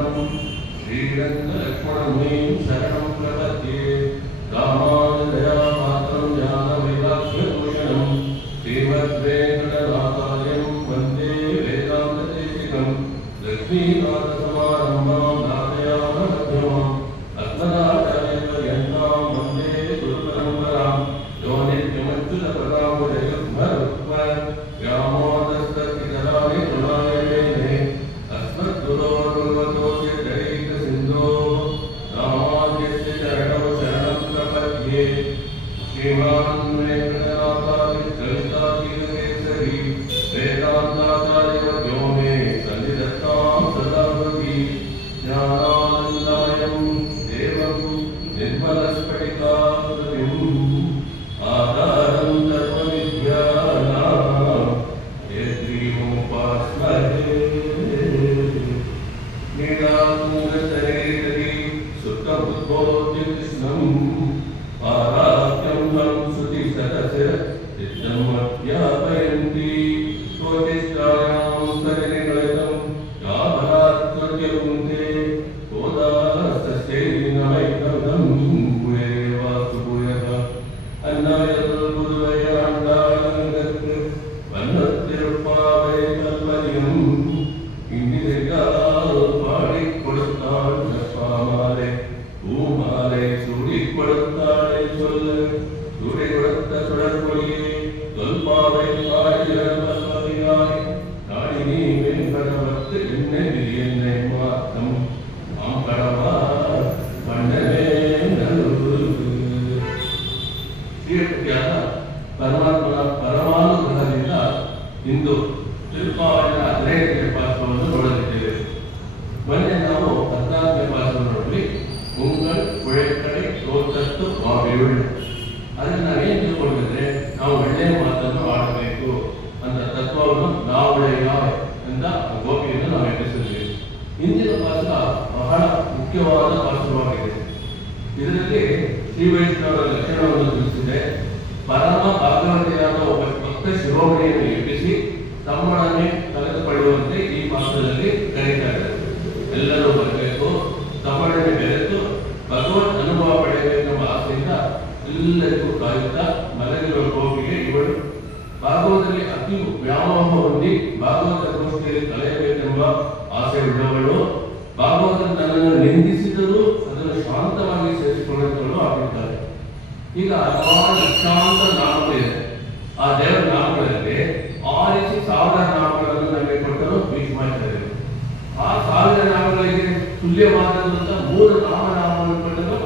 श्रीरङ्गलक्ष्मणमुनिं शरणं प्रपद्ये रामानुजदयापात्रं ज्ञानवैराग्यभूषणं श्रीमद्वेङ्कटनाथार्यं वन्दे वेदान्तदेशिकं लक्ष्मीनाथसमारम्भां नाथयामध्यमाम् अस्मदाचार्यपर्यन्तां वन्दे गुरुपरम्परां यो नित्यमच्युतप्रदामुदयुग्मरुक्म व्यामोदस्ततितराणि तृणाय मेने अस्मद्गुरोर्भगवतोऽस्य दैकसिन्धो रामानुजस्य चरणौ शरणं प्रपद्ये श्रीमान् वेङ्कटनाथार्य कवितातीरकेसरी वेदान्ताचार्यवर्यो मे सन्निधत्तां सदा हृदि ज्ञानानन्दमयं देवं निर्मलस्फटिकाकृतिम् आधारं सर्वविद्यानां यत्रीमुपास्महे नीलातुङ्गस्तरेतरी सुप्तबुद्धोऽद्य कृष्णम् पाराख्यं तं श्रुतिसदस्य चित्तमध्यापयन्ति स्वतिष्ठायां सजनिगलितं यावरात्कृत्य पुङ्क्ते गोदास्तस्यै नमैकं भूयेवास्तु भूयः अन्नवयल्पुरुवयाण्डानन्दत् वन्नतिरुप्पावै कल्पनियम् इंडिरेगाल पाडिक्कोडुत्ताळ नष्पामाले பூமாலை சூடிக் கொடுத்தாளை சொல்லு சூடி கொடுத்த சுடற்பொழியே தொல்பாவை பாடிய பல்வகையாய் நாடினி வெண்கடவத்து என்னை என்னை மாத்தம் ஆம் கடவா பண்ணவே நல்கு ಶ್ರೀಯತ್ಯಾದ ಪರಮಾತ್ಮನ ಪರಮಾನುಗ್ರಹದಿಂದ ಇಂದು ತಿರುಪಾವಳಿನ 15ನೇ ಪಾಠವನ್ನು ನೋಡಲಿದ್ದೇವೆ. ಮೊನ್ನೆ ನಾವು 14ನೇ ಪಾಠವನ್ನು ನೋಡಿ ಉಂಗಲ್ ಕುಳೆಕಡೆ ತೋಟತ್ತು ಮಾವಿರುಳು. ಅದನ್ನು ನಾವೇನು ತಿಳ್ಕೊಂಡಿದ್ರೆ ನಾವು ಒಳ್ಳೆಯ ಮಾತನ್ನು ಆಡಬೇಕು ಅಂತ ತತ್ವವನ್ನು ನಾವುಳೆಯ ಅಂತ ಗೋಪಿಯನ್ನು ನಾವು ಎಬ್ಬಿಸಿದ್ದೇವೆ. ಇಂದಿನ ಪಾಠ ಬಹಳ ಮುಖ್ಯವಾದ ಪಾಠವಾಗಿದೆ. ಇದರಲ್ಲಿ ಶ್ರೀ ವೈಷ್ಣವರ ಲಕ್ಷಣವನ್ನು ತಿಳಿಸಿದೆ. ಪರಮ ಭಾಗವತೆಯಾದ ಒಬ್ಬ ಭಕ್ತ ಶಿರೋಮಣಿಯನ್ನು ಎಬ್ಬಿಸಿ ತಮ್ಮೊಡನೆ ಕಲಿತುಕೊಳ್ಳುವಂತೆ ಈ ಪಾತ್ರದಲ್ಲಿ ಕರೀತಾರೆ. ಎಲ್ಲರೂ ಬರಬೇಕು, ತಮ್ಮೊಡನೆ ಬೆರೆತು ಭಗವತ್ ಅನುಭವ ಪಡೆಯಬೇಕೆಂಬ ಆಸೆಯಿಂದ ಎಲ್ಲರಿಗೂ ಕಾಯುತ್ತಾ ಮಲಗಿರುವ ಗೋಪಿಗೆ ಇವಳು ಭಾಗವತದಲ್ಲಿ ಅತಿ ವ್ಯಾಮೋಹ ಹೊಂದಿ ಭಾಗವತ ಗೋಷ್ಠಿಯಲ್ಲಿ ಕಳೆಯಬೇಕೆಂಬ ಆಸೆ ಉಳ್ಳವಳು. ಭಾಗವತ ತನ್ನನ್ನು ನಿಂದಿಸಿದರೂ ಅದನ್ನು ಶಾಂತವಾಗಿ ಸೇರಿಸಿಕೊಳ್ಳಲು ಆಗಿದ್ದಾರೆ. ಈಗ ಹಲವಾರು ಲಕ್ಷಾಂತರ ನಾಮಗಳಿದೆ. ಆ ದೇವರ ನಾಮಗಳಲ್ಲಿ ಆರಿಸಿ 1000 ನಾಮಗಳನ್ನು ನಮಗೆ ಕೊಟ್ಟರು ಭೀಷ್ಮಾಚಾರ್ಯರು. ಆ 1000 ನಾಮಗಳಿಗೆ ತುಲ್ಯವಾದಂತಹ 3 ನಾಮನಾಮಗಳನ್ನು ಕೊಟ್ಟರು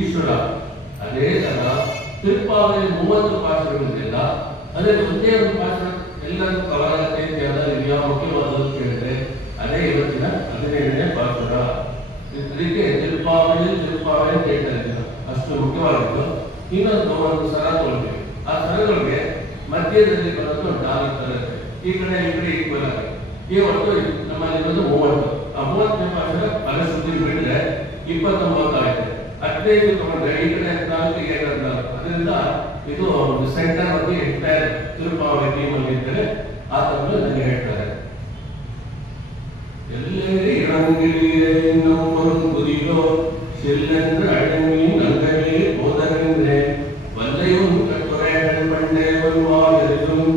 ಈಶ್ವರ. ಅದೇ ತರ ತಿರುಪಾವಳಿ 30 ಪಾಠಗಳಿಲ್ಲ. ಅದರಲ್ಲಿ ಒಂದೇ ಒಂದು ಪಾಠ ಎಲ್ಲರೂ ಕವಲತೆ ಯಾವ ಮುಖ್ಯವಾದದ್ದು ಕೇಳಿದ್ರೆ ಅದೇ ಇವತ್ತಿನ 15ನೇ ಪಾಠ. ಇದಕ್ಕೆ ತಿರುಪಾವಳಿ ಅಂತ ಹೇಳ್ತಾ ಇದ್ದೀರ, ಅಷ್ಟು ಮುಖ್ಯವಾಗಿತ್ತು. ಇನ್ನೊಂದು ಒಂದು ಸರ ತಗೊಳ್ತೀವಿ. ಆ ಸರಗಳಿಗೆ ಮಧ್ಯದಲ್ಲಿ ಬರೋದು 4 ತರ ಇದೆ. ಈ ಕಡೆ ಈಕ್ವಲ್ ಆಗಿ ಈ ಒಟ್ಟು ನಮ್ಮಲ್ಲಿರೋದು 30. ಆ 30ನೇ ಪಾಠ ಫಲಶ್ರುತಿ ಬಿಟ್ಟರೆ 29 ಆಗಿದೆ. 15 ತಗೊಂಡ್ರೆ ಈ ಕಡೆ 4 ಈ ಕಡೆ 4. ಅದರಿಂದ ಇದು ಸೆಂಟರ್ ಆಗಿ ಎಂಟೈರ್ ತಿರುಪಾವಳಿ ಟೀಮಲ್ಲಿ ಇದ್ದರೆ ಆ ತರಲು ನನಗೆ ಹೇಳ್ತಾರೆ. ಎಲ್ಲೇ ಇಳಂಗಿಳಿಯೇ ನಮ್ಮರು ಕುದಿಯೋ செல்லென்று அழமி நங்கமே போதகன்றே வல்லையும் கட்டுரைகள் பண்டே வருவாரிலும்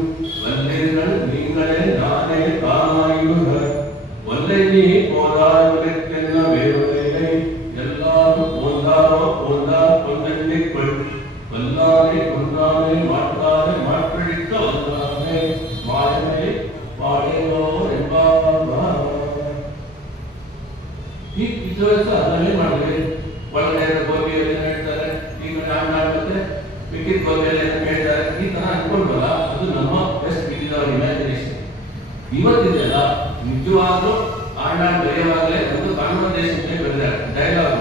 வல்லைகள் நீங்களே நானே தானாயுக வல்லை நீ போதாயவனுக்கென்ன வேறுவதில்லை எல்லாரும் போந்தாரோ போந்தார் கொண்டெண்ணிக்கொள் வல்லாரை கொண்டாமே மாற்றாரை மாற்றழிக்க வல்லாமே மாயமே பாடேவோ என்பார். ಈ ದಿವಸ ಅದನ್ನೇ ಮಾಡಿದ್ವಿ. ಒಳಗಡೆ ಗೋಪಿಯಲ್ಲಿ ಹೇಳ್ತಾರೆ, ಈಗ ಮತ್ತೆ ಮಿಕ್ಕಿದ ಗೋಪಿಯಲ್ಲಿ ಹೇಳ್ತಾರೆ. ಈ ತರ ಅನ್ಕೊಂಡಲ್ಲ, ಅದು ನಮ್ಮ ಬೆಸ್ಟ್ ಬಿಟ್ಟಿದವರ ಇಮ್ಯಾಜಿನೇಷನ್. ಇವತ್ತಿದೆಯಲ್ಲ ನಿಜವಾಗ್ಲೂ ಆಂಡಾಳ್ ಬೆಳೆಯುವಾಗಲೇ ಒಂದು ಕಾನ್ವರ್ಸೇಷನ್ ಬೆಳೆದಾರೆ. ಡೈಲಾಗ್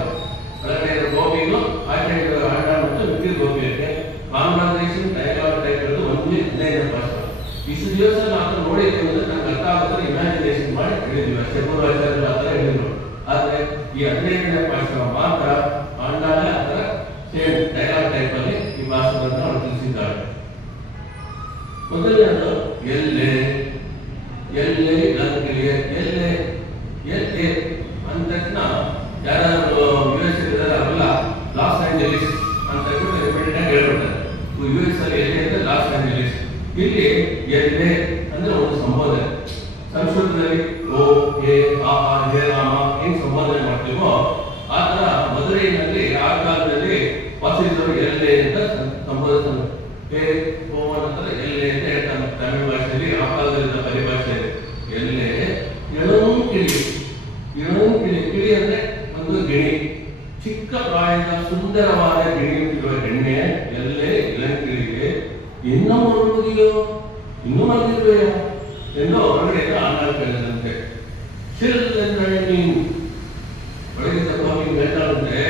ಒಳಗಡೆ ಗೋಪಿಗೂ ಆಚೆ ಆಂಡಾಳ್ ಮತ್ತು ಮಿಕ್ಕಿದ ಗೋಪಿಯಕ್ಕೆ ಕಾನ್ವರ್ಸೇಷನ್ ಡೈಲಾಗ್ ಟೈಪ್ ಇರೋದು ಒಂದೇ 15ನೇ ಪಾಠ. ಇಷ್ಟು ದಿವಸ ನಾವು ನೋಡಿದ್ದೀವಿ ಅಂದ್ರೆ ನಂಗೆ ಅರ್ಥ ಆಗುತ್ತೆ, ಇಮ್ಯಾಜಿನೇಷನ್ ಮಾಡಿ ಹೇಳಿದ್ವಿ ಅಷ್ಟೇ. ಪೂರ್ವಾಚಾರ್ಯರು ಆ ಥರ ಹೇಳಿದ್ರು. ಆದರೆ ಈ 15ನೇ ಪಾಠ ಮಾತ್ರ ಆಂಡಾಳೆ ಆ ಥರ ಸೇಮ್ ಡೈಲಾಗ್ ಟೈಪ್ ಅಲ್ಲಿ ಈ ಭಾಷೆಗಳನ್ನು ಅವರು ತಿಳಿಸಿದ್ದಾರೆ. ಮೊದಲನೇದು ಎಲ್ಲೇ ಎಲ್ಲೇ ಲಂಕೆಗೆ ಎಲ್ಲೇ ಎಲ್ಲೇ ಅಂತ ಸಂಬೋಧನೆ ಮಾಡ್ತೀವೋ ಆ ತರ ಮದುರೈನಲ್ಲಿ ಆ ಕಾಲದಲ್ಲಿ ವಾಸಿಸಿದವರು ಎಲ್ಲೆ ಅಂತ ಸಂಬೋಧಿಸ್ತಾರೆ. ಹೇ ಓವನ್ ಅಂತಾರೆ ಎಲ್ಲೆ ಅಂತ ಹೇಳ್ತಾರೆ ತಮಿಳು ಭಾಷೆಯಲ್ಲಿ. ಆ ಕಾಲದಲ್ಲಿ ಪರಿಭಾಷೆ ಎಲ್ಲೆ ಎಳಂ ಕಿಳಿ. ಎಳಂ ಕಿಳಿ, ಕಿಳಿ ಅಂದ್ರೆ ಒಂದು ಗಿಣಿ, ಚಿಕ್ಕ ಪ್ರಾಯದ ಸುಂದರವಾದ ಗಿಣಿ ಇರುವ ಹೆಣ್ಣೆ ಎಲ್ಲೇ ಇಳಂ ಕಿಳಿಗೆ ಇನ್ನೂ ಮರುಗಿಯೋ ಇನ್ನೂ ಮಲಗಿರುವೆಯೋ ಎಂದು ಹೊರಗಡೆ ಅನ್ನ ಕೇಳಿದಂತೆ. ಶಿಲ್ ಎಂದರೆ ನೀನು ಬೆಳಗ್ಗೆ ಸ್ವಲ್ಪ ನೀವು ಹೇಳ್ತಾರಂತೆ,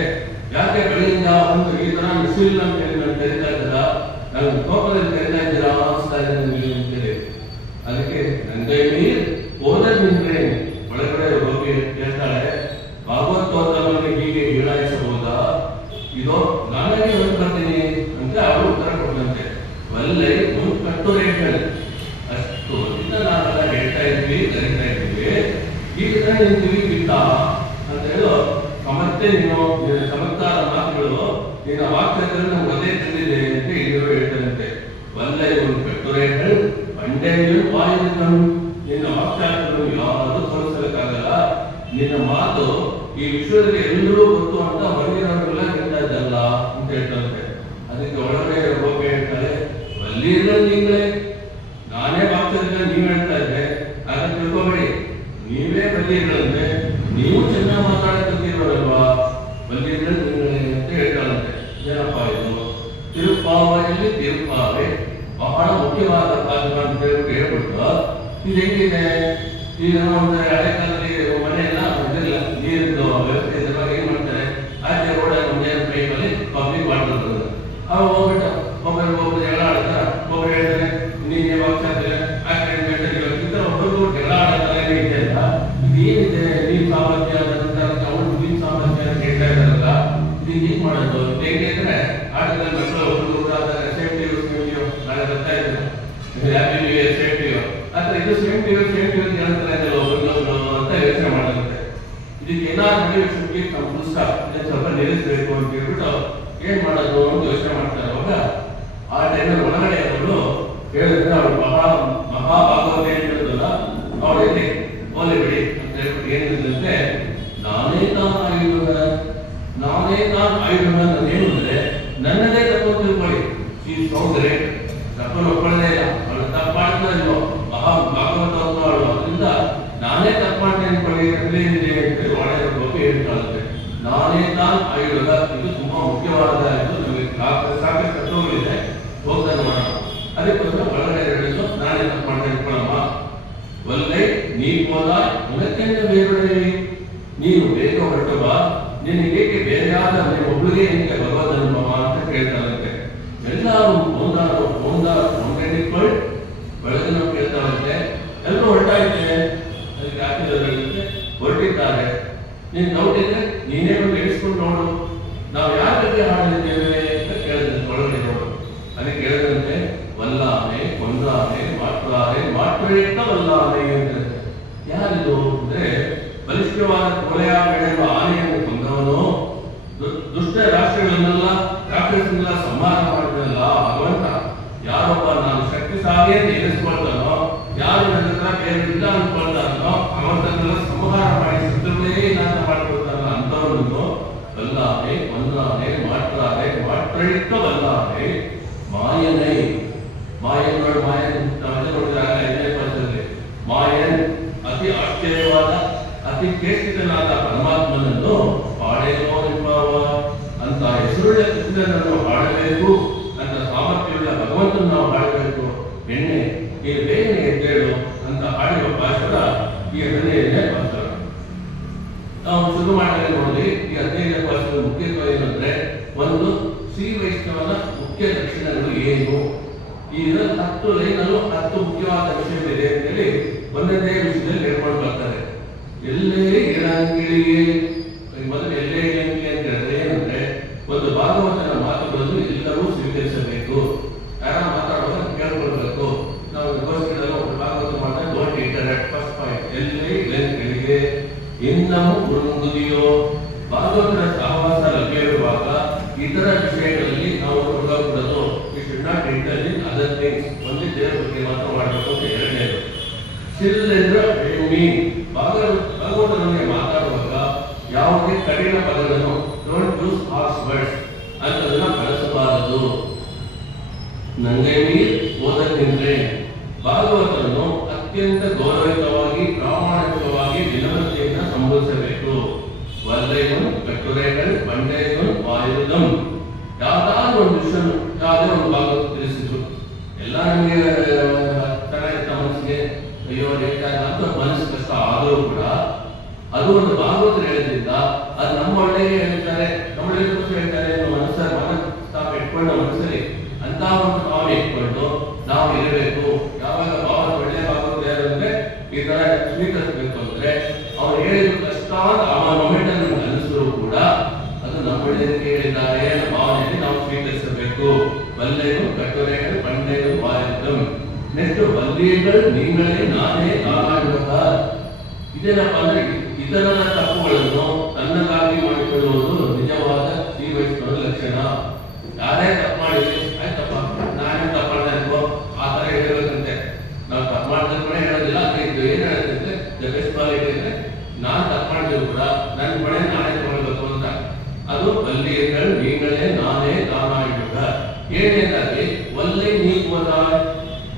ಯಾಕೆ ಬೆಳಗಿಂದ ಒಂದು ಈ ತರ ಶಿಲ್ ಅಂತ ಹೇಳಿ ನಾನು ಕರೀತಾ ಇದ್ದೀರಾ, ನಾನು ಕೋಪದಲ್ಲಿ ಕರೀತಾ ಇದ್ದೀರಾ ಅನಿಸ್ತಾ ಇದ್ದೀನಿ ಅಂತೇಳಿ. ಅದಕ್ಕೆ ನಂಗೆ ನೀರು ಹೋದ ನಿಂದ್ರೆ ಒಳಗಡೆ ಹೋಗಿ ಹೇಳ್ತಾಳೆ, ಭಾಗವತೋತ್ತಮನಿಗೆ ಹೀಗೆ ಹೀಳಾಯಿಸಬಹುದಾ, ಇದೋ ನಾನಾಗಿ ಹೇಳ್ಕೊಳ್ತೀನಿ ಅಂತ ಅವರು ಉತ್ತರ ಕೊಟ್ಟಂತೆ. ಒಳ್ಳೆ ಒಂದು ಕಟ್ಟುರೇಖೆ ಅಷ್ಟು ನಾವೆಲ್ಲ ಹೇಳ್ತಾ ಇದ್ವಿ, ಕರೀತಾ ಇದ್ವಿ, ಈಗ ನಿಂತೀವಿ ಬಿಟ್ಟ ಅಂತ ಹೇಳೋ ಮತ್ತೆ ನೀನು ಚಮತ್ಕಾರ ಮಾತುಗಳು ನಿನ್ನ ವಾಕ್ಯದಲ್ಲಿ ನಮ್ಗೆ ಅದೇ ತಿಳಿದಿದೆ ಅಂತ ಹಿರಿಯರು ಹೇಳ್ತಾರಂತೆ. ಒಳ್ಳೆ ಒಂದು ಕಟ್ಟುರೇಖೆ ಪಂಡೆಯು ವಾಯುಗಳು ನಿನ್ನ ವಾಕ್ಯಗಳನ್ನು ಯಾರು ತೋರಿಸಲಿಕ್ಕಾಗಲ್ಲ. ನಿನ್ನ ಮಾತು ಈ ವಿಶ್ವದಲ್ಲಿ ಎಲ್ಲರೂ ಗೊತ್ತು ಅಂತ ಹೊರಗಿನವರೆಲ್ಲ ಹೇಳ್ತಾ ಇದ್ದಲ್ಲ ಅಂತ ಹೇಳ್ತಾರಂತೆ. ಅದಕ್ಕೆ ಒಳಗಡೆ ಹೋಗಿ ಹೇಳ್ತಾರೆ, ಒಳ್ಳೆಯ ನೀங்களೇ ನಾನೇ ವಾಕ್ಯದಲ್ಲಿ ನೀವು ಹೇಳ್ತಾ ಇದ್ದೆ, ಅದನ್ನು ತಿಳ್ಕೊಬೇಡಿ, ನೀವೇ ಬಲ್ಲಿಗಳಂತೆ, ನೀವು ಚೆನ್ನಾಗಿ ಮಾತಾಡಕ್ಕಿರೋಲ್ವಾ, ಬಲ್ಲಿಗಳು ನೀವೇ ಅಂತ ಹೇಳ್ತಾರಂತೆ. ಏನಪ್ಪ ಇದು ತಿರುಪಾವೆಯಲ್ಲಿ ತಿರುಪಾವೆ ಬಹಳ ಮುಖ್ಯವಾದ ಪಾತ್ರ ಅಂತ ಹೇಳ್ಬಿಟ್ಟು ಇದು ಹೆಂಗಿದೆ. ಈಗ ಒಂದು ಹಳೆ ಕಾಲದಲ್ಲಿ ಮನೆಯೆಲ್ಲ ಇದಿಲ್ಲ, ನೀರಿನ ವ್ಯವಸ್ಥೆ ಇದ್ದಾಗ ಏನ್ ಮಾಡ್ತಾರೆ, ಆಚೆ ರೋಡ್ ಮುಂದೆ ಪೈಪಲ್ಲಿ ಪಬ್ಲಿಕ್ ವಾಟರ್ ಬರ್ತದೆ. ಅವಾಗ ಹೋಗ್ಬಿಟ್ಟು ಒಬ್ಬರು ಜಗಳ ಆಡ್ತಾರೆ, ಒಬ್ಬರು ಹೇಳ್ತಾರೆ ನೀನೇ ವಾಕ್ಸಾದ್ರೆ ಆಚೆ ಒಬ್ಬರು ಜಗಳ ಆಡೋದಲ್ಲ ಇದೆಯಲ್ಲ, ಇದೇನಿದೆ ನೀನ್ ಸಾಮರ್ಥ್ಯ ಅವ್ರು ನೀನ್ ಸಾಮರ್ಥ್ಯ ಅಂತ ಹೇಳ್ತಾ ಇದ್ದಾರಲ್ಲ, ಇದು ಏನ್ ಮಾಡೋದು ಹೇಗೆ ಅಂದ್ರೆ ಆಟದಲ್ಲಿ ಮಕ್ಕಳು ಒಬ್ಬರು ಸೇಫ್ಟಿ ನಾಳೆ ಬರ್ತಾ ಇದ್ದಾರೆ ಸೇಫ್ಟಿ ಅಥವಾ ಇದು ಸೇಫ್ಟಿ ಅಂತ ಹೇಳ್ತಾರೆ ಒಬ್ಬರು ಅಂತ ಯೋಚನೆ ಮಾಡುತ್ತೆ. ಇದಕ್ಕೆ ಏನಾದ್ರು ಸ್ವಲ್ಪ ನಿಲ್ಲಿಸಬೇಕು ಅಂತ ಹೇಳ್ಬಿಟ್ಟು ಏನ್ ಮಾಡೋದು ಅಂತ ಯೋಚನೆ ಮಾಡ್ತಾರೆ. ಅವಾಗ ಆ ಟೈಮಲ್ಲಿ ಒಳಗಡೆ ಅವರು ಹೇಳಿದ್ರೆ ಅವ್ರು ಮಹಾಭಾಗವತ ಹೇಳಿದ್ರಲ್ಲ, ಅವ್ರು ಎಲ್ಲಿ ಹೋಲಿ ಬಿಡಿ ಅಂತ ಹೇಳ್ಬಿಟ್ಟು ಏನಿದೆ ನಾನೇ ತಾನು ಆಯುಧ ನಾನೇನು ಅಂದ್ರೆ ನನ್ನದೇ ತಪ್ಪು ತಿಳ್ಕೊಳ್ಳಿ. ಈ ಸೌಂದರ್ಯ ತಪ್ಪನ್ನು ಒಪ್ಕೊಳ್ಳದೇ ಇಲ್ಲ, ಅವಳು ತಪ್ಪು ಮಾಡ್ತಾ ಇಲ್ವೋ ಭಾಗವತ ಅವಳು, ಅದರಿಂದ ನಾನೇ ತಪ್ಪು ಮಾಡ್ತೇನೆ ಅನ್ಕೊಳ್ಳಿ ಅಲ್ಲೇನಿದೆ ಅಂತ ಒಳ್ಳೆಯ ಬಗ್ಗೆ ಹೇಳ್ತಾಳೆ. ನಾನೇ ತಾನು ಆಯುಧ, ಇದು ತುಂಬಾ ಮುಖ್ಯವಾದ ಇದು, ನಮಗೆ ಸಾಕಷ್ಟು ತತ್ವಗಳಿದೆ, ಹೋಗ್ತಾ ಮಾಡೋಣ. ಅದಕ್ಕೋಸ್ಕರ ಒಳಗಡೆ ಹೇಳಿದ್ದು ನಾನೇ ತಪ್ಪು ಮಾಡ್ತೇನೆ ಅನ್ಕೊಳ್ಳಮ್ಮ. ಒಳ್ಳೆ ನೀ ಹೋದ ಉನಕ್ಕೆಂತ ಬೇರೆ ನೀನು ಬೇಗ ಹೊರಟು ಬಾ, ನಿನಗೆ ಬೇರೆಯಾದ ಒಬ್ಬಳಿಗೆ ನಿನಗೆ ಭಗವದ್ ಅನುಭವ ಅಂತ ಕೇಳ್ತಾರಂತೆ. ಎಲ್ಲರೂ ಒಂದೆನಿಟ್ಕೊಂಡು ಬೆಳಗ್ಗೆ ನಾವು ಕೇಳ್ತಾರಂತೆ, ಎಲ್ಲರೂ ಹೊರಟಾಯ್ತೆ. ಅದಕ್ಕೆ ಹಾಕಿದ್ರೆ ಹೊರಟಿದ್ದಾರೆ, ನೀನು ಡೌಟ್ ಇದ್ರೆ ನೀನೇ ಒಂದು ಎಣಿಸ್ಕೊಂಡು ನೋಡು, ನಾವು ಯಾರ ಬಗ್ಗೆ ಹಾಡಲಿದ್ದೇವೆ ಅಂತ ಕೇಳಿದ್ರೆ ಒಳಗಡೆ ನೋಡು. ಅದಕ್ಕೆ ಹೇಳಿದಂತೆ ವಲ್ಲಾನೆ ಕೊಂದಾನೆ ಮಾಟ್ರೇಟ ವಲ್ಲಾನೆ ಅಂತ. ಯಾರಿದು ಅಂದ್ರೆ ಬಲಿಷ್ಠವಾದ ಕೊಲೆಯ ಬೆಳೆಯುವ ಆನೆಯನ್ನು ಕೊಂದವನು, ದುಷ್ಟ ರಾಷ್ಟ್ರಗಳನ್ನೆಲ್ಲ ರಾಕ್ಷಸನ್ನೆಲ್ಲ ಸಂಹಾರ ಮಾಡಿದಲ್ಲ ಭಗವಂತ. ಯಾರೊಬ್ಬ ನಾನು ಶಕ್ತಿಶಾಲಿ ಅಂತ ಎನಿಸ್ಕೊಳ್ತಾನೋ, ಯಾರು ನನ್ನ ಹತ್ರ ಬೇರೆ ಇಲ್ಲ ಅನ್ಕೊಳ್ತಾನೋ, ಅವರನ್ನೆಲ್ಲ ಸಂಹಾರ ಮಾಡಿ ಶತ್ರುಗಳೇ ನಾಶ ಮಾಡ್ಕೊಳ್ತಾನ ಅಂತವನನ್ನು ವಲ್ಲಾನೆ ಕೊಂದಾನೆ ಮಾಟ್ರೇಟ ವಲ್ಲಾನೆ ಮಾಯನೇ. ಮಾಯನ್ ನೋಡಿ, ಮಾಯನ್ ನಾವೆಲ್ಲ ನೋಡಿದಾಗ 5ನೇ ವರ್ಷದಲ್ಲಿ ಮಾಯನ್ ಅತಿ ಆಶ್ಚರ್ಯವಾದ ಅತಿ ಕೇಷ್ಟಿತನಾದ ಪರಮಾತ್ಮನನ್ನು ಪಾಡೇನೋ ಎಂಬವ ಅಂತ ಹೆಸರುಳ್ಳ ಕೃಷ್ಣನನ್ನು ಹಾಡಬೇಕು ಅಂತ ಸಾಮರ್ಥ್ಯವುಳ್ಳ ಭಗವಂತನ ನಾವು ಹಾಡಬೇಕು. ಎಣ್ಣೆ ನೀನು ಬೇಗನೆ ಎದ್ದೇಳು ಅಂತ ಹಾಡುವ ಭಾಷಣ ಈ 15ನೇ ಭಾಷಣ. ನಾವು ಶುರು ಮಾಡಿದ್ರೆ ನೋಡಿ, ಈ 15ನೇ ಭಾಷಣದ ಮುಖ್ಯತ್ವ ಏನಂದ್ರೆ, ಒಂದು ಶ್ರೀ ವೈಷ್ಣವನ ಮುಖ್ಯ ಲಕ್ಷಣಗಳು ಏನು, ಈ 10 ಲೈನಲ್ಲೂ 10 ಮುಖ್ಯವಾದ ವಿಷಯವಿದೆ ಅಂತೇಳಿ ಒಂದೊಂದೇ ವಿಷಯದಲ್ಲಿ ಹೇಳ್ಕೊಂಡು ಬರ್ತಾರೆ. ಎಲ್ಲೇ ಇಳಂಗಿಳಿಗೆ ಮೊದಲು ಎಲ್ಲೇ ಇಳಂಗಿಳಿ ಅಂತ ಹೇಳಿದ್ರೆ ಏನಂದ್ರೆ, ಒಂದು ಭಾಗವತನ ಮಾತುಗಳನ್ನು ಎಲ್ಲರೂ ಸ್ವೀಕರಿಸಬೇಕು. ಯಾರ ಮಾತಾಡುವಾಗ ಕೇಳ್ಕೊಳ್ಬೇಕು. ನಾವು ಗೋಷ್ಠಿಗಳಲ್ಲಿ ಒಂದು ಭಾಗವತ ಮಾತ್ರ ಡೋಂಟ್ ಇಂಟರ್ನೆಟ್ ಫಸ್ಟ್ ಪಾಯಿಂಟ್. ಎಲ್ಲೇ ಇಳಂಗಿಳಿಗೆ ಇನ್ನೂ ಮುರುಂಗುದಿಯೋ, ಭಾಗವತರ ಸಹವಾಸ ಲಭ್ಯವಿರುವಾಗ ಇತರ ವಿಷಯಗಳಲ್ಲಿ ನಾವು ತೊಡಗಕೂಡದು. You should not enter in other things. ಒಂದೇ ದೇವರ ಬಗ್ಗೆ ಮಾತ್ರ ಮಾಡಬೇಕು ಅಂತ ಎರಡನೇದು. ಸಿಲ್ ಅಂದ್ರೆ ಭಾಗವತನೊಂದಿಗೆ ಮಾತಾಡುವಾಗ ಯಾವುದೇ ಕಠಿಣ ಪದಗಳನ್ನು ಡೋಂಟ್ ಯೂಸ್ ಹಾರ್ಸ್ ವರ್ಡ್ಸ್ ಅಂತದನ್ನ ಬಳಸಬಾರದು. ನಂಗೆ ಮೀರ್ ಓದಕ್ಕಿಂದ್ರೆ ಭಾಗವತವನ್ನು ಅತ್ಯಂತ ಗೌರವಿತವಾಗಿ ಪ್ರಾಮಾಣಿಕವಾಗಿ ದಿನವೃತ್ತಿಯಿಂದ ಸಂಬೋಧಿಸಬೇಕು. ವಲ್ಲೆಯನ್ ಕಟ್ಟುರೆಗಳು ಬಂಡೆಯನ್ ವಾಯುಧಂ ಯಾವ್ದಾದ್ರು ಒಂದು ವಿಷಯ ಯಾವುದೇ ಒಂದು ಭಾಗವತ ತಿಳಿಸಿದ್ರು. ಎಲ್ಲ ನಮಗೆ ಚೆನ್ನಾಗಿತ್ತ ಮನಸ್ಸಿಗೆ ಅಯ್ಯೋ ಅಂತ ಮನಸ್ಸು ಕಷ್ಟ ಆದರೂ ಕೂಡ ಅದು ಒಂದು ಭಾಗವತ ಹೇಳೋದ್ರಿಂದ ಅದು ನಮ್ಮ ಒಳ್ಳೆಗೆ ಹೇಳ್ತಾರೆ, ನಮ್ಮ ಒಳ್ಳೆಗೋಸ್ಕರ ಹೇಳ್ತಾರೆ ಮನಸ್ಸಲ್ಲಿ ಮನಸ್ತಾಪ ಇಟ್ಕೊಂಡು ಮನಸ್ಸಲ್ಲಿ ಅಂತ ಒಂದು ಭಾವನೆ ಇಟ್ಕೊಂಡು ನಾವು ಇರಬೇಕು. ಯಾವಾಗ ಭಾವನೆ ಒಳ್ಳೆಯ ಭಾಗವತ ಯಾರಂದ್ರೆ ಈ ತರ ಸ್ವೀಕರಿಸಬೇಕು ಅಂದ್ರೆ ಅವ್ರು ಹೇಳಿದ ಕಷ್ಟ ಅಂತ ಆ ಮೊಮೆಂಟ್ ಅಲ್ಲಿ ಅನಿಸಿದ್ರು ಕೂಡ ಅದು ನಮ್ಮ ಒಳ್ಳೆಯದಕ್ಕೆ ಹೇಳಿದ್ದಾರೆ ಅನ್ನೋ ಭಾವನೆಯಲ್ಲಿ ನಾವು ಸ್ವೀಕರಿಸಬೇಕು. ವಲ್ಲೆಯು ಕಟ್ಟುರೆಗಳು ಬಂಡೆಗಳು ವಾಯುಧಂ. ನೆಕ್ಸ್ಟ್ ವಲ್ಲೆಗಳು ನೀங்களೇ ನಾನೇ ಕಾಲಾಡುವ. ಇದೇನಪ್ಪ ಅಂದ್ರೆ ಇತರರ ತಪ್ಪುಗಳನ್ನು ತನ್ನದಾಗಿ ಮಾಡಿಕೊಳ್ಳುವುದು ನಿಜವಾದ ಶ್ರೀ ವೈಷ್ಣವರ ಲಕ್ಷಣ. ಯಾರೇ ತಪ್ಪು ಮಾಡಿದ್ರಿ ಆಯ್ತಪ್ಪ ನಾನೇ ತಪ್ಪು ಮಾಡ್ತಾ ಆ ತರ ಹೇಳಬೇಕಂತೆ. ನಾವು ತಪ್ಪು ಮಾಡಿದ್ರೆ ಕೂಡ ಹೇಳೋದಿಲ್ಲ. ಇದು ಏನ್ ಹೇಳುತ್ತೆ ದ ಬೆಸ್ಟ್ ಕ್ವಾಲಿಟಿ ಅಂದ್ರೆ ನಾನ್ ತಪ್ಪು ಮಾಡಿದ್ರು ಕೂಡ ನನ್ನ ಮನೆ ನಾನೇ ತಗೊಳ್ಬೇಕು ಅಂತ. ಅದು ವಲ್ಲೆಗಳು ನೀங்களೇ ನಾನೇ ಕಾಲಾಡುವ. ಏನೇನಾಗಿ ಒಲ್ಲೆ ನೀಗುವುದ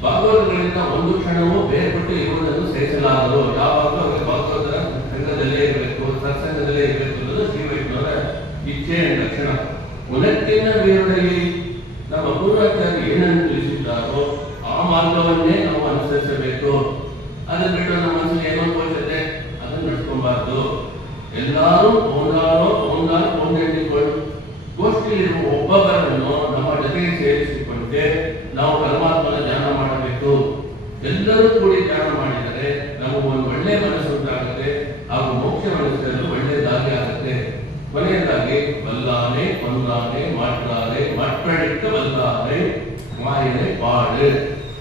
ಭಾಗವತಗಳಿಂದ ಒಂದು ಕ್ಷಣವೂ ಬೇರ್ಪಟ್ಟು ಇರುವುದನ್ನು ಸಹಿಸಲಾಗದು. ಯಾವಾಗಲೂ ಅವರಿಗೆ ಭಾಗವತರ ಸಂಘದಲ್ಲೇ ಇರಬೇಕು, ಸತ್ಸಂಗದಲ್ಲೇ ಇರಬೇಕು ಅನ್ನೋದು ಶ್ರೀ ವೈಷ್ಣವರ ಇಚ್ಛೆ ಲಕ್ಷಣ. ಉನ್ನತಿನ ಬೇರುಡಲಿ ನಮ್ಮ ಪೂರ್ವಾಚಾರ್ಯ ಏನನ್ನು ತಿಳಿಸಿದ್ದಾರೋ ಆ ಮಾರ್ಗವನ್ನೇ ನಾವು ಅನುಸರಿಸಬೇಕು. ಅದನ್ನ ಬಿಟ್ಟು ನಮ್ಮ ಮನಸ್ಸಿಗೆ ಏನೋ ತೋರಿಸುತ್ತೆ ಅದನ್ನು ನಡ್ಸ್ಕೊಬಾರ್ದು. ಎಲ್ಲರೂ ಒಂದೆಂದಿಕೊಂಡು ಗೋಷ್ಠಿಯಲ್ಲಿರುವ ಒಬ್ಬೊಬ್ಬರನ್ನು ನಮ್ಮ ಜೊತೆಗೆ ಸೇರಿಸಿಕೊಂಡೆ ನಾವು ಪರಮಾತ್ಮನ ಧ್ಯಾನ ಮಾಡಬೇಕು. ಎಲ್ಲರೂ ಕೂಡಿ ಧ್ಯಾನ ಮಾಡಿದರೆ ನಮಗೆ ಒಂದು ಒಳ್ಳೆಯ ಮನಸ್ಸು ಉಂಟಾಗುತ್ತೆ, ಹಾಗೂ ಮೋಕ್ಷವನ್ನು ಸೇರಲು ಒಳ್ಳೆಯ ದಾರಿ ಆಗುತ್ತೆ. ಕೊನೆಯದಾಗಿ ವಲ್ಲಾನೆ ಕೊಂದಾನೆ ಮಾಡ್ಲಾರೆ ಮಕ್ಕಳಿಟ್ಟ ವಲ್ಲಾರೆ ಮಾಯನೆ ಪಾಡು.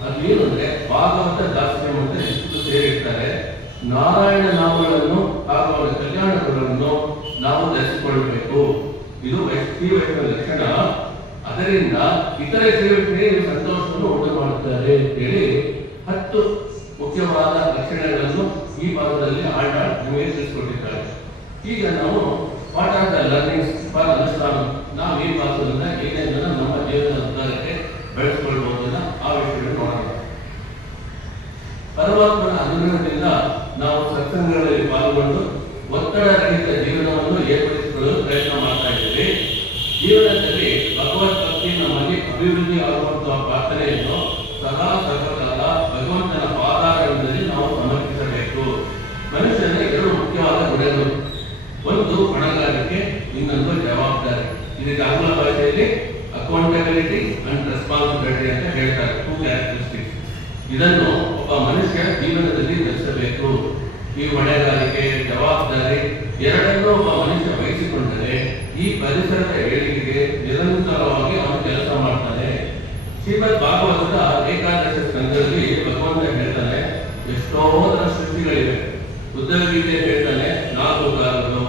ಅದು ಏನು ಅಂದ್ರೆ ಭಾಗವತ ದಾಸ್ಯ ಮತ್ತೆ ಎಷ್ಟು ಸೇರಿರ್ತಾರೆ. ನಾರಾಯಣ ನಾಮಗಳನ್ನು ಹಾಗೂ ಅವರ ಕಲ್ಯಾಣಗಳನ್ನು ನಾವು ಧರಿಸಿಕೊಳ್ಳಬೇಕು. ಇದು ಶ್ರೀ ವೈಷ್ಣವ ಲಕ್ಷಣ. ಅದರಿಂದ ಇತರ ಶ್ರೀವೈಷ್ಣವರಿಗೆ ಸಂತೋಷವನ್ನು ಉಂಟು ಮಾಡುತ್ತಾರೆ ಅಂತೇಳಿ 10 ಮುಖ್ಯವಾದ ಲಕ್ಷಣಗಳನ್ನು ಈ ಭಾಗದಲ್ಲಿ ನಿಮಗೆ ತಿಳಿಸಿಕೊಟ್ಟಿದ್ದಾರೆ. ಈಗ ನಾವು what are the learnings for ಅನುಷ್ಠಾನ, ನಾವು ಈ ಭಾಗದಿಂದ ಏನೇನನ್ನ ನಮ್ಮ ಜೀವನದ ಉದ್ದಾರಕ್ಕೆ ಬೆಳೆಸಿಕೊಳ್ಳಬಹುದನ್ನ ಆ ವಿಷಯವನ್ನು ನೋಡೋಣ. ಪರಮಾತ್ಮನ ಅನುಗ್ರಹದಿಂದ ನಾವು ಸತ್ಸಂಗಗಳಲ್ಲಿ ಪಾಲ್ಗೊಂಡು ಒತ್ತಡ ರಹಿತ ಜೀವನವನ್ನು ಏರ್ಪಡಿಸಿಕೊಳ್ಳಲು ಪ್ರಯತ್ನ ಮಾಡ್ತಾ ಇದ್ದೀವಿ. ಜೀವನದಲ್ಲಿ ಭಗವತ್ ಭಕ್ತಿ ನಮ್ಮಲ್ಲಿ ಅಭಿವೃದ್ಧಿ ಆಗುವಂತಹ ಪ್ರಾರ್ಥನೆಯನ್ನು ಸದಾ ಸರ್ವಕಾಲ ಭಗವಂತನ ಪಾದಾರವಿಂದಲೇ ನಾವು ಸಮರ್ಪಿಸಬೇಕು. ಮನುಷ್ಯನ 2 ಮುಖ್ಯವಾದ ಗುಣಗಳು, ಒಂದು ಹೊಣೆಗಾರಿಕೆ, ಇನ್ನೊಂದು ಜವಾಬ್ದಾರಿ. ಇದಕ್ಕೆ ಆಂಗ್ಲ ಭಾಷೆಯಲ್ಲಿ ಅಕೌಂಟಬಿಲಿಟಿ ಅಂಡ್ ರೆಸ್ಪಾನ್ಸಿಬಿಲಿಟಿ ಅಂತ ಹೇಳ್ತಾರೆ. 2 ಕ್ಯಾರೆಕ್ಟರಿಸ್ಟಿಕ್ಸ್. ಇದನ್ನು ಒಬ್ಬ ಮನುಷ್ಯ ಜೀವನದಲ್ಲಿ ಧರಿಸಬೇಕು. ಈ ಹೊಣೆಗಾರಿಕೆ ಜವಾಬ್ದಾರಿ ಎರಡನ್ನೂ ಒಬ್ಬ ಮನುಷ್ಯ ವಹಿಸಿಕೊಂಡರೆ ಈ ಪರಿಸರದ ಏಳಿಗೆಗೆ ನಿರಂತರವಾಗಿ ಅವನು ಕೆಲಸ ಮಾಡ್ತಾನೆ. ಶ್ರೀಮದ್ ಭಾಗವತದ ಏಕಾದಶ ಸ್ಕಂದದಲ್ಲಿ ಭಗವಂತ ಹೇಳ್ತಾನೆ, ಎಷ್ಟೋ ತರ ಸೃಷ್ಟಿಗಳಿವೆ. ಉದ್ಧವ ಗೀತೆ ಹೇಳ್ತಾನೆ 4 ಕಾಲಗಳು,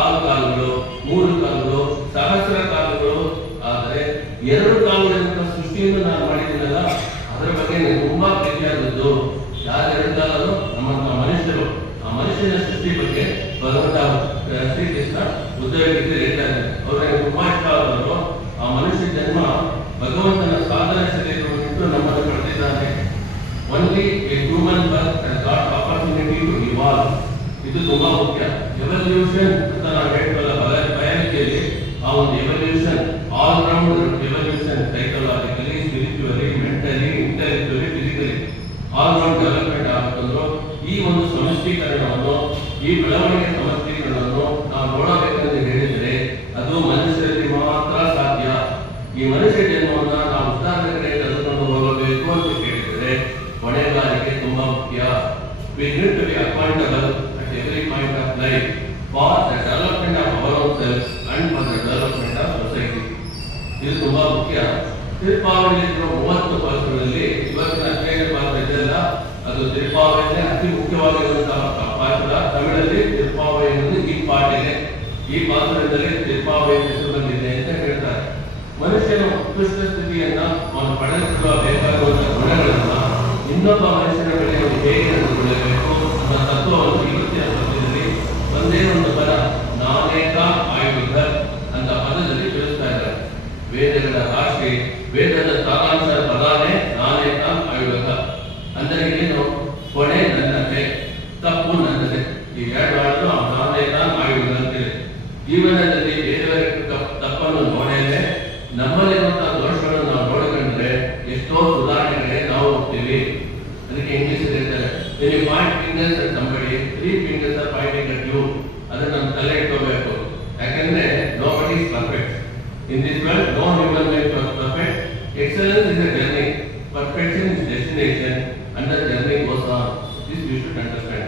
6 ಕಾಲಗಳು, 3 ಕಾಲಗಳು, ಸಹಸ್ರ ಕಾಲಗಳು. ಆದರೆ 2 ಕಾಲಗಳಿಂದ ಸೃಷ್ಟಿಯನ್ನು ನಾನು ಮಾಡಿದ್ದೀನಲ್ಲ, ಅದರ ಬಗ್ಗೆ ನನಗೆ ತುಂಬಾ ಪ್ರೀತಿಯಾದದ್ದು. ಯಾರು 2 ಕಾಲಗಳು? ನಮ್ಮ ಮನುಷ್ಯರು. ಆ ಮನುಷ್ಯನ ಸೃಷ್ಟಿ ಬಗ್ಗೆ ಭಗವಂತ ಶ್ರೀಕೃಷ್ಣ ಉದ್ಧವ ಗೀತೆ ಹೇಳ್ತಾನೆ. ಅವ್ರಿಗೆ ತುಂಬಾ ಇಷ್ಟ ಆದವರು. ಆ ಮನುಷ್ಯ ಜನ್ಮ ಭಗವಂತನ ಸಾಧನ ಶರೀರವನ್ನು ನಮ್ಮನ್ನು ಪಡೆದಿದ್ದಾನೆ. Only a human birth has got opportunity to evolve. ಇದು ತುಂಬಾ ಮುಖ್ಯ. ಎವಲ್ಯೂಷನ್ ಅಂತ ನಾವು ಹೇಳ್ತಲ್ಲ ಬಯಾಲಜಿಯಲ್ಲಿ, ಆ ಒಂದು evolution all round evolution, psychologically, spiritually, mentally, intellectually, physically all round development ಆಗಬೇಕಂದ್ರು ಈ ಒಂದು ಸಮಷ್ಟಿಕರಣವನ್ನು, ಈ ಬೆಳವಣಿಗೆ ಸಮಷ್ಟಿಕರಣವನ್ನು ನಾವು ನೋಡಬೇಕಂತ ಹೇಳಿದರೆ ಅದು ಮನುಷ್ಯರಲ್ಲಿ ಮಾತ್ರ ಸಾಧ್ಯ. ಈ ಮನುಷ್ಯ ಜನ್ಮವನ್ನು ನಾವು ಉದ್ದಾರದ ಕಡೆ ತೆಗೆದುಕೊಂಡು ಹೋಗಬೇಕು ಅಂತ ಹೇಳಿದರೆ ಹೊಣೆಗಾರಿಕೆ ತುಂಬಾ ಮುಖ್ಯ. We need to be accountable at every point of life for the development of our own self and for the development of society. ಇದು ತುಂಬಾ ಮುಖ್ಯ. ತಿರುಪಾವಳಿಯಲ್ಲಿರುವ 30 ಪಾತ್ರಗಳಲ್ಲಿ ಇವತ್ತಿನ ಅಧ್ಯಯನ ಪಾತ್ರ ಇದೆಲ್ಲ, ಅದು ತಿರುಪಾವಳಿಯಲ್ಲಿ ಅತಿ ಮುಖ್ಯವಾಗಿರುವಂತಹ ಪಾತ್ರ. ತಮಿಳಲ್ಲಿ ತಿರುಪಾವಳಿ ಎನ್ನುವುದು ಈ ಪಾಠಿಗೆ, ಈ ಪಾತ್ರದಲ್ಲಿ ತಿರುಪಾವಳಿ ಹೆಸರು ಬಂದಿದೆ ಅಂತ ಹೇಳ್ತಾರೆ. ಮನುಷ್ಯನ ಉತ್ಕೃಷ್ಟ ಸ್ಥಿತಿಯನ್ನ ಅವನು ಪಡೆದುಕೊಳ್ಳುವ ಬೇಕಾಗುವಂತಹ ಗುಣಗಳನ್ನ ಇನ್ನೊಬ್ಬ ಮನುಷ್ಯನ ಬಳಿ ಅವನು ಹೇಗೆ ನಡೆದುಕೊಳ್ಳಬೇಕು ಅನ್ನೋ ತತ್ವವನ್ನು ಇವತ್ತಿನ ಪದ್ಯದಲ್ಲಿ ಒಂದೇ ಒಂದು ಪದ ನಾನೇ ಜೀವನದಲ್ಲಿ ಬೇರೆಯವರ ತಪ್ಪನ್ನು ನೋಡೇನೆ ನಮ್ಮಲ್ಲಿರುವಂತಹ ದೋಷಗಳನ್ನು ನಾವು ನೋಡಿಕೊಂಡ್ರೆ ಎಷ್ಟೋ ಸುಧಾರಣೆಗಳಿಗೆ ನಾವು ಹೋಗ್ತೀವಿ. ಅದಕ್ಕೆ ಇಂಗ್ಲಿಷ್ ಹೇಳ್ತಾರೆ, when you point fingers at somebody, 3 fingers are pointing at you. ಅದನ್ನ ನಮ್ಮ ತಲೆ ಇಟ್ಕೋಬೇಕು. ಯಾಕಂದ್ರೆ nobody is perfect. In this world, no human being is perfect. Excellence is a journey. Perfection is destination and the journey goes on. This we should understand.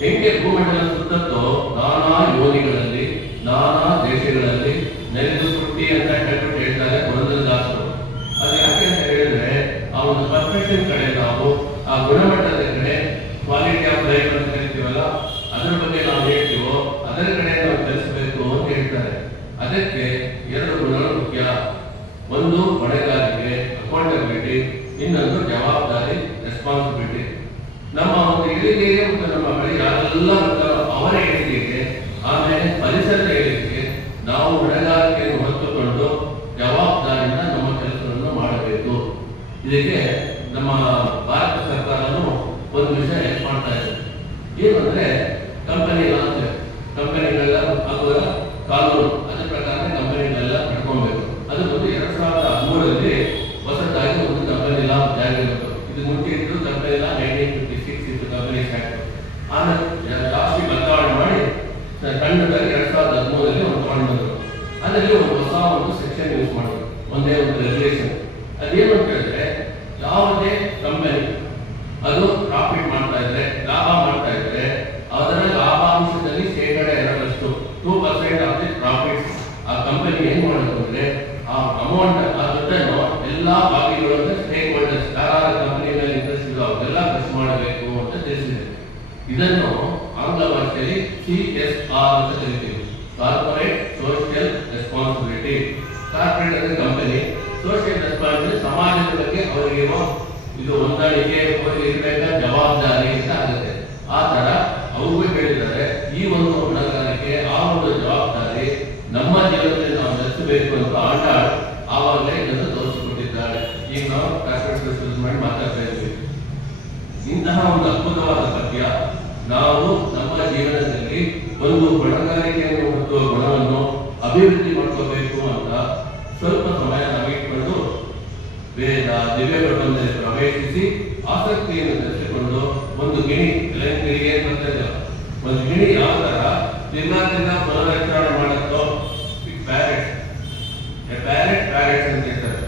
ಹೆಂಗೆ ಭೂಮಂಡಲ ಸುತ್ತತ್ತೋ ನಾನಾ ಯೋನಿಗಳಲ್ಲಿ ನಾನಾ ದೇಶಗಳಲ್ಲಿ ನೆಲೆದು ಹುಟ್ಟಿ ಅಂತ ಹೇಳ್ತಾರೆ ಪುರಂದರದಾಸರು. ಅದು ಯಾಕೆ ಅಂತ ಹೇಳಿದ್ರೆ ಆ ಒಂದು ಪರ್ಫೆಕ್ಷನ್ ಕಡೆ ನಾವು ಆ ಗುಣಮಟ್ಟದ ಕಡೆ ಕ್ವಾಲಿಟಿ ಆಫ್ ಲೈಫ್ ಅಂತ ಕರಿತೀವಲ್ಲ ಅದರ ಬಗ್ಗೆ ನಾವು ಹೇಳ್ತೀವೋ ಅದರ ಕಡೆ ನಾವು ಕಲಿಸಬೇಕು ಅಂತ ಹೇಳ್ತಾರೆ. ಅದಕ್ಕೆ 2 ಗುಣಗಳು ಮುಖ್ಯ. ಒಂದು ಹೊಣೆಗಾರಿಕೆ ಅಕೌಂಟಬಿಲಿಟಿ, ಇನ್ನೊಂದು ಜವಾಬ್ದಾರಿ ರೆಸ್ಪಾನ್ಸಿಬಿಲಿಟಿ. ನಮ್ಮ ಒಂದು ಏಳಿಗೆಗೆ ಮತ್ತು ನಮ್ಮ ಬಳಿ ಯಾರೆಲ್ಲ ಬರ್ತಾರೋ ಅವರ ಏಳಿಗೆಗೆ ಆಮೇಲೆ ಪರಿಸರದ ಏಳಿಗೆಗೆ ನಾವು ಹೊಣೆಗಾರಿಕೆಯನ್ನು ಹೊತ್ತುಕೊಂಡು ಜವಾಬ್ದಾರಿಯಿಂದ ನಮ್ಮ ಕೆಲಸವನ್ನು ಮಾಡಬೇಕು. ಇದಕ್ಕೆ ನಮ್ಮ ಭಾರತ ಸರ್ಕಾರನು ಒಂದು ವಿಷಯ ಹೆಲ್ಪ್ ಮಾಡ್ತಾ ಇದೆ. ಏನು ಅಂದ್ರೆ ಕಂಪನಿಗಳೆಲ್ಲ ಆಗುವ ಕಾನೂನು ಅದರ ಪ್ರಕಾರ ಕಂಪನಿಗಳೆಲ್ಲ ನಡ್ಕೊಬೇಕು. ಅದು ಒಂದು 2013ರಲ್ಲಿ ಹೊಸದಾಗಿ ಒಂದು ಕಂಪನಿ ಲಾ ಜಾರಿಗೆ ಬಂತು. ಇದು ಮುಂಚೆ ಇದ್ದು ಕಂಪನಿ ಲಾ 1956 ಇತ್ತು ಕಂಪನೀಸ್ ಆಕ್ಟ್. ಆಮೇಲೆ ಜಾಸ್ತಿ ಬದಲಾವಣೆ ಮಾಡಿ ತಂಡದಲ್ಲಿ 2013ರಲ್ಲಿ ಒಂದು ತಗೊಂಡು ಬಂದರು. ಅದರಲ್ಲಿ ಒಂದು ಹೊಸ ಒಂದು ಸೆಕ್ಷನ್ ಯೂಸ್ ಮಾಡಿದ್ರು, ಒಂದೇ ಒಂದು ರೆಗ್ಯುಲೇಷನ್. ಅದೇನು ಅಂತ ಹೇಳಿದ್ರೆ ಯಾವುದೇ ಕಂಪನಿ ಅದು ಪ್ರಾಫಿಟ್ ಮಾಡ್ತಾ ಇದ್ರೆ ಲಾಭ ಮಾಡ್ತಾ ಇದ್ರೆ ಅದರ ಲಾಭಾಂಶದಲ್ಲಿ 2% 2% ಆಫ್ ದಿ ಪ್ರಾಫಿಟ್ ಆ ಕಂಪನಿ ಏನ್ ಮಾಡಬೇಕು ಅಂದ್ರೆ ಆ ಅಮೌಂಟ್ ಆ ದುಡ್ಡನ್ನು ಎಲ್ಲಾ ಭಾಗಿಗಳು ಸ್ಟೇಕ್ ಹೋಲ್ಡರ್ಸ್ ಯಾರು ಕಂಪನಿಯಲ್ಲಿ ಇಂಟ್ರೆಸ್ಟ್ ಇರೋ ಅವರೆಲ್ಲ ಖರ್ಚು ಮಾಡಬೇಕು ಅಂತ ತಿಳಿಸಿದೆ. ಇದನ್ನು ಆಂಗ್ಲ ಭಾಷೆಯಲ್ಲಿ CSR ಅಂತ ಕರಿತೀವಿ, ಕಾರ್ಪೊರೇಟ್ ಸೋಷಿಯಲ್ ರೆಸ್ಪಾನ್ಸಿಬಿಲಿಟಿ. ಕಾರ್ಪೊರೇಟ್ ಅಂದ್ರೆ ಕಂಪನಿ, ಸೋಷಿಯಲ್ ರೆಸ್ಪಾನ್ಸಿಬಿಲಿಟಿ ಸಮಾಜದ ಬಗ್ಗೆ ಅವರಿಗೆ ಇದು ಹೊಂದಾಣಿಕೆ ಇರಬೇಕಾದ ಜವಾಬ್ದಾರಿ ಅಂತ ಆಗುತ್ತೆ. ಆ ತರ ಅವ್ರಿಗೂ ಹೇಳಿದ್ದಾರೆ ಈ ಒಂದು ಹೊಣೆಗಾರಿಕೆ ಆ ಒಂದು ಜವಾಬ್ದಾರಿ ನಮ್ಮ ಜೀವನದಲ್ಲಿ ನಾವು ನಡೆಸಬೇಕು ಅಂತ ಆಂಡಾಳ್ ಆವಾಗಲೇ ಇದನ್ನು ತೋರಿಸಿಕೊಟ್ಟಿದ್ದಾರೆ. ಈಗ ನಾವು ಮಾಡಿ ಮಾತಾಡ್ತಾ ಇದ್ವಿ. ಇಂತಹ ಒಂದು ಅದ್ಭುತವಾದ ಪದ್ಯ ನಾವು ನಮ್ಮ ಜೀವನದಲ್ಲಿ ಒಂದು ಹೊಣೆಗಾರಿಕೆಯನ್ನು ಹೊತ್ತುವ ಗುಣವನ್ನು ಅಭಿವೃದ್ಧಿ ಮಾಡ್ಕೋಬೇಕು ಅಂತ ಸ್ವಲ್ಪ ಸಮಯ ನಾವಿಟ್ಕೊಂಡು ವೇದ ದಿವ್ಯ ಪ್ರಬಂಧದಲ್ಲಿ ಪ್ರವೇಶಿಸಿ ಆಸಕ್ತಿಯನ್ನು ಬೆಳೆಸಿಕೊಂಡು ಒಂದು ಗಿಣಿ ಗಿಣಿಗೆ ಬರ್ತಿದ್ದ ಒಂದು ಗಿಣಿ ಯಾವ ತರ ತಿನ್ನ ಪುನರಕ್ಷಣೆ ಮಾಡುತ್ತೋ ಪ್ಯಾರೆಟ್ ಅಂತ ಹೇಳ್ತಾರೆ.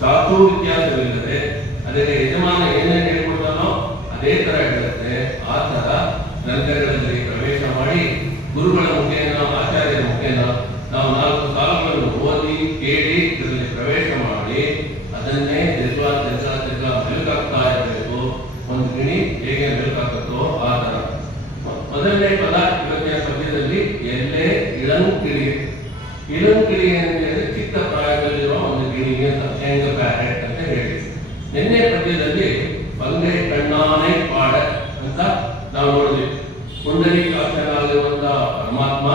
ಸಾಧು ವ್ಯತ್ಯಾಸವಿಲ್ಲದೆ ಅದಕ್ಕೆ ಯಜಮಾನ ಏನೇನು ಹೇಳ್ಕೊಡ್ತಾನೋ ಅದೇ ತರ ಇರುತ್ತೆ. ಆ ತರ ಗ್ರಂಥಗಳಲ್ಲಿ ಪ್ರವೇಶ ಮಾಡಿ ಗುರುಗಳ ಮುಖೇನ ಆಚಾರ್ಯರ ಮುಖೇನ ನಾವು 4 ಸಾಲುಗಳನ್ನು ಓದಿ ಕೇಳಿ ಇದರಲ್ಲಿ ಪ್ರವೇಶ ಮಾಡಿ ಅದನ್ನೇ ತಿರ್ಗಾ ಮೆಲುಕಾಗ್ತಾ ಇರಬೇಕು. ಒಂದು ಗಿಣಿ ಹೇಗೆ ಮೆಲುಕಾಗುತ್ತೋ ಆ ತರ. ಮೊದಲನೇ ಪದ ಇವತ್ತಿನ ಪದ್ಯದಲ್ಲಿ ಎಲ್ಲೇ ಇಳಂಕಿಳಿ. ಇಳಂಕಿಳಿ ಅಂದರೆ ಚಿಕ್ಕ ಪ್ರಾಯದಲ್ಲಿರುವ ಒಂದು ಗಿಣಿಗೆ ಹೆಂಗ ಪ್ಯಾರೆಟ್ ಅಂತ ಹೇಳಿ. ನಿನ್ನೆ ಪದ್ಯದಲ್ಲಿ ಬಂದೆ ಕಣ್ಣಾನೆ ಪಾಡ ಅಂತ ನಾವು ನೋಡಿದ್ವಿ. ಪುಂಡರೀಕಾಕ್ಷನಾಗಿರುವಂತಹ ಪರಮಾತ್ಮ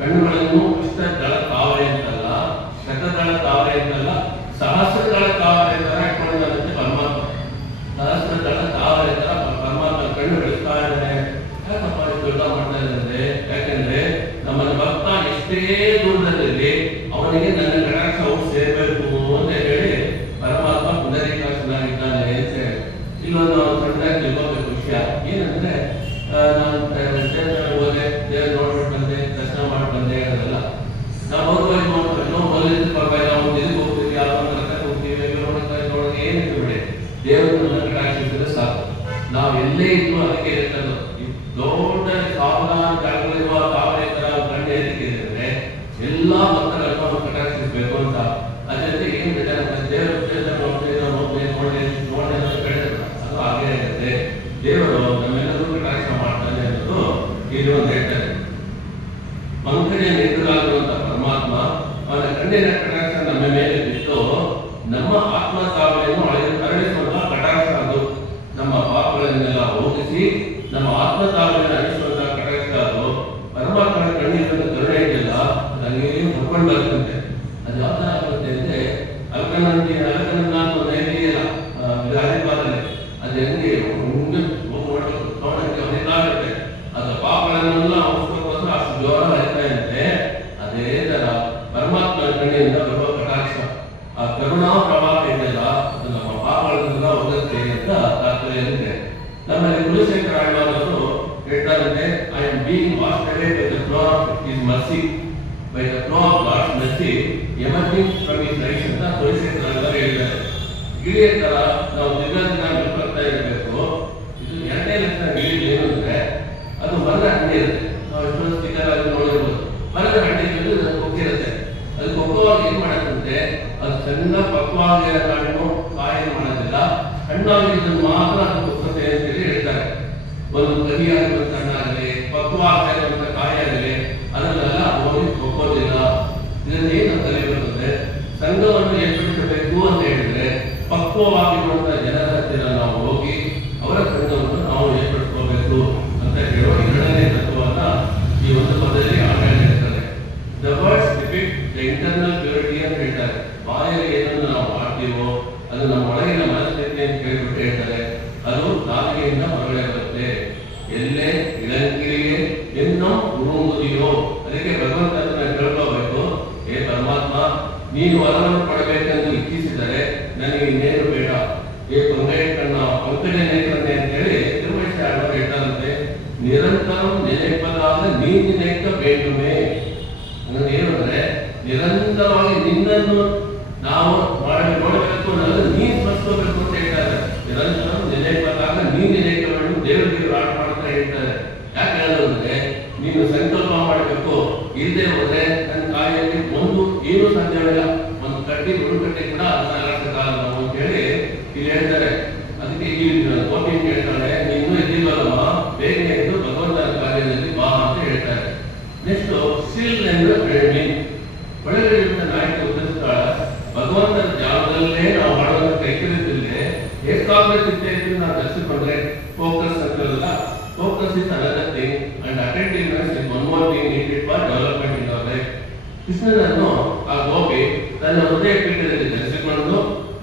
ಕಣ್ಣುಗಳನ್ನು ಅಷ್ಟದಳ ತಾವರೆ ಅಂತಲ್ಲ, ಶತದಳ ತಾವರೆ ಅಂತಲ್ಲ, ಸಹಸ್ರದಳ ತಾವರೆ ತರ ಇಟ್ಕೊಂಡಿದ್ದಾನಂತೆ ಪರಮಾತ್ಮ. ಸಹಸ್ರದಳ ತಾವರೆ ತರ ಪರಮಾತ್ಮ ಕಣ್ಣು ಬೆಳೆಸ್ತಾ ಇದ್ದಾನೆ. ಯಾಕಪ್ಪ ದೊಡ್ಡ ಮಾಡ್ತಾ ಇದ್ದಾರೆ? ಯಾಕಂದ್ರೆ ನಮ್ಮನ್ನು ಭಕ್ತ ಎಷ್ಟೇ ದೂರದಲ್ಲಿ ಅವನಿಗೆ ನನ್ನ ಕಟಾಕ್ಷ ಅವ್ರು ಸೇರ್ಬೇಕು ಅಂತ ಹೇಳಿ ಪರಮಾತ್ಮ ಪುನರೀಕಾಕ್ಷನಾಗಿದ್ದಾನೆ ಅಂತ ಹೇಳಿ. ಇಲ್ಲೊಂದು ನಾವು ಸಣ್ಣದಾಗಿ ತಿಳ್ಕೋಬೇಕು ವಿಷಯ ಏನಂದ್ರೆ ನಾನು ಹೋದೆ, ದೇವ್ರು ನೋಡ್ಬಿಟ್ಟು ಬಂದೆ, ದರ್ಶನ ಮಾಡಿ ಬಂದೆ ಅದೆಲ್ಲ ನಾವು ಹೋಗುವಾಗ ನೋಡ್ಬೇಕು. ನಾವು ಹೊಲಿದ್ದು ಪರವಾಗಿಲ್ಲ, ಒಂದು ಇದಕ್ಕೆ ಹೋಗ್ತೀವಿ, ಯಾವ ಹೋಗ್ತೀವಿ, ನೋಡೋಕೆ ಏನಿತ್ತು ಬಿಡಿ, ದೇವರನ್ನ ಕಟಾಕ್ಷಿಸಿದ್ರೆ ಸಾಕು. ನಾವು ಎಲ್ಲೇ ಇದ್ದು ಅದಕ್ಕೆ ಇರ್ತದ್ದು. ದೊಡ್ಡ ಸಾವಿರಾರು ಜಾಗಗಳಿರುವ ತಾವರೆ ತರ ಕಣ್ಣು ಎದಕ್ಕೆ ಇದ್ರೆ ಎಲ್ಲಾ ಭಕ್ತರನ್ನು ನಾವು ಕಟಾಕ್ಷಿಸಬೇಕು ಅಂತ. ಅದರಿಂದ ಏನು ನೋಡೇ ಅದು ಹಾಗೆ ಇರುತ್ತೆ. ದೇವರು ನಮ್ಮೆಲ್ಲರೂ ಕಟಾಕ್ಷ ಮಾಡ್ತಾನೆ ಅನ್ನೋದು ಇದು ಒಂದು ಹೇಳ್ತಾರೆ. ಪಂಕಜ ನೇತೃರಾಗಿರುವಂತಹ ಪರಮಾತ್ಮ ಅವನ ಕಣ್ಣಿನ ಕಟಾಕ್ಷ ನಮ್ಮ ಮೇಲೆ ಬಿಟ್ಟು ನಮ್ಮ ಆತ್ಮ ತಾವರೆಯನ್ನು ಅರಳಿಸುವಂತಹ ಕಟಾಕ್ಷ. ಅದು ನಮ್ಮ ಪಾಪಗಳನ್ನೆಲ್ಲ ಹೋಗಿಸಿ ನಮ್ಮ ಆತ್ಮ ತಾವರೆಯನ್ನು ಅರಳಿಸುವಂತಹ ಕಟಾಕ್ಷ. ಅದು ಪರಮಾತ್ಮನ ಕಣ್ಣಿನ ಕರುಣೆ ಇದೆಯಲ್ಲ ನನಗೆ ಹೊಡ್ಕೊಂಡು ಬರ್ತಂತೆ. ಅದು ಯಾವ ತರ ಆಗುತ್ತೆ ಅಂದ್ರೆ ಅಲ್ಕನನ್ನ ಒಂದು ಇದೆಯಲ್ಲ ಹರಿಪಾದಲ್ಲಿ ಅದು ಹೆಂಗೆ ನೋಡಕ್ಕೆ ಹೊರಟಾಗುತ್ತೆ. ಅದು ಪಾಪಗಳನ್ನೆಲ್ಲ ಔಷಧಕ್ಕೋಸ್ಕರ ಅಷ್ಟು ಜೋರ ಹರಿತಾ ಇರುತ್ತೆ. mercy. By the flow of God's mercy, emerging from his right ಅಂತ ತೋರಿಸಿದ್ದಾರೆ ಹೇಳಿದ್ದಾರೆ. ಗಿಳಿಯ ತರ ನಾವು ದಿನ ಬಿಡ್ತಾ ಇರಬೇಕು. ಇದು ಎರಡನೇ ಲಕ್ಷಣ ಗಿಳಿ ಏನು ಅಂದ್ರೆ ಅದು ಮರದ ಹಣ್ಣೆ ಇರುತ್ತೆ. ನಾವು ಎಷ್ಟೊಂದು ಸ್ಟಿಕರ್ ಆಗಿ ನೋಡಿರ್ಬೋದು. ಮರದ ಹಣ್ಣೆ ಕೊಕ್ಕಿರುತ್ತೆ. ಅದು ಕೊಕ್ಕುವಾಗ ಏನ್ ಮಾಡುತ್ತಂತೆ, ಅದು ಚೆನ್ನ ಪಕ್ವಾಗಿರೋ ಹಣ್ಣು ಕಾಯಿ ಮಾಡೋದಿಲ್ಲ, ಹಣ್ಣಾಗಿದ್ದನ್ನು ಮಾತ್ರ ಅದು ಕೊಕ್ಕುತ್ತೆ ಅಂತೇಳಿ ಹೇಳ್ತಾರೆ. ಒಂದು ಕಹಿಯಾಗಿರುವಂತ ಹಣ್ಣಾಗಲಿ ಪಕ್ವಾಗಿರುವಂತ ಕಾಯಿ ಆಗಲಿ ಅದನ್ನೆಲ್ಲ ಹೋಗಿ ಕೊಕ್ಕೋದಿಲ್ಲ. ಇದನ್ನೇನು ಕಲಿಬರುತ್ತದೆ, ಸಂಘವನ್ನು ಏರ್ಪಡಿಸಬೇಕು ಅಂತ ಹೇಳಿದ್ರೆ ಪಕ್ವವಾಗಿರುವಂತಹ ಜನರ ಹತ್ತಿರ ನಾವು ಹೋಗಿ ಅವರ ಸಂಘವನ್ನು ನಾವು ಏರ್ಪಡಿಸ್ಕೋಬೇಕು ಅಂತ ಹೇಳುವ ಎರಡನೇ ತತ್ವವನ್ನ ಈ ಒಂದು ಪದದಲ್ಲಿ ಆಡಳಿತ ಹೇಳ್ತಾರೆ. The words depict the internal purity ಅಂತ ಹೇಳ್ತಾರೆ. ಬಾಯಲ್ಲಿ ಏನನ್ನು ನಾವು ಮಾಡ್ತೀವೋ ಅದು ನಮ್ಮ ಒಳಗಿನ ಮನಸ್ಥಿತಿ ಅಂತ ಹೇಳಿಬಿಟ್ಟು ಹೇಳ್ತಾರೆ. ಅದು ನಾಲಿಗೆಯಿಂದ ಹೊರಗಡೆ ಬರುತ್ತೆ. ಎಲ್ಲೇ ಇಳಂಗಿರಿಗೆ ಎನ್ನೋ ಗುರುಮುದಿಯೋ. ಅದಕ್ಕೆ ಭಗವಂತನ ಕೇಳ್ಕೋಬೇಕು, ಹೇ ಪರಮಾತ್ಮ, ನೀನು ವರವನ್ನು ಪಡಬೇಕೆಂದು ಇಚ್ಛಿಸಿದರೆ ನನಗೆ ಇನ್ನೇನು ಬೇಡ. ಏ ಪಂಕಜ ನೇತ್ರನ್ನೇ ಅಂತ ಹೇಳಿ ತಿರುಮೇಶ ಆಳ್ವರು ಹೇಳ್ತಾರಂತೆ. ನಿರಂತರಂ ನೆನೆಪದಾದ ನೀತಿನೇಕ ಬೇಡುಮೆ. ಅನ್ನೋದು ಏನು ಅಂದ್ರೆ ನಿರಂತರವಾಗಿ ನಿನ್ನನ್ನು ನಾವು ನೋಡಬೇಕು ಅನ್ನೋದು ನೀನು ಸ್ಮರಿಸ್ಕೋಬೇಕು ಅಂತ ಹೇಳ್ತಾರೆ. ನಿರಂತರಂ ನೆನೆಪದಾಗ ನೀತಿನೇಕ ಬೇಡ ದೇವರಿಗೆ ಆಟ ಮಾಡ್ತಾ ಹೇಳ್ತಾರೆ. ಯಾಕೆ ಹೇಳೋದು ಅಂದ್ರೆ ನೀನು ಸಂಕಲ್ಪ ಮಾಡಬೇಕು. ಇಲ್ಲದೆ ಹೋದ್ರೆ ನನ್ನ ಕಾಯಲ್ಲಿ ಒಂದು ಏನು ಸಾಧ್ಯವಿಲ್ಲ. ಒಂದು ಕಡ್ಡಿ ಕಡ್ಡಿ ಕೂಡ ಅದಕ್ಕಾಗಲ್ಲ ಅಂತ ಹೇಳಿ ಇಲ್ಲಿ ಹೇಳ್ತಾರೆ. ಅದಕ್ಕೆ ಈ ಗೋಪಿ ಹೇಳ್ತಾಳೆ, ನೀನು ಎದ್ದಿಲ್ವಲ್ಲಮ್ಮ, ಬೇಗನೆ ಎದ್ದು ಭಗವಂತನ ಕಾರ್ಯದಲ್ಲಿ ಬಾ ಅಂತ ಹೇಳ್ತಾರೆ. ನೆಕ್ಸ್ಟ್ ಸಿಲ್ ಎಂದು ಮೀನ್ ಒಳಗಡೆ ನಾಯಕ ಉತ್ತರಿಸ್ತಾಳ. ಭಗವಂತನ ಜಾಗದಲ್ಲೇ ನಾವು ಮಾಡುವಂತ ಕೈಕರ್ಯದಲ್ಲೇ ಏಕಾಗ್ರತೆ ನಾವು ದರ್ಶಿಕೊಂಡ್ರೆ ಫೋಕಸ್ ಅಂತಲ್ಲ. Focus is another thing and attentiveness is one more thing needed for development in our life. ಕೃಷ್ಣನನ್ನು ಆ ಗೋಪಿ ತನ್ನ ಹೃದಯ ಪೀಠದಲ್ಲಿ ಧರಿಸಿಕೊಂಡು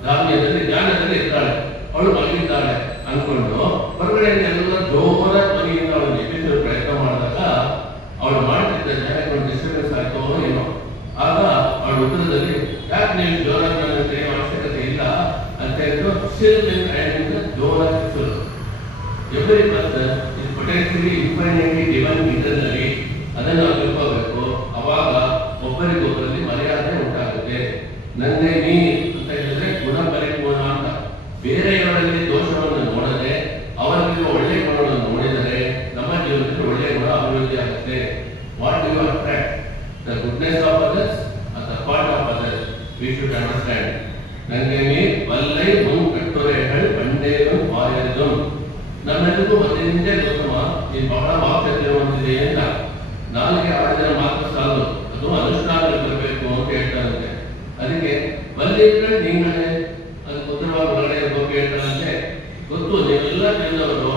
ಧಾಮ್ಯದಲ್ಲಿ ಜ್ಞಾನದಲ್ಲಿ ಇರ್ತಾಳೆ. ಅವಳು ಮಲಗಿದ್ದಾಳೆ ಅನ್ಕೊಂಡು ಹೊರಗಡೆ ಎಲ್ಲ ಜೋರ ಧ್ವನಿಯಿಂದ ಅವಳು ಎಬ್ಬಿಸಲು ಪ್ರಯತ್ನ ಮಾಡಿದಾಗ ಅವಳು ಮಾಡ್ತಿದ್ದ ಜಾಗಗಳು ಡಿಸ್ಟರ್ಬೆನ್ಸ್ ಆಯ್ತೋ ಏನೋ. ಆಗ ಅವಳ ಉತ್ತರದಲ್ಲಿ ಯಾಕೆ ನೀವು ಜೋರಾಗಿ ಅವಶ್ಯಕತೆ ಇಲ್ಲ ಅಂತ ಹೇಳಿದ್ರು. ಜೋರಾಗಿ every person is potentially infinitely divine internally. ಅದನ್ನು ನಾವು ತಿಳ್ಕೋಬೇಕು. ಅವಾಗ ಒಬ್ಬರಿಗೊಬ್ಬರಲ್ಲಿ ಮರ್ಯಾದೆ ಉಂಟಾಗುತ್ತೆ. ನನ್ನೇ ನೀ ಅಂತ ಹೇಳಿದ್ರೆ ಗುಣ ಪರಿಪೂರ್ಣ ಅಂತ. ಬೇರೆಯವರಲ್ಲಿ ದೋಷವನ್ನು ನೋಡದೆ ಅವರಲ್ಲಿ ಒಳ್ಳೆಯ ಗುಣವನ್ನು ನೋಡಿದರೆ ನಮ್ಮ ಜೀವನದಲ್ಲಿ ಒಳ್ಳೆಯ ಗುಣ ಅಭಿವೃದ್ಧಿ ಆಗುತ್ತೆ. What do you attract, the goodness of others ಅಥವಾ the fault of others? We should understand. ನನಗೆ ನೀ ವಲ್ಲೈ ಮುನ್ ಕಟ್ಟುರೆಗಳು ಬಂಡೇನು ವಾಯದು. ನಮ್ಮೆಲ್ಲರಿಗೂ ಮೊದಲಿನಿಂದ ಗೊತ್ತಮ್ಮ ನೀನು ಬಹಳ ವಾಕ್ಯತೆ ಹೊಂದಿದೆ ಅಂತ. ನಾಲ್ಗೆ ಆಡಿದರೆ ಮಾತ್ರ ಸಾಲು, ಅದು ಅನುಷ್ಠಾನಕ್ಕೆ ಬರಬೇಕು ಅಂತ ಹೇಳ್ತಾರಂತೆ. ಅದಕ್ಕೆ ಬಲ್ಲಿದ್ರೆ ನೀங்களೇ ಅದಕ್ಕೆ ಉತ್ತರವಾಗಿ ಒಳಗಡೆ ಗೋಪಿ ಹೇಳ್ತಾರಂತೆ. ಗೊತ್ತು ನೀವೆಲ್ಲ ತಿಳಿದವರು.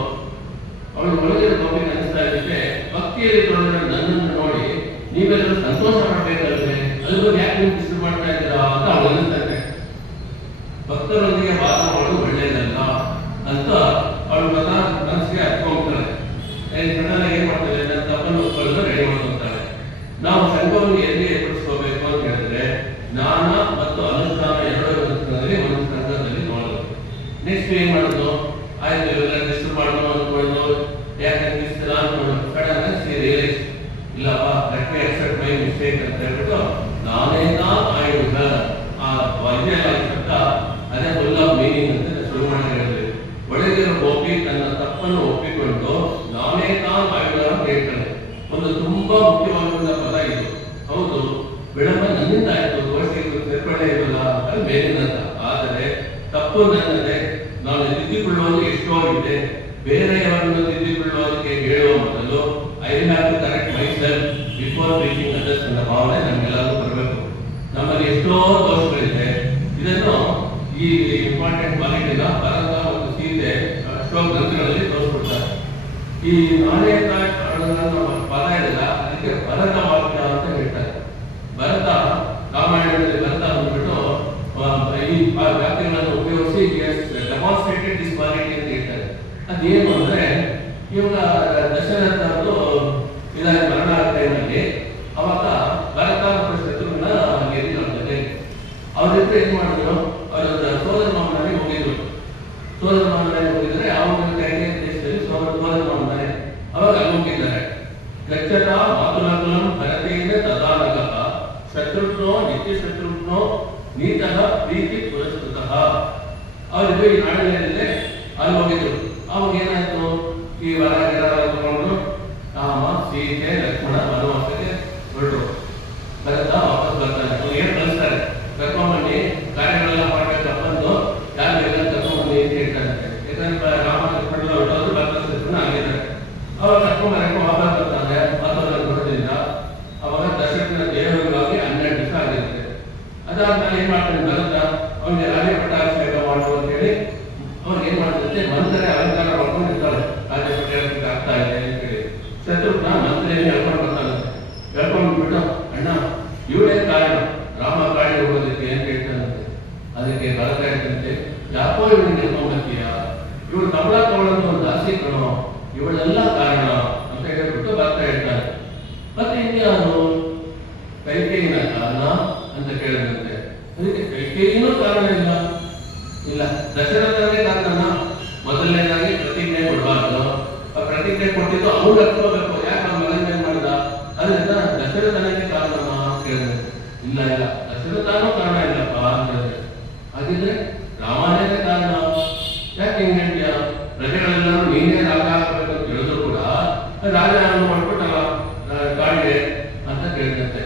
ಅವಳು ಒಳಗಿನ ಗೋಪಿ ಅನಿಸ್ತಾ ಇರುತ್ತೆ, ಭಕ್ತಿಯಲ್ಲಿ ತೊಳೆದ್ರೆ ನನ್ನನ್ನು ನೋಡಿ ನೀವೆಲ್ಲರೂ ಸಂತೋಷ ಮಾಡಬೇಕಲ್ವೇ, ಅದ್ರ ಯಾಕೆ ನೀವು ಇಷ್ಟು ಮಾಡ್ತಾ ಇದ್ದೀರಾ ಅಂತ ಅವಳು ಅನಿಸ್ತಾರೆ. ಭಕ್ತರೊಂದಿಗೆ ವಾದ ಮಾಡೋದು ಒಳ್ಳೆಯದಲ್ಲ ಅಂತ ಅವಳು ಮನಸ್ಸಿಗೆ ಹತ್ಕೊಂಡ್ಬಿಡ್ತಾರೆ. ಏನ್ ಮಾಡ್ತಾರೆ, ನನ್ನ ತಪ್ಪನ್ನು ಒಪ್ಪಿಕೊಳ್ಳಲು ರೆಡಿ ಮಾಡ್ಕೊಳ್ತಾಳೆ. ನಾವು ಸಂಘವನ್ನು ಎಲ್ಲಿ ಏರ್ಪಡಿಸ್ಕೋಬೇಕು ಅಂತ ಹೇಳಿದ್ರೆ ಜ್ಞಾನ ಮತ್ತು ಅನುಷ್ಠಾನ ಎರಡೂ ಒಂದು ಸಂಘದಲ್ಲಿ ನೋಡೋದು. ನೆಕ್ಸ್ಟ್ ಏನ್ ಮಾಡೋದು, ಆಯ್ತು ಇವೆಲ್ಲ ಡಿಸ್ಟರ್ಬ್ ಮಾಡೋದು ಅಂದ್ಕೊಳ್ಳೋದು, ಯಾಕೆ ಅನ್ಪಿಸ್ತಿಲ್ಲ ಅನ್ಕೊಳ್ಳೋದು. ಸಡನ್ ಆಗಿ ರಿಯಲೈಸ್, ಇಲ್ಲಪ್ಪ let me accept my mistake ಅಂತ ಹೇಳ್ಬಿಟ್ಟು ನಾನೇನಾ ಆಯುಧ ಆ ಇದೆಯಲ್ಲ ಶಬ್ದ ಅದೇ ಫುಲ್ ಆಫ್ ಮೀನಿಂಗ್ ಅಂತ ಶುರು ಮಾಡಿ ಹೇಳಿದ್ವಿ. ಒಳಗಿರೋ ಗೋಪಿ ತನ್ನ ತಪ್ಪನ್ನು ಒಪ್ಪಿಕೊಂಡು ನಾನೇ ಆಯುಧ ಅಂತ ಹೇಳ್ತಾನೆ. ಒಂದು ತುಂಬಾ ಮುಖ್ಯವಾದ ಪದ ಇದು. ಹೌದು, ವಿಳಂಬ ನನ್ನಿಂದ ಆಯ್ತು, ದೋಷಿಗೆ ಸೇರ್ಪಡೆ ಇರಲ್ಲ ಅಂತ ಮೇಲಿನಂತ. ಆದರೆ ತಪ್ಪು ನನ್ನದೇ, ನಾನು ತಿದ್ದಿಕೊಳ್ಳುವುದು ಎಷ್ಟೋ ಇದೆ. ಬೇರೆಯವರನ್ನು ತಿದ್ದಿಕೊಳ್ಳುವುದಕ್ಕೆ ಹೇಳುವ ಮೊದಲು I have to correct myself before reaching others ಅನ್ನೋ ಭಾವನೆ ನಮ್ಗೆಲ್ಲರೂ ಬರಬೇಕು. ನಮ್ಮಲ್ಲಿ ಎಷ್ಟೋ ದೋಷಗಳಿದೆ. ಇದನ್ನು ಈ ಇಂಪಾರ್ಟೆಂಟ್ ಕ್ವಾಲಿಟಿನ ಭರತ ಮತ್ತು ಸೀತೆ ಎಷ್ಟೋ ಗ್ರಂಥಗಳಲ್ಲಿ ತೋರಿಸ್ಕೊಡ್ತಾರೆ. ಈ ನಾಣ್ಯಕ ಪದ ಇದೆಲ್ಲ, ಅದಕ್ಕೆ ಭರತ ವಾಕ್ಯ ಅಂತ ಹೇಳ್ತಾರೆ. ಭರತ ರಾಮಾಯಣದಲ್ಲಿ ಭರತ ಬಂದ್ಬಿಟ್ಟು ಈ ವಾಕ್ಯಗಳನ್ನು ಉಪಯೋಗಿಸಿ ಡೆಮಾನ್ಸ್ಟ್ರೇಟೆಡ್ ದಿಸ್ ಕ್ವಾಲಿಟಿ ಅಂತ ಹೇಳ್ತಾರೆ. ಅದೇನು ಅಂದ್ರೆ ಇವಾಗ ದಶರಥ ಅವರು ಇದಾಗಿ ಮರಣ ಆದ ಟೈಮಲ್ಲಿ ಅವಾಗ ಭರತ ಮತ್ತು ಶತ್ರುಘ್ನ ಗೆದ್ದಿದ್ದಾರೆ. ಅವರಿಬ್ಬರು ಏನ್ ಮಾಡಿದ್ರು, ಅವರ ಸೋದರ ಮಾವನಲ್ಲಿ ಹೋಗಿದ್ರು. ಸೋದರ ಮಾವನಲ್ಲಿ ಹೋಗಿದ್ರೆ ಅವನ ಕೈಗೆ ದೇಶದಲ್ಲಿ ಸೋದರ ಮಾವನಾನೆ ಅವಾಗ ಅಲ್ಲಿ ಹೋಗಿದ್ದಾರೆ. ಗಚ್ಚತ ಮಾತುಲಕುಲಂ ಭರತೇನ ಶತ್ರುಘ್ನೋ ನಿತ್ಯ ಶತ್ರುಘ್ನೋ ನೀತಃ ಪ್ರೀತಿ ಪುರಸ್ಕೃತಃ. ಅವರಿಗೆ ಈ ನಾಡಿನಲ್ಲಿದೆ ಅಲ್ಲಿ ಹೋಗಿದ್ರು. ಅವಾಗ ಏನಾಯ್ತು, ಈ ವರ ಗಿರ ತಗೊಂಡು ರಾಮ ಸೀತೆ ಲಕ್ಷ್ಮಣ ವನವಾಸಕ್ಕೆ ಹೊರಟರು. ಬರುತ್ತಾ ವಾಪಸ್ ಬರ್ತಾರೆ. ಏನ್ ಕಳಿಸ್ತಾರೆ, ಕರ್ಕೊಂಡ್ಬನ್ನಿ, ಕಾರ್ಯಗಳೆಲ್ಲ ಮಾಡ್ಬೇಕಪ್ಪಂದು ಯಾರಿಗೆಲ್ಲ ಕರ್ಕೊಂಡ್ಬನ್ನಿ ಅಂತ ಹೇಳ್ತಾರೆ. ಯಾಕಂದ್ರೆ ರಾಮ ಲಕ್ಷ್ಮಣ ಹೊರಟೋದು ಭಕ್ತನ ಆಗಿದ್ದಾರೆ. ಅವಾಗ ಕರ್ಕೊಂಡ್ಬರಕ್ಕೆ ವಾಪಸ್ ಬರ್ತಾರೆ. ವಾತಾವರಣ ಹೊರಟಿಲ್ಲ. ಅವಾಗ ದಶರಥನ ದೇವರಿಗಾಗಿ 12 ದಿವಸ ಆಗಿರುತ್ತೆ. ಅದಾದ್ಮೇಲೆ ಏನ್ ಮಾಡ್ತಾನೆ ಭರತ, ಅವನಿಗೆ ರಾಜ ಪಟ್ಟಾಭಿಷೇಕ ಮಾಡುವ ಅಂತ ಹೇಳಿ ಅವ್ರಿಗೆ ಏನ್ ಮಾಡ್ತಂತೆ, ಮಂತ್ರಿ ಅಲಂಕಾರ ಮಾಡ್ಕೊಂಡಿರ್ತಾಳೆ. ರಾಜ ಪಟ್ಟಾಭಿಷೇಕ ಆಗ್ತಾ ಇದೆ ಅಂತ ಹೇಳಿ ಶತ್ರುಘ್ನ ಮಂತ್ರಿಯನ್ನು ಹೇಳ್ಕೊಂಡು ಬರ್ತಾನಂತೆ. ಹೇಳ್ಕೊಂಡ್ಬಿಟ್ಟು, ಅಣ್ಣ ಇವಳೇ ಕಾರಣ ರಾಮ ಕಾಡಿ ಹೋಗೋದಕ್ಕೆ ಅಂತ ಹೇಳ್ತಾನಂತೆ. ಅದಕ್ಕೆ ಭರತ ಹೇಳ್ತಂತೆ, ಯಾಕೋ ಇವಳಿಗೆ ಹೇಳ್ಕೊಂಡ್ಬರ್ತೀಯ, ಇವಳು ಕಮಲ ತಗೊಳ್ಳೋದು ಒಂದು ದಾಸಿ ಕಣೋ, ಇವಳೆಲ್ಲ ಕಾರಣ ಅಂತ ಹೇಳ್ಬಿಟ್ಟು ಬರ್ತಾ ಹೇಳ್ತಾನೆ. ಮತ್ತೆ ಇನ್ಯಾರು ಕೈಕೇಯಿನ ಕಾರಣ ಅಂತ ಕೇಳಿದಂತೆ. ಅದಕ್ಕೆ ಕೈಕೇಯಿನೂ ಕಾರಣ ಇಲ್ಲ, ದಶರಥನೇ ಕಾರಣ. ಮೊದಲನೇದಾಗಿ ಪ್ರತಿಜ್ಞೆ ಕೊಡಬಾರ್ದು, ಆ ಪ್ರತಿಜ್ಞೆ ಕೊಟ್ಟಿದ್ದು ಅವ್ರು ಹತ್ಕೋಬೇಕು. ಯಾಕೆ ನಮ್ಮ ಮಗನ ಮಾಡಿದ, ಅದರಿಂದ ದಶರಥನೇ ಕಾರಣ ಅಂತ ಕೇಳಿದೆ. ಇಲ್ಲ ದಶರಥನೂ ಕಾರಣ ಇಲ್ಲಪ್ಪ ಅಂತ ಹೇಳಿದೆ. ಹಾಗಿದ್ರೆ ರಾಮನೇ ಕಾರಣ, ಯಾಕೆ ಹಿಂಗೆ ಹೇಳ್ತೀಯ, ಪ್ರಜೆಗಳೆಲ್ಲರೂ ನೀನೇ ರಾಜ ಹಾಕಬೇಕು ಅಂತ ಹೇಳಿದ್ರು ಕೂಡ ರಾಜ ಮಾಡ್ಬಿಟ್ಟಲ್ಲ ಕಾಡಿಗೆ ಅಂತ ಕೇಳಿದಂತೆ.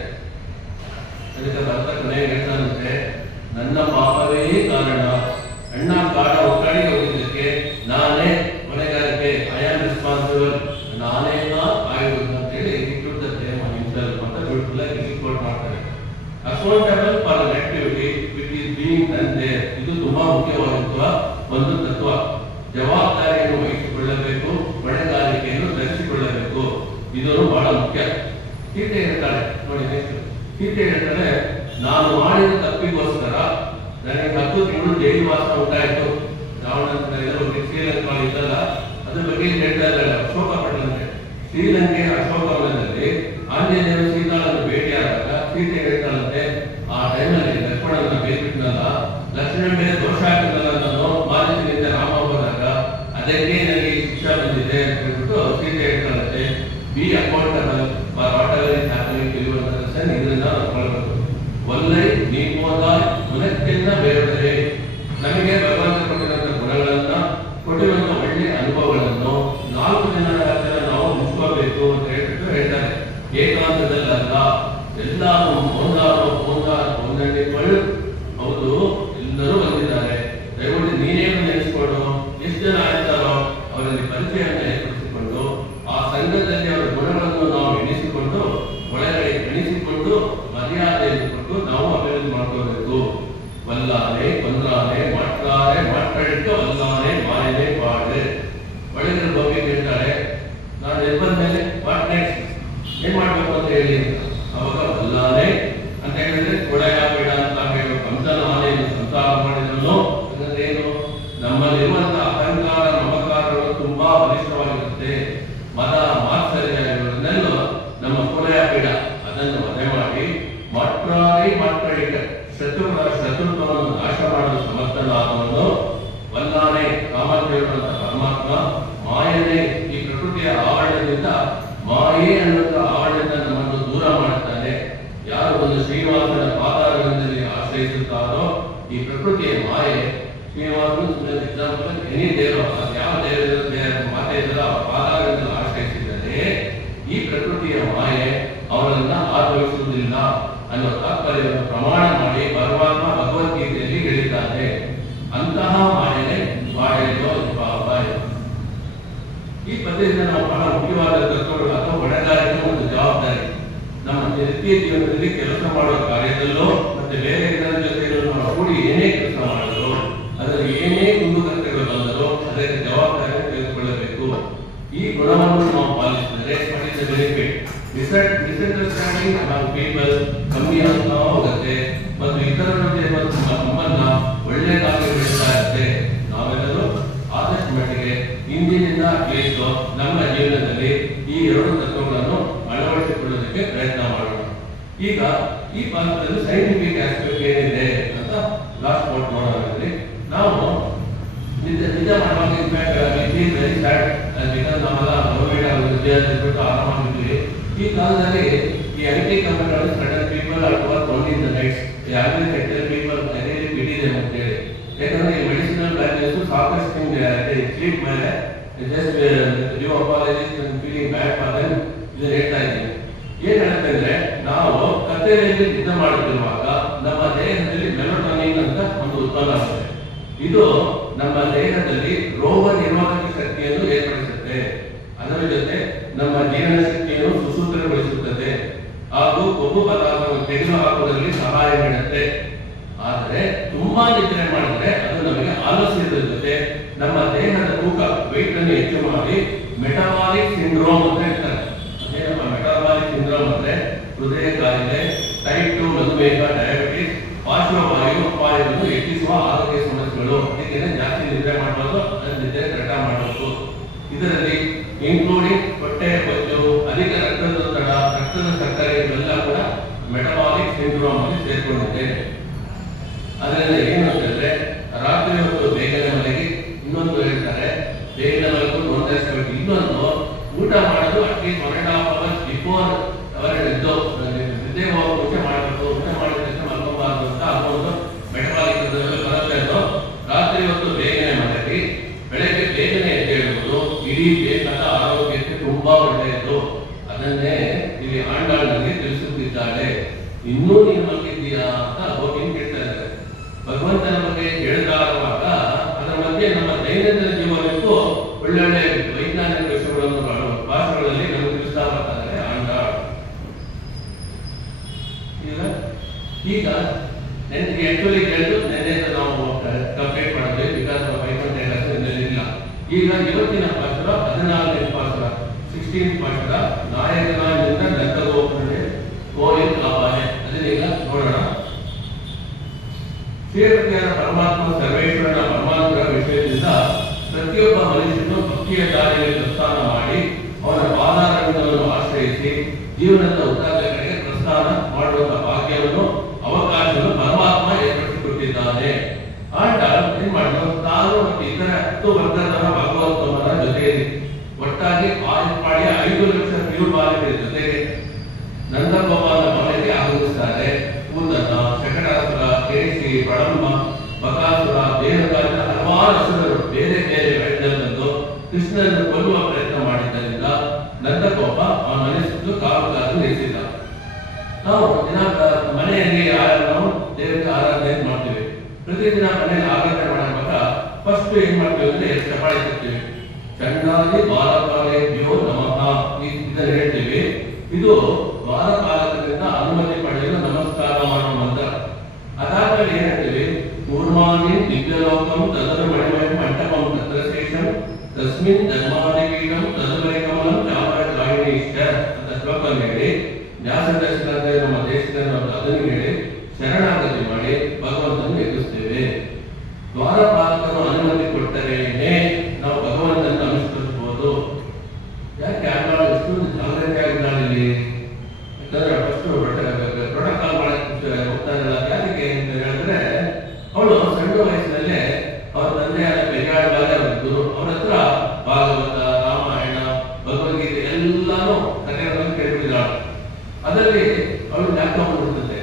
ಅದಕ್ಕೆ ಭರತ ಕೊನೆಗೆ ಹೇಳ್ತಾನಂತೆ, ನನ್ನ ಪಾಪವೇ ಕಾರಣ, ಅಣ್ಣ ಕಾಡ ಒಕ್ಕಡಿಗೆ ಹೋಗಿದ್ದಕ್ಕೆ ನಾನೇ ಹೊಣೆಗಾರಿಕೆ, ಐ ಆಮ್ ರೆಸ್ಪಾನ್ಸಿಬಲ್, ನಾನೇ ಆಯುಧ ಅಂತ ಹೇಳಿ ಇಟ್ಟಿರ್ತದೆ ಹಿಮ್ಸೆಲ್ಫ್ ಅಂತ ಬ್ಯೂಟಿಫುಲ್ ಆಗಿ ರಿಪೋರ್ಟ್ ಮಾಡ್ತಾರೆ. Accountable for an activity which is being done there. ಇದು ತುಂಬಾ ಮುಖ್ಯವಾಗಿರುವ ಒಂದು ತತ್ವ. ಜವಾಬ್ದಾರಿಯನ್ನು ವಹಿಸಿಕೊಳ್ಳಬೇಕು, ಹೊಣೆಗಾರಿಕೆಯನ್ನು ಧರಿಸಿಕೊಳ್ಳಬೇಕು. ಇದು ಬಹಳ ಮುಖ್ಯ. ಸೀತೆ ಹೇಳ್ತಾಳೆ ನೋಡಿ, ನೆಕ್ಸ್ಟ್ ಸೀತೆ ಹೇಳ್ತಾಳೆ, ನಾನು ಮಾಡಿದ ತಪ್ಪಿಗೋಸ್ಕರ ನನಗೆ 10 ತಿಂಗಳು ಜೈಲುವಾಸ ಉಂಟಾಯಿತು. ರಾವಣನ ಶ್ರೀಲಂಕಾ ಇದ್ದಲ್ಲ, ಅದ್ರ ಬಗ್ಗೆ ಹೇಳ್ತಾ ಇದ್ದಾಳೆ. ಅಶೋಕ ಪಟ್ಟಣಂತೆ ಶ್ರೀಲಂಕೆಯ ಅಶೋಕವನದಲ್ಲಿ ಆಂಜನೇಯರು ಸೀತಾಳನ್ನು ಭೇಟಿಯಾದಾಗ ಸೀತೆ ಹೇಳ್ತಾಳಂತೆ, ಆ ಟೈಮಲ್ಲಿ ಲಕ್ಷ್ಮಣನ ಬೇರ್ಬಿಟ್ನಲ್ಲ, ಲಕ್ಷ್ಮಣ ಮೇಲೆ ದೋಷ ಹಾಕಿದ್ನಲ್ಲ, ನಾನು ಮಾಲಿನ್ಯದಿಂದ ರಾಮ ಹೋದಾಗ ಅದಕ್ಕೆ ನನಗೆ ಶಿಕ್ಷೆ ಬಂದಿದೆ ಅಂತ ಹೇಳ್ಬಿಟ್ಟು ಸೀತೆ ಹೇಳ್ತಾಳಂತೆ. Be accountable for whatever is happening to you ಅಂತ ಇದರಿಂದ ನೋಡ್ಬೇಕು. ಒಲ್ಲೈ ನೀಪೋದಾಯ್ ಮುನಕ್ಕೆಲ್ಲ ಬೇರೆ ನಮಗೆ ಭಗವಂತ ಕೊಟ್ಟಿರುವಂತ ಗುಣಗಳನ್ನ, ಕೊಟ್ಟಿರುವಂತ ಒಳ್ಳೆ ಅನುಭವಗಳನ್ನು 4 ಜನರ ಹತ್ತಿರ ನಾವು ಮುಚ್ಕೋಬೇಕು ಅಂತ ಹೇಳ್ಬಿಟ್ಟು ಹೇಳ್ತಾರೆ. ಏಕಾಂತದಲ್ಲ, ಎಲ್ಲರೂ ಒಂದೊಂದಿಗಳು ಹೌದು, ಎಲ್ಲರೂ ಬಂದಿದ್ದಾರೆ, ದಯವಿಟ್ಟು ನೀನೇ ನೆನೆಸ್ಕೊಂಡು ಎಷ್ಟು ಜನ ಆಗ್ತಾರೋ ಅವರಲ್ಲಿ ಪರಿಚಯವನ್ನು ಏರ್ಪಡಿಸಿಕೊಂಡು ಆ ಸಂಘದಲ್ಲಿ ಅವರ ಗುಣಗಳನ್ನು ನಾವು ಎಣಿಸಿಕೊಂಡು ಒಳಗಡೆ ಎಣಿಸಿಕೊಂಡು ಮರ್ಯಾದೆಯನ್ನು ಕೊಟ್ಟು ನಾವು ಅಭಿವೃದ್ಧಿ ಮಾಡ್ಕೋಬೇಕು. ವಲ್ಲಾನೆ ಕೊಂದ್ರಾನೆ ಮಾಡ್ತಾರೆ ಮಾತಾಡಿಟ್ಟು ವಲ್ಲಾನೆ ಮಾಯನೆ ಪಾಡೆ ಒಳಗಿನ ಬಗ್ಗೆ ಹೇಳ್ತಾರೆ. ನಾನು ಎಬ್ಬದ ಮೇಲೆ ವಾಟ್ ನೆಕ್ಸ್ಟ್ ಏನ್ ಮಾಡ್ಬೇಕು ಅಂತ ಹೇಳಿ, ಅವಾಗ ವಲ್ಲಾನೆ ಅಂತ ಹೇಳಿದ್ರೆ ಕೊಳೆಯ ಬೇಡ ಅಂತ ಹೇಳೋ ಕಂಸನ ಆನೆಯನ್ನು ಸಂತಾಪ ಮಾಡಿದನು. ಏನು, ನಮ್ಮಲ್ಲಿರುವಂತಹ ಅಹಂಕಾರ ಮಮಕಾರಗಳು ತುಂಬಾ ಬಲಿಷ್ಠವಾಗಿರುತ್ತೆ. ಮದ ಮಾತ್ಸರ್ಯಗಳನ್ನೆಲ್ಲ ನಮ್ಮ ಕೊಳೆಯ ಬೇಡ ಅದನ್ನು ವಧೆ ಮಾಡಿ ಮಾಟ್ರಾಡಿ ಶತ್ರುತ್ವವನ್ನು ನಾಶ ಮಾಡಲು ಸಮರ್ಥನಾದವನು ವಲ್ಲಾನೆ ಕಾಮದೇವರಂತ ಪರಮಾತ್ಮ. ಮಾಯನೆ ಈ ಪ್ರಕೃತಿಯ ಆವರಣದಿಂದ, ಮಾಯೆ ಅನ್ನುವಂಥ ಆವರಣದಿಂದ ನಮ್ಮನ್ನು ದೂರ ಮಾಡುತ್ತಾನೆ. ಯಾರು ಒಂದು ಶ್ರೀನಿವಾಸನ ಪಾದಾರವಿಂದಲೇ ಆಶ್ರಯಿಸುತ್ತಾರೋ ಈ ಪ್ರಕೃತಿಯ ಮಾಯೆ, ಶ್ರೀನಿವಾಸನು ಎಕ್ಸಾಂಪಲ್ ಎನಿ ದೇವರು, ಯಾವ ದೇವರ ಮಾತೆ ಇದ್ದಲ್ಲ ಅವರ ಪಾದಾರವಿಂದಲೇ ಆಶ್ರಯಿಸಿದರೆ ಈ ಪ್ರಕೃತಿಯ ಮಾಯೆ ಅವರನ್ನ ಆರೋಹಿಸುವುದಿಲ್ಲ ಅನ್ನೋ ತಾತ್ಪರ್ಯವನ್ನು ಪ್ರಮಾಣ ಮಾಡಿ ಪರಮಾತ್ಮ ಭಗವದ್ಗೀತೆಯಲ್ಲಿ ಹೇಳಿದ್ದಾನೆ. ಅಂತಹ ಮಾಯನೆ ಮಾಯೆಯೋ ಪಾಪ. ಈ ಪದ್ಯದಿಂದ ನಾವು ಬಹಳ ಮುಖ್ಯವಾದ ತತ್ವಗಳು ಅಥವಾ ಹೊಣೆಗಾರಿಕೆ ಒಂದು ಜವಾಬ್ದಾರಿ. ನಮ್ಮ ನಿತ್ಯ ಜೀವನದಲ್ಲಿ ಕೆಲಸ ಮಾಡುವ ಕಾರ್ಯದಲ್ಲೋ ಮತ್ತೆ ಬೇರೆ ಇದರ ಜೊತೆಗಳು ನಾವು ಕೂಡಿ ಏನೇ ಕೆಲಸ ಮಾಡಿದ್ರು, ಅದರಲ್ಲಿ ಏನೇ ಕುಂದುಕೊರತೆಗಳು ಬಂದರೂ ಅದಕ್ಕೆ ಜವಾಬ್ದಾರಿಯನ್ನು ತೆಗೆದುಕೊಳ್ಳಬೇಕು. ಈ ಗುಣವನ್ನು ನಾವು ಪಾಲಿಸಿದರೆ ಬೆನಿಫಿಟ್. ಮಿಸ್ಅಂಡರ್ಸ್ಟ್ಯಾಂಡಿಂಗ್ ಅಮಂಗ್ ಪೀಪಲ್ ಕಮ್ಮಿ ಆಗ್ತಾ ಹೋಗುತ್ತೆ ಮತ್ತು ಇತರರ ಜೊತೆ ಸಂಬಂಧ ಒಳ್ಳೆಯದಾಗಿ ಬೆಳೀತಾ ಇರುತ್ತೆ. ನಾವೆಲ್ಲರೂ ಆದಷ್ಟು ಮಟ್ಟಿಗೆ ಇಂದಿನಿಂದ ಅಟ್ಲೀಸ್ಟ್ ನಮ್ಮ ಜೀವನದಲ್ಲಿ ಈ 2 ತತ್ವಗಳನ್ನು ಅಳವಡಿಸಿಕೊಳ್ಳೋದಕ್ಕೆ ಪ್ರಯತ್ನ ಮಾಡೋಣ. ಈಗ ಈ ಭಾಗದಲ್ಲಿ ಸೈಂಟಿಫಿಕ್ ಆಸ್ಪೆಕ್ಟ್ ಏನಿದೆ ಅಂತ ಲಾಸ್ಟ್ ಪಾಯಿಂಟ್ ನೋಡೋದ್ರಲ್ಲಿ ನಾವು ನಿಜ ಮಾಡುವಾಗ ವೆರಿ ಸ್ಯಾಡ್ ಬಿಕಾಸ್ ನಾವೆಲ್ಲ ಗೌರ್ಮೆಂಟ್ ವಿದ್ಯಾರ್ಥಿಗಳು ಆರಾಮಾಗಿದ್ವಿ. ಈ ಕಾಲದಲ್ಲಿ ಈ ಐಟಿ ಕಂಪನಿಗಳು sudden people are work only in the nights. ಯಾರು ಸೆಟಲ್ ಪೀಪಲ್ ಅದೇ ಬಿಟ್ಟಿದೆ ಅಂತ ಹೇಳಿ. ಯಾಕಂದ್ರೆ ಈ ಮೆಡಿಸಿನಲ್ ವ್ಯಾಲ್ಯೂಸ್ ಸಾಕಷ್ಟು ಸ್ಲೀಪ್ ಮೇಲೆ just new apologies and feeling bad for them ಇದು ಹೇಳ್ತಾ ಇದ್ದೀನಿ. ಏನ್ ಹೇಳ್ತಂದ್ರೆ, ನಾವು ಕಥೆಯಲ್ಲಿ ನಿದ್ದೆ ಮಾಡುತ್ತಿರುವಾಗ ನಮ್ಮ ದೇಹದಲ್ಲಿ ಮೆಲೋಟೋನಿನ್ ಅಂತ ಒಂದು ಉತ್ಪನ್ನ ಆಗುತ್ತೆ. ಇದು ನಮ್ಮ ದೇಹದಲ್ಲಿ ರೋಗ ನಿರೋಧಕ ಶಕ್ತಿಯನ್ನು ಏರ್ಪಡಿಸುತ್ತೆ. ಅದರ ಜೊತೆ ನಮ್ಮ ಜೀರ್ಣ ಶಕ್ತಿಯನ್ನು ಸುಸೂತ್ರಗೊಳಿಸುತ್ತದೆ ಹಾಗೂ ಕೊಬ್ಬು ಪದಾರ್ಥವನ್ನು ತೆಗೆದುಹಾಕುವುದರಲ್ಲಿ ಸಹಾಯ ನೀಡುತ್ತೆ. ಆದರೆ ತುಂಬಾ ನಿದ್ರೆ ಮಾಡಿದ್ರೆ ಅದು ನಮಗೆ ಆಲಸ್ಯದ ಜೊತೆ ನಮ್ಮ ದೇಹದ ತೂಕ ವೆಯ್ಟ್ ಅನ್ನು ಹೆಚ್ಚು ಮಾಡಿ ಮೆಟಬಾಲಿಕ್ ಸಿಂಡ್ರೋಮ್ ಅಂತ ಹೇಳ್ತಾರೆ. ಅದೇ ನಮ್ಮ ಮೆಟಬಾಲಿಕ್ ಸಿಂಡ್ರೋಮ್ ಅಂದ್ರೆ ಹೃದಯ ಕಾಯಿಲೆ, ಟೈಪ್ 2 ಮಧುಮೇಹ, ಡಯಾಬಿಟಿಸ್, ಪಾರ್ಶ್ವವಾಯು ಅಪಾಯವನ್ನು ಹೆಚ್ಚಿಸುವ ಆರೋಗ್ಯ ಸಮಸ್ಯೆಗಳು. ಅದಕ್ಕೆ ಜಾಸ್ತಿ ನಿದ್ರೆ ಮಾಡಬಾರ್ದು, ನಿದ್ರೆ ಕರೆಕ್ಟ್ ಮಾಡಬೇಕು. ಇದರಲ್ಲಿ ಇನ್ಕ್ಲೂಡಿಂಗ್ ಹೊಟ್ಟೆ ಬೊಜ್ಜು, ಅಧಿಕ ರಕ್ತದೊತ್ತಡ, ರಕ್ತದ ಸಕ್ಕರೆ ಇವೆಲ್ಲ ಕೂಡ ಮೆಟಬಾಲಿಕ್ ಸಿಂಡ್ರೋಮ್ ಅಲ್ಲಿ ಸೇರ್ಕೊಂಡಿದೆ. ಅದರಿಂದ ಏನು ಅಂತಂದ್ರೆ, ರಾತ್ರಿ ಹೊತ್ತು ಬೇಗನೆ ಮಲಗಿ, ಇನ್ನೊಂದು ಹೇಳ್ತಾರೆ ಬೇಗನೆ ಮಲಗು ನೋಂದಾಯಿಸಬೇಕು. ಇನ್ನೊಂದು ಊಟ ಮಾಡೋದು ಅಟ್ಲೀಸ್ಟ್ 1.5 hours ಬಿಫೋರ್ ಅವರ ನಿದ್ದೆ ಹೋಗೋ ಮುಂಚೆ ಮಾಡಬೇಕು. ಊಟ ಮಾಡಿದ ತಕ್ಷಣ ಮಲ್ಕೋಬಾರ್ದು ಅಂತ ಅದೊಂದು ಮೆಟಬಾಲಿಕ್ ಬರುತ್ತೆ. ರಾತ್ರಿ ಹೊತ್ತು ಬೇಗನೆ ಮಲಗಿ ಬೆಳಗ್ಗೆ ಬೇಗನೆ ಎದ್ದೇಳುವುದು ಇಡೀ ದೇಹದ ಆರೋಗ್ಯಕ್ಕೆ ತುಂಬಾ ಒಳ್ಳೆಯದು. ಅದನ್ನೇ ಇಲ್ಲಿ ಆಂಡಾಳ್ನಲ್ಲಿ ತಿಳಿಸುತ್ತಿದ್ದಾಳೆ. ಇನ್ನೂ ನೀನು ಮಲಗಿದ್ದೀಯಾ ಅಂತ ಹೋಗಿ ಕೇಳ್ತಾ ಇದ್ದಾರೆ. ಭಗವಂತನ ಬಗ್ಗೆ ಹೇಳ್ತಾ ಇರುವಾಗ ಅದರ ಮಧ್ಯೆ ನಮ್ಮ ದೈನಂದಿನ ಜೀವನಕ್ಕೂ ಒಳ್ಳೊಳ್ಳೆ ವೈಜ್ಞಾನಿಕ ವಿಷಯಗಳನ್ನು ಭಾಷೆಗಳಲ್ಲಿ ನಮಗೆ ತಿಳಿಸ್ತಾ ಬರ್ತಾರೆ ಆಂಡಾಳ್. ಈಗ ಆಕ್ಚುಲಿ ಕೇಳಿದ್ರು ನೆನ್ನೆ ನಾವು ಕಂಪ್ಲೀಟ್ ಮಾಡಿದ್ವಿ. ಬಿಕಾಸ್ ಇಲ್ಲ. ಈಗ ಇವತ್ತಿನ ಪಾತ್ರ 14ನೇ ಪಾತ್ರ 16th ಪಾತ್ರ ನಾಯಕನಿಂದ ನರ್ತಗೋಪುರೇ ಕೋಯಿಲ್ ಅಪಾಯ. ಅದನ್ನೀಗ ನೋಡೋಣ. ಶ್ರೀಹರಿಯ ಪರಮಾತ್ಮ ಸರ್ವೇಶ್ವರನ ಪರಮಾತ್ಮರ ವಿಷಯದಿಂದ ಪ್ರತಿಯೊಬ್ಬ ಮನುಷ್ಯನು ಭಕ್ತಿಯ ದಾರಿಯಲ್ಲಿ ಪ್ರಸ್ಥಾನ ಮಾಡಿ ಅವನ ಪಾದಾರವಿಂದವನ್ನು ಆಶ್ರಯಿಸಿ ಜೀವನದ ಉದ್ದಾರದ ಕಡೆಗೆ ಪ್ರಸ್ಥಾನ ಮಾಡುವಂತಹ ಭಾಗ್ಯವನ್ನು ಅವಕಾಶವನ್ನು ಪರಮಾತ್ಮ ಏರ್ಪಡಿಸಿಕೊಟ್ಟಿದ್ದಾನೆ. ಆಂಡಾಳ್ ಏನ್ ಮಾಡಿದ್ರು, ತಾನು ಮತ್ತು ಇತರ 10 ವರ್ಗದವರ ಭಾಗವತಮರ ಜೊತೆಯಲ್ಲಿ ಒಟ್ಟಾಗಿ 5 ಲಕ್ಷ ಕಿರುಬಾಲಿಗಳ ಜೊತೆಗೆ ನಂದಗೋಪಾಲನ ಭವನಕ್ಕೆ ಆಗಮಿಸುತ್ತಾರೆ. ಕೂದಲ, ಶಕಟಾಸುರ, ಕೇಸಿ, ಪಡಂಬ, ಬಕಾಸುರ, ದೇವಕಾಲ ಹಲವಾರು ಅಸುರರು ಬೇರೆ ಬೇರೆ ವೇಷದಲ್ಲಿ ಕೃಷ್ಣನನ್ನು ಕೊಲ್ಲುವ ಪ್ರಯತ್ನ ಮಾಡಿದ್ದರಿಂದ ನಂದಗೋಪ ಅವನ ಮನೆ ಸುತ್ತು ಕಾವಲುಗಾರರು ನಿಲ್ಲಿಸಿದ. ನಾವು ದಿನ ಮನೆಯಲ್ಲಿ ನಾವು ದೇವರಿಗೆ ಆರಾಧನೆ ಮಾಡ್ತೀವಿ. ಪ್ರತಿದಿನ ಮನೆಯಲ್ಲಿ ಆರಾಧನೆ ಮಾಡುವಾಗ ಫಸ್ಟ್ ಏನ್ ಮಾಡ್ತೀವಿ ಅಂದ್ರೆ ಚಪಾಳಿ ತಿಂತೀವಿ. ಚಂಡಾದಿ ಬಾಲಪಾಲೇಭ್ಯೋ ನಮಃ ಇದನ್ನು ಹೇಳ್ತೀವಿ. ಇದು ದ್ವಾರಪಾಲಕರಿಂದ ಅನುಮತಿ ಪಡೆಯಲು ನಮಸ್ಕಾರ ಮಾಡುವ ಮಂತ್ರ. ಅದಾದ್ಮೇಲೆ ಏನ್ ಹೇಳ್ತೀವಿ, ಕೂರ್ಮಾನಿ ದಿವ್ಯಲೋಕಂ ತದರು ಮಣಿಮಯ ಮಂಟಪಂ ತತ್ರ ಶೇಷಂ ತಸ್ಮಿನ್ ಧರ್ಮಾದಿಪೀಠಂ ತದುವೈಕಮಲಂ ಚಾಮರಗಾಯಿನಿ ಇಷ್ಟ ಅಂತ ಶ್ಲೋಕ ಹೇಳಿ ವ್ಯಾಸದರ್ಶನ ನಮ್ಮ ದೇಶದ ಅದನ್ನು ಹೇಳಿ ಶರಣಾಗತಿ ಮಾಡಿ ಭಗವಂತನ ಎದುರಿಸ್ತೇವೆ. ದ್ವಾರಪಾಲಕರು ಅನುಮತಿ ಕೊಟ್ಟರೇನೆ ನಾವು ಭಗವಂತನ ಅನುಸರಿಸಬಹುದು. ಯಾಕೆ ಆಂಡಾಳು ಎಷ್ಟೊಂದು ಜಾಗೃತಿ ಆಗಿದ್ದಾಳೆ? ಯಾಕಂದ್ರೆ ಫಸ್ಟ್ ಪ್ರೋಟೋಕಾಲ್ ಮಾಡಕ್ಕೆ ಹೋಗ್ತಾ ಇರಲ್ಲ. ಯಾರಿಗೆ ಅಂತ ಹೇಳಿದ್ರೆ, ಅವಳು ಸಣ್ಣ ವಯಸ್ಸಿನಲ್ಲೇ ಅವ್ರ ತಂದೆಯಾದ ಪೆರಿಯಾಳ್ ಗುರು ಅವ್ರ ಹತ್ರ ಭಾಗವತ, ರಾಮಾಯಣ, ಭಗವದ್ಗೀತೆ ಎಲ್ಲಾನು ಕಥೆಗಳನ್ನು ಕೇಳ್ಬಿಟ್ಟಿದ್ದಾಳೆ. ಅದರಲ್ಲಿ ಅವಳು ಜ್ಞಾಪಕ ಬಂದಿರ್ತದೆ.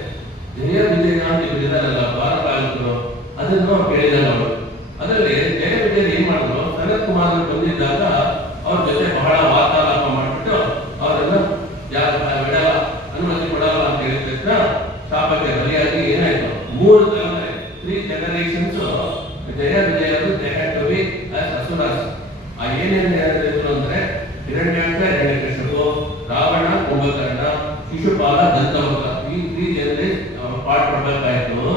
ಜಯ ವಿಜಯ ಅಂತ ಇದ್ದಾರಲ್ಲ ಬಾಲಪಾಲಕರು, ಅದನ್ನು ಕೇಳಿದಾಳೆ ಅವಳು. ಅದರಲ್ಲಿ ಜಯ ವಿಜಯ ಏನ್ ಮಾಡಿದ್ರು, ಸನತ್ ಕುಮಾರ್ ಬಂದಿದ್ದಾಗ ಅವ್ರ ಜೊತೆ ಬಹಳ ವಾರ್ತಾಲಾಪ ಮಾಡಿಬಿಟ್ಟು ಅವರನ್ನು ಬಿಡಲ್ಲ, ಅನುಮತಿ ಕೊಡಲ್ಲ ಅಂತ ಹೇಳಿದ ತಕ್ಷಣ ಶಾಪಕ್ಕೆ ಬಲಿಯಾಗಿ ಏನಾಯ್ತು, 3 ತಲೆಮಾರೆ 3 ಜನರೇಷನ್ಸ್ ಜಯ ವಿಜಯರು ಕವಿ ಅಸುರಾಸ್. ಆ ಏನೇನು ಹೇಳಿದ್ರು ಅಂದ್ರೆ ಹಿರಣ್ಯಾಕ್ಷ, ಹಿರಣ್ಯಕಶಿಪು, ರಾವಣ, ಕುಂಭಕರ್ಣ, ಶಿಶುಪಾಲ, ದಂತವಕ್ರ, ಈ 3 ಜನರೇ ಪಾಠ ಕೊಡ್ಬೇಕಾಯ್ತು.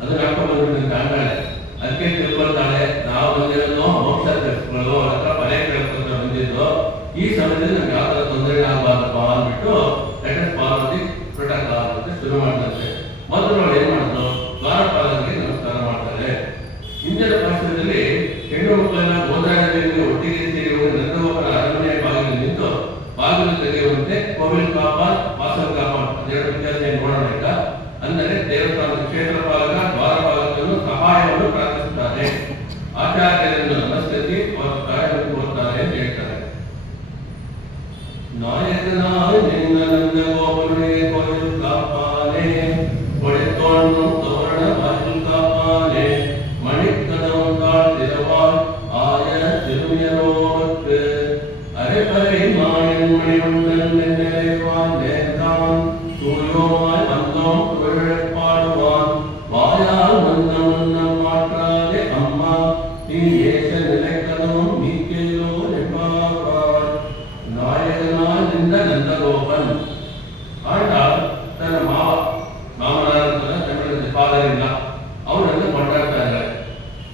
ಅದನ್ನ ಹಾಕೊಂಡು ಬಂದಿದ್ದಂತ ಆಂಡಾಳೆ ಅದಕ್ಕೆ ತಿಳ್ಕೊಳ್ತಾಳೆ, ನಾವು ಬಂದಿರೋದು ಮೋಕ್ಷ ತಿಳಿಸ್ಕೊಳ್ಳೋ ಅವ್ರ ಹತ್ರ ಪದೇ ಕೇಳ್ಕೊಂತ ಬಂದಿದ್ದು. ಈ ಸಮಯದಲ್ಲಿ ನಮ್ಗೆ ಯಾವ ತರ ತೊಂದರೆ ಆಗಬಾರ್ದಪ್ಪ ಅಂದ್ಬಿಟ್ಟು ಪಾರ್ವತಿ ಪ್ರೋಟೋಕಾಲ್ ಅಂತ ಶುರು ಮಾಡ್ತಾರೆ. ಮೊದಲು ನಾವು ಏನ್ ಮಾಡಿದ್ರು, ದ್ವಾರಪಾಲಕರಿಗೆ ನಮಸ್ಕಾರ ಮಾಡ್ತಾರೆ. ಹಿಂದಿನ ಭಾಷೆಯಲ್ಲಿ ಹೆಣ್ಣು ಮಕ್ಕಳನ್ನ ಗೋದಾಯದಲ್ಲಿ ಒಟ್ಟಿಗೆ ಸೇರಿ ನಂದಗೋಪನ ಅರಮನೆಯ ಬಾಗಿಲು ನಿಂತು ಬಾಗಿಲು ತೆಗೆಯುವಂತೆ ಕೋವಿಲ್ ಕಾಪಾಲ್, ವಾಸಲ್ ಕಾಪಾಲ್ ಅದೆರಡು ವ್ಯತ್ಯಾಸ ನೋಡೋಣ. ಈಗ ಅಂದರೆ ದೇವಸ್ಥಾನದ ಕ್ಷೇತ್ರಪಾಲಕ ದ್ವಾರಪಾಲಕರನ್ನು ಸಹಾಯವನ್ನು ಪ್ರಾರ್ಥಿಸುತ್ತಾರೆ. ಆಚಾರ್ಯರನ್ನು ನಮಸ್ಕರಿಸಿ ಅವರ ಕಾರ್ಯವನ್ನು ಓದ್ತಾರೆ ಅಂತ ಹೇಳ್ತಾರೆ. ನಾಯಕನಾಯ ನಿನ್ನ ನಂದಗೋಪನೇ வந்தோம் புகழப்பாடுவான் வாயால் மன்னம் மாற்றாதே அம்மா நீ ஏச நிலைக்கதும் நீக்கேலோ என்பார். நாயகனாய் நின்ற நந்தகோபன் ஆண்டாள் ತನ್ನ ಮಾಮನಾರ ತನ್ನ ಫಾದರ್ ಇಲ್ಲ ಅವರೆಲ್ಲ ಕೊಂಡಾಡ್ತಾ ಇದ್ದಾರೆ.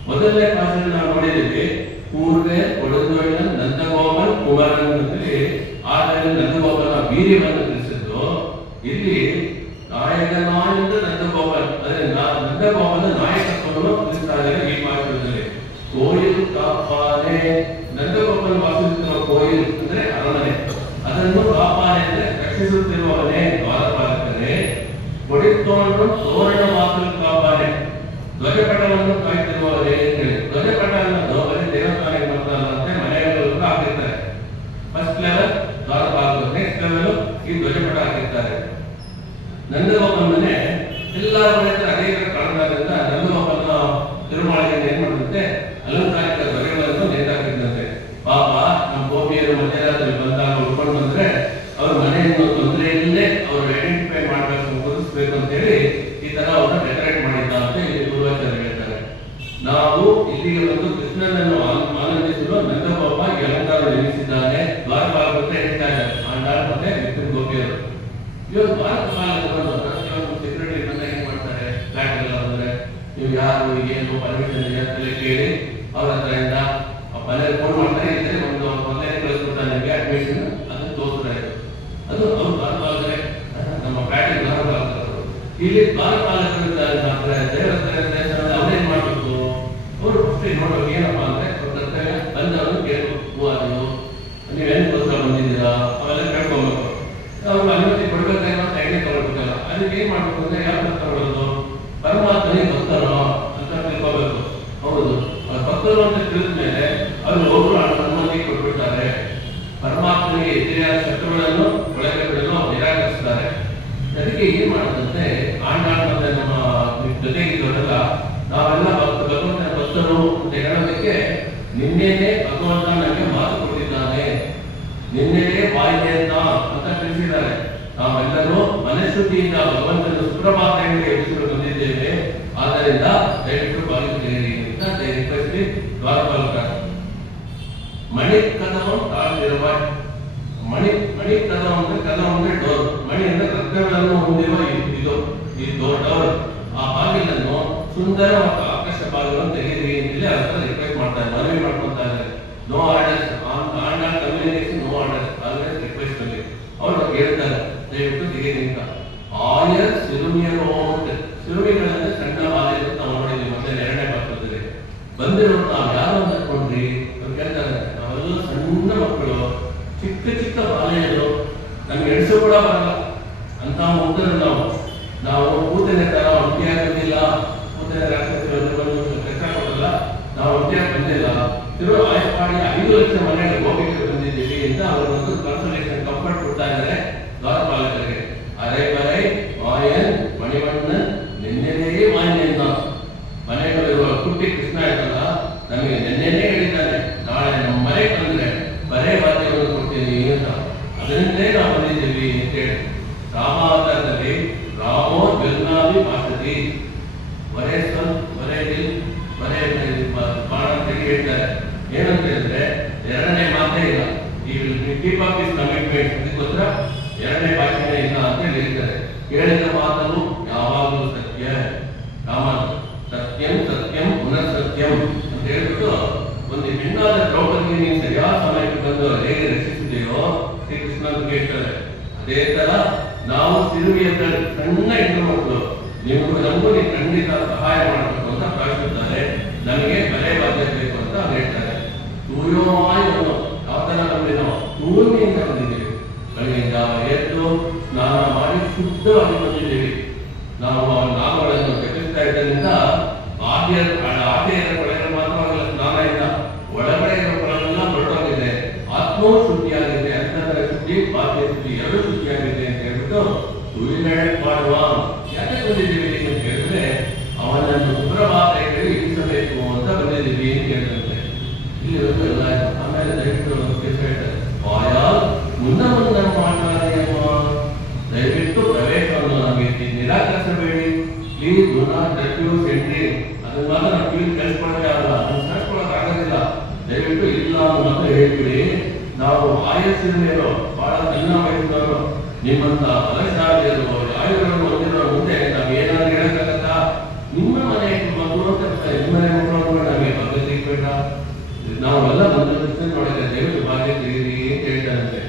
ಮೊದಲನೇ ಕ್ಲಾಸಲ್ಲಿ ನಾವು ನೋಡಿದ್ದೀವಿ ಪೂರ್ವೆ ಕೊಡದೊಳ್ಳ ನಂದಗೋಪನ್ ಕುಮಾರನ್ ಅಂತೇಳಿ ಆಮೇಲೆ ನಂದಗೋಪನ ವೀರ್ಯವನ್ನು ತಿಳಿಸಿದ್ದು. ಇಲ್ಲಿ ನಾಯಕನಾಯಿಂದ ನಂದಗೋಪನ್ ಅಂದ್ರೆ ನಂದಗೋಪನ ನಾಯಕತ್ವವನ್ನು ತಿಳಿಸ್ತಾ ಇದ್ದಾರೆ ಈ ಪಾಠದಲ್ಲಿ. ಕೋಯಿಲು ಕಾಪಾನೆ ನಂದಗೋಪನ ವಾಸಿಸುತ್ತಿರುವ ಕೋಯಿಲು ಅಂದ್ರೆ ಅರಮನೆ, ಅದನ್ನು ಕಾಪಾನೆ ಅಂದ್ರೆ ರಕ್ಷಿಸುತ್ತಿರುವವನೇ ದ್ವಾರಪಾಲಕನೇ. ಕೊಡಿತೋಂಡು ತೋರಣ ವಾಸಲು ಕಾಪಾನೆ ಧ್ವಜಪಟವನ್ನು ಕಾಯ್ತಿರುವವರೇ ಅಂತ ಹೇಳಿ. ಧ್ವಜಪಟ ಅನ್ನೋದು ಬರೀ ದೇವಸ್ಥಾನಕ್ಕೆ ಮಾತ್ರ ಅಲ್ಲಂತೆ ಮನೆಯಲ್ಲೂ ಹಾಕಿರ್ತಾರೆ. ಫಸ್ಟ್ ಲೆವೆಲ್ ದ್ವಾರಪಾಲಕರು, ನೆಕ್ಸ್ಟ್ ಲೆವೆಲ್ ಈ ಧ್ವಜಪಟ ಹಾಕಿರ್ತಾರೆ. ನಂದಗೋಪನ್ನೇ ಎಲ್ಲರ ಮನೆ ಹತ್ರ ಅದೇ ಕಾರಣದಿಂದ ನಂದಗೋಪನ ತಿರುಮಾಳಿಗೆ ಏನ್ ಮಾಡುತ್ತೆ ಅಲಂಕಾರಿಕ ಧ್ವಜಗಳನ್ನು ನೇತಾಕಿದ್ದಂತೆ. ಪಾಪ ನಮ್ಮ ಗೋಪಿಯರು ಮಧ್ಯರಾತ್ರಿ ಬಂದಾಗ ಉಳ್ಕೊಂಡು ಬಂದ್ರೆ ಅವ್ರ ಮನೆಯನ್ನು ತೊಂದರೆ ಇಲ್ಲದೆ ಅವರು ಐಡೆಂಟಿಫೈ ಮಾಡಬೇಕು ಗುರುತಿಸಬೇಕು ಅಂತ ಹೇಳಿ ಈ ತರ ಅವ್ರನ್ನ ಡೆಕೋರೇಟ್ ಮಾಡಿದ್ದ ಅಂತ ಇಲ್ಲಿ ಪೂರ್ವಜರು ಹೇಳ್ತಾರೆ. ನಾವು ಇಲ್ಲಿಗೆ ಬಂದು ಕೃಷ್ಣನನ್ನು ಆನಂದಿಸಲು ನಂದಗೋಪ ಈ ಅಲಂಕಾರ ನಿರ್ಮಿಸಿದ್ದಾನೆ. ದ್ವಾರಪಾಲಕರು ಹೇಳ್ತಾ ಇದ್ದಾರೆ ಆಂಡಾಳ್ ಮತ್ತೆ ವಿಷ್ಣು ಗೋಪಿಯರು. ಇವಾಗ ದ್ವಾರಪಾಲಕರು ಸೆಕ್ಯೂರಿಟಿ ಬಂದ ಏನ್ ಮಾಡ್ತಾರೆ, ಫ್ಲಾಟ್ ಎಲ್ಲ ಬಂದ್ರೆ ನೀವು ಯಾರು ಏನು ಪರ್ಮಿಷನ್ ಇದೆ ಅಂತ ಕೇಳಿ ಅವ್ರ ಹತ್ರದಿಂದ ಮನೇಲಿ ಫೋನ್ ಮಾಡ್ತಾರೆ. ಇದ್ರೆ ಒಂದು ಮೊದಲನೇ ಕಳಿಸ್ಕೊಡ್ತಾರೆ ನಿಮಗೆ ಅಡ್ಮಿಷನ್, ಅದನ್ನು ತೋರಿಸ್ತಾರೆ. ಅದು ಅವ್ರು ದ್ವಾರಪಾಲಕರೇ, ನಮ್ಮ ಫ್ಲಾಟಿಗೆ ದ್ವಾರಪಾಲಕರು. ಇಲ್ಲಿ ದ್ವಾರಪಾಲಕರು ದೇವಸ್ಥಾನ ಅವ್ರೇನ್ ಮಾಡ್ಬೇಕು, ಅವರು ಫಸ್ಟ್ ನೋಡುವಾಗ ಏನಪ್ಪಾ ಅಂದ್ರೆ ಕರ್ತವ್ಯ ಬಂದವರು ಕೇಳ್ಬೇಕು. ಅದು ನೀವೇನು ಗೊತ್ತರ ಬಂದಿದ್ದೀರಾ ಅವೆಲ್ಲ ಕೇಳ್ಕೊಬೇಕು. ಅವ್ರು ಅನುಮತಿ ಕೊಡ್ಬೇಕಾದ್ರೆ ಐಡಿಯಾ ತಗೊಳ್ಬೇಕಲ್ಲ. ಅದಕ್ಕೆ ಏನ್ ಮಾಡ್ಬೇಕು ಅಂದ್ರೆ ಯಾವ ತಗೊಳ್ಳೋದು, ಪರಮಾತ್ಮನಿಗೆ ಭಕ್ತರು ಅಂತ ತಿಳ್ಕೋಬೇಕು. ಹೌದು, ಭಕ್ತರು ಅಂತ ತಿಳಿದ ಮೇಲೆ ಅವರು ಒಬ್ಬರು ಅನುಮತಿ ಕೊಟ್ಬಿಡ್ತಾರೆ. ಪರಮಾತ್ಮನಿಗೆ ಎದುರಿಯಾದ ಶತ್ರುಗಳನ್ನು ಒಳಗೆ ಬಿಡಲು ನಿರಾಕರಿಸ್ತಾರೆ. ಅದಕ್ಕೆ ಏನ್ ಮಾಡುದಂತೆ ಆಂಡಾಳ್ ಮತ್ತೆ ನಮ್ಮ ಜೊತೆಗಿದ್ದವರೆಲ್ಲ ನಾವೆಲ್ಲ ಭಗವಂತನ ಭಕ್ತರು ಅಂತ ಹೇಳೋದಕ್ಕೆ ನಿನ್ನೆನೆ ಭಗವಂತ ನನಗೆ ಮಾತು ಕೊಟ್ಟಿದ್ದಾನೆ, ನಿನ್ನೆನೆ ಬಾಯಿಯಿಂದ ಅಂತ ತಿಳಿಸಿದ್ದಾರೆ. ನಾವೆಲ್ಲರೂ ಮನಃಶುದ್ಧಿಯಿಂದ ಭಗವಂತನ ಸುಪ್ರಭಾತಗಳಿಗೆ ಎಬ್ಬಿಸಲು ಬಂದಿದ್ದೇವೆ. ಆದ್ದರಿಂದ ದಯವಿಟ್ಟು ಬಾಗಿಲು ಅಂತ ರಿಕ್ವೆಸ್ಟ್ ದ್ವಾರಪಾಲಕ. ಮಣಿ ಕದವಂ ತಾಳ್ತಿರುವ ಮಣಿ ಕದವ ಅಂದ್ರೆ ಕದವ ಅಂದ್ರೆ ಡೋರ್, ಮಣಿ ಅಂದ್ರೆ ರತ್ನಗಳನ್ನು ಹೊಂದಿರುವ ಈ ಡೋರ್. ಆ ಬಾಗಿಲನ್ನು ಸುಂದರ ಮತ್ತು ಆಕರ್ಷಕ ಬಾಗಿಲನ್ನು ತೆಗೆದಿರಿ ಅಂತೇಳಿ ಅದರ ರಿಕ್ವೆಸ್ಟ್ ಮಾಡ್ತಾರೆ, ಮನವಿ ಮಾಡ್ಕೊತಾ ಇದ್ದಾರೆ. No orders on communication, no orders, always request ಅಲ್ಲಿ ಅವ್ರು ಹೇಳ್ತಾರೆ ದಯವಿಟ್ಟು ತೆಗೆದಿ ಅಂತ. ಆಯರ್ ಸಿರುಮಿಯರು ಸಿರುಮಿಗಳಂದ್ರೆ ಸಣ್ಣ ಬಾಲೆಯನ್ನು ನಾವು ನೋಡಿದ್ವಿ ಮತ್ತೆ ಎರಡನೇ ಪಾತ್ರದಲ್ಲಿ ಬಂದಿರೋರು. ನಾವು ಯಾರು ಅಂತ ಅನ್ಕೊಂಡ್ರಿ ಅವ್ರು ಕೇಳ್ತಾರೆ. ನಾವೆಲ್ಲ ಸಣ್ಣ ಮಕ್ಕಳು, ಚಿಕ್ಕ ಚಿಕ್ಕ ಬಾಲೆಯರು, ನಮ್ಗೆ ಎಣಿಸು ಕೂಡ ಬರಲ್ಲ ಅಂತ ಮುಗ್ದರು. ನಾವು ಕೂತನೆ ತರ ಒಂಟಿಯಾಗೋದಿಲ್ಲ, ಕೂತನೆ ರಾಕ್ಷಸರು ಕಷ್ಟ ಕೊಡಲ್ಲ, ನಾವು ಒಂಟಿಯಾಗಿ ಬಂದಿಲ್ಲ. ತಿರು ಆಯಪಾಡಿ 5 ಲಕ್ಷ ಮನೆಗಳ ಗೋಪಿಗೆ ಬಂದಿದ್ದೀವಿ ಅಂತ ಅವರೊಂದು ಕನ್ಸಲೇಷನ್ ಕಂಫರ್ಟ್ ಕೊಡ್ತಾ ಇದ್ದಾರೆ ದ್ವಾರಪಾಲಕರಿಗೆ. ಅರೆ ಬರೈ ಮಾಯನ್ ಮಣಿವಣ್ಣನ್ ನಿನ್ನೆನೇ ಮಾನ್ಯನ್ನ ಮನೆಗಳಿರುವ ಕುಟ್ಟಿ ಕೃಷ್ಣ ಇರ್ತಲ್ಲ, ನಮಗೆ ನಿನ್ನೆನೇ ಹೇಳಿದ್ದಾನೆ ನಾಳೆ ನಮ್ಮ ಮನೆಗೆ ಬಂದ್ರೆ ಬರೇ ವಾದ್ಯವನ್ನು ಕೊಡ್ತೀನಿ ಅಂತ. ಅದರಿಂದಲೇ ನಾವು ಬಂದಿದ್ದೀವಿ ಅಂತೇಳಿ. ರಾಮಾವತಾರದಲ್ಲಿ ರಾಮೋ ಜಲ್ನಾಭಿ ಭಾಷತಿ ಬರೇ ಬಾಣ ಅಂತ ಹೇಳ್ತಾರೆ. ಏನಂತ ಹೇಳಿದ್ರೆ ಎರಡನೇ ಮಾತೇ ಇಲ್ಲ. ಈ ಕೀಪ್ ಆಫ್ ದಿಸ್ ಕಮಿಟ್ಮೆಂಟ್ ಅದಕ್ಕೋಸ್ಕರ ಎರಡನೇ ಭಾಷೆನೇ ಇಲ್ಲ ಅಂತ ಹೇಳ್ತಾರೆ. ಹೇಳಿದ ಮಾತನ್ನು ಯಾವಾಗಲೂ ಸತ್ಯ, ರಾಮ ಸತ್ಯಂ ಸತ್ಯಂ ಪುನಃ ಸತ್ಯಂ ಅಂತ ಹೇಳ್ಬಿಟ್ಟು ಒಂದು ಹೆಣ್ಣಾದ ದ್ರೌಪದಿ ನೀವು ಸರಿಯಾದ ಸಮಯಕ್ಕೆ ಬಂದು ಹೇಗೆ ರಕ್ಷಿಸಿದೆಯೋ ಶ್ರೀಕೃಷ್ಣ ಅಂತ ಹೇಳ್ತಾರೆ. ಅದೇ ತರ ನಾವು ಸಿರುವಿಯಂತ ಸಣ್ಣ ಹೆಣ್ಣು ಮಕ್ಕಳು, ನಮಗೂ ನೀವು ಖಂಡಿತ ಸಹಾಯ ಮಾಡಬೇಕು ಅಂತ ಪ್ರಾರ್ಥಿಸುತ್ತಾರೆ. ನಮಗೆ ಬಲೆ ಬಾಧ್ಯತೆ ಬೇಕು ಅಂತ ಹೇಳ್ತಾರೆ. ಸೂರ್ಯೋಮಾಯವನ್ನು ಯಾವ ತರ ನಮಗೆ ನಾವು ಭೂಮಿಯಿಂದ ಬಂದಿದ್ದೇವೆ. ಬೆಳಗ್ಗೆ ಜಾವ ಎದ್ದು ಸ್ನಾನ ಮಾಡಿ ಶುದ್ಧವಾಗಿ ಬಂದಿದ್ದೇವೆ. ನಾವು ನಾಮಗಳನ್ನು ಜಪಿಸ್ತಾ ಇದ್ದರಿಂದ ಆಟೆಯ ಕೊಳೆಗಳು ಮಾತ್ರವಾಗಿಲ್ಲ, ಸ್ನಾನ ಇಲ್ಲ, ಒಳಗಡೆ ಇರೋ ಕೊಳೆಲ್ಲ ಹೊರಟೋಗಿದೆ, ಆತ್ಮವೂ ಶುದ್ಧಿಯಾಗಿದೆ. ಅಂತಂದ್ರ ಶುದ್ಧಿ, ಬಾಹ್ಯ ಶುದ್ಧಿ ಎರಡೂ ಶುದ್ಧಿಯಾಗಿದೆ ಅಂತ ಹೇಳ್ಬಿಟ್ಟು ಸೂರ್ಯನಾರಾಯಣ ಮಾಡುವ ಯಾಕೆ ಬಂದಿದ್ದೀವಿ ಅಂತ ಹೇಳಿದ್ರೆ ಅವನನ್ನು ಸುಪ್ರಭಾತಕ್ಕೆ ಇರಿಸಬೇಕು ಅಂತ ಬಂದಿದ್ದೀವಿ ಅಂತ ಹೇಳ್ತಂತೆ. ಇಲ್ಲಿ ಎಲ್ಲ ಆಮೇಲೆ ದಯವಿಟ್ಟು ಹೇಳ್ತಾರೆ ವಾಯಾಲ್ ಮುನ್ನ ಮಾತಾಡಿಯಮ್ಮ ದಯವಿಟ್ಟು ಪ್ರವೇಶವನ್ನು ನಮಗೆ ನಿರಾಕರಿಸಿ please do not refuse entry. ಅದನ್ನ ಮಾತ್ರ ನಾವು ಟಿವಿ ಕಳಿಸ್ಕೊಳಕ್ಕೆ ಆಗಲ್ಲ, ಅದನ್ನ ಕಳಿಸ್ಕೊಳಕ್ ಆಗೋದಿಲ್ಲ. ದಯವಿಟ್ಟು ಇಲ್ಲ ಅಂತ ಹೇಳ್ಬಿಡಿ. ನಾವು ಆಯಸ್ಸಿನ ಬಹಳ ಸಣ್ಣ ವಯಸ್ಸಿನವರು, ನಿಮ್ಮಂತ ಬಲಶಾಲಿಯರು ಆಯುರ್ವೇದ ಹೊಂದಿರೋ ಮುಂದೆ ನಾವು ಏನಾದ್ರು ಹೇಳಕ್ಕಾಗತ್ತಾ? ನಿಮ್ಮ ಮನೆ ಮಕ್ಕಳು ಅಂತ ನಿಮ್ಮ ಮನೆ ಮಕ್ಕಳು ನಮಗೆ ಪದ್ಧತಿ ಬೇಡ. ನಾವೆಲ್ಲ ಬಂದ ನೋಡಿದ್ರೆ ದಯವಿಟ್ಟು ಭಾಗ್ಯ ತೆಗೀರಿ ಅಂತ ಹೇಳ್ತಾರಂತೆ.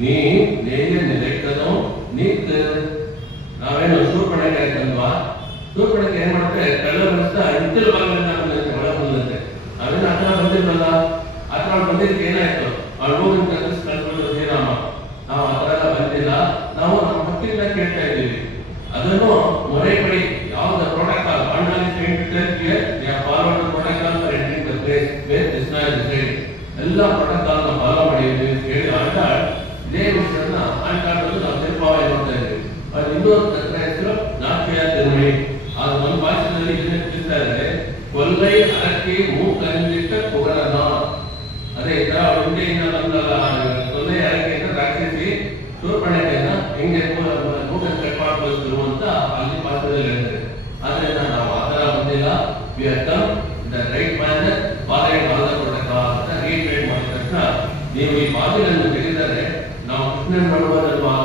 ನೀ ನೇಗೆ ನಿಲೆಕ್ಕನು ನೀತ್ ನಾವೇನು ಶೂರ್ಪಣೆಗೆ ಆಯ್ತಲ್ವಾ? ಶೂರ್ಪಣೆಗೆ ಏನ್ ಮಾಡುತ್ತೆ, ಕಳ್ಳ ಬಸ್ತಾ ಇತ್ತಲು ಭಾಗಗಳನ್ನ ಬಂದಂತೆ ಒಳ ಬಂದಂತೆ. ನಾವೇನು ಆ ಥರ ಬಂದಿಲ್ವಲ್ಲ, ಆ ಥರ ಬಂದಿದ್ದಕ್ಕೆ ಏನಾಯ್ತು? ಅವ್ರು ಹೋಗಿ ಕಳಿಸ್ಕೊಂಡು ಶ್ರೀರಾಮ, ನಾವು ಆ ಥರ ಎಲ್ಲ ಬಂದಿಲ್ಲ, ನಾವು ನಮ್ಮ ಮಕ್ಕಳಿಂದ ಕೇಳ್ತಾ ಇದ್ದೀವಿ. ಅದನ್ನು ಮೊರೆ ಪಡಿ. ಯಾವ್ದು protocol follow protocol for entering the place where Krishna is decide. ಎಲ್ಲ ಪ್ರೋಟೋಕಾಲ್ ನ ಫಾಲೋ ಮಾಡಿದ್ವಿ ಅಂತ ಹೇಳಿ ಆಂಟಾಡ್ ಇದೇ ವಿಷಯನ ಆಂಟಾಡಲ್ಲಿ ನಾವು ತಿರುಪಾವಳಿ ನೋಡ್ತಾ ಇದ್ದೀವಿ. ಅದು ಇನ್ನೊಂದು ತತ್ರ ಹೆಸರು ನಾಟ್ಯ ತಿರುಮಣಿ. ಅದು ನಮ್ಮ ಭಾಷೆಯಲ್ಲಿ ಇದನ್ನ ತಿಳಿಸ್ತಾ ಇದ್ದಾರೆ, ಕೊಲ್ಲೈ ಅರಕ್ಕಿ ಮೂಕಂದಿಟ್ಟ ಕುಗರನ. ಅದೇ ಈ ತರ ಉಂಡೆಯಿಂದ ಬಂದಲ್ಲ, ಕೊಲ್ಲೈ ಅರಕೆಯಿಂದ ರಾಕ್ಷಸಿ ಶೂರ್ಪಣೆಯನ್ನ ಹೆಂಗೆ ಮೂಕ ಕಟ್ ಮಾಡ್ಬೋದು ಅಂತ ಅಲ್ಲಿ ಭಾಷೆಯಲ್ಲಿ ಹೇಳ್ತಾರೆ. ಆದ್ರಿಂದ ನಾವು ಆ ತರ ಬಂದಿಲ್ಲ. We have come the right manner following all the protocol ಅಂತ ರೀಟ್ರೇಟ್ ಮಾಡಿದ ತಕ್ಷಣ ನೀವು ಈ ಬಾಗಿಲನ್ನು ತೆಗೆದರೆ ನಾವು ಕೃಷ್ಣನ ನೋಡಬಹುದಲ್ವಾ?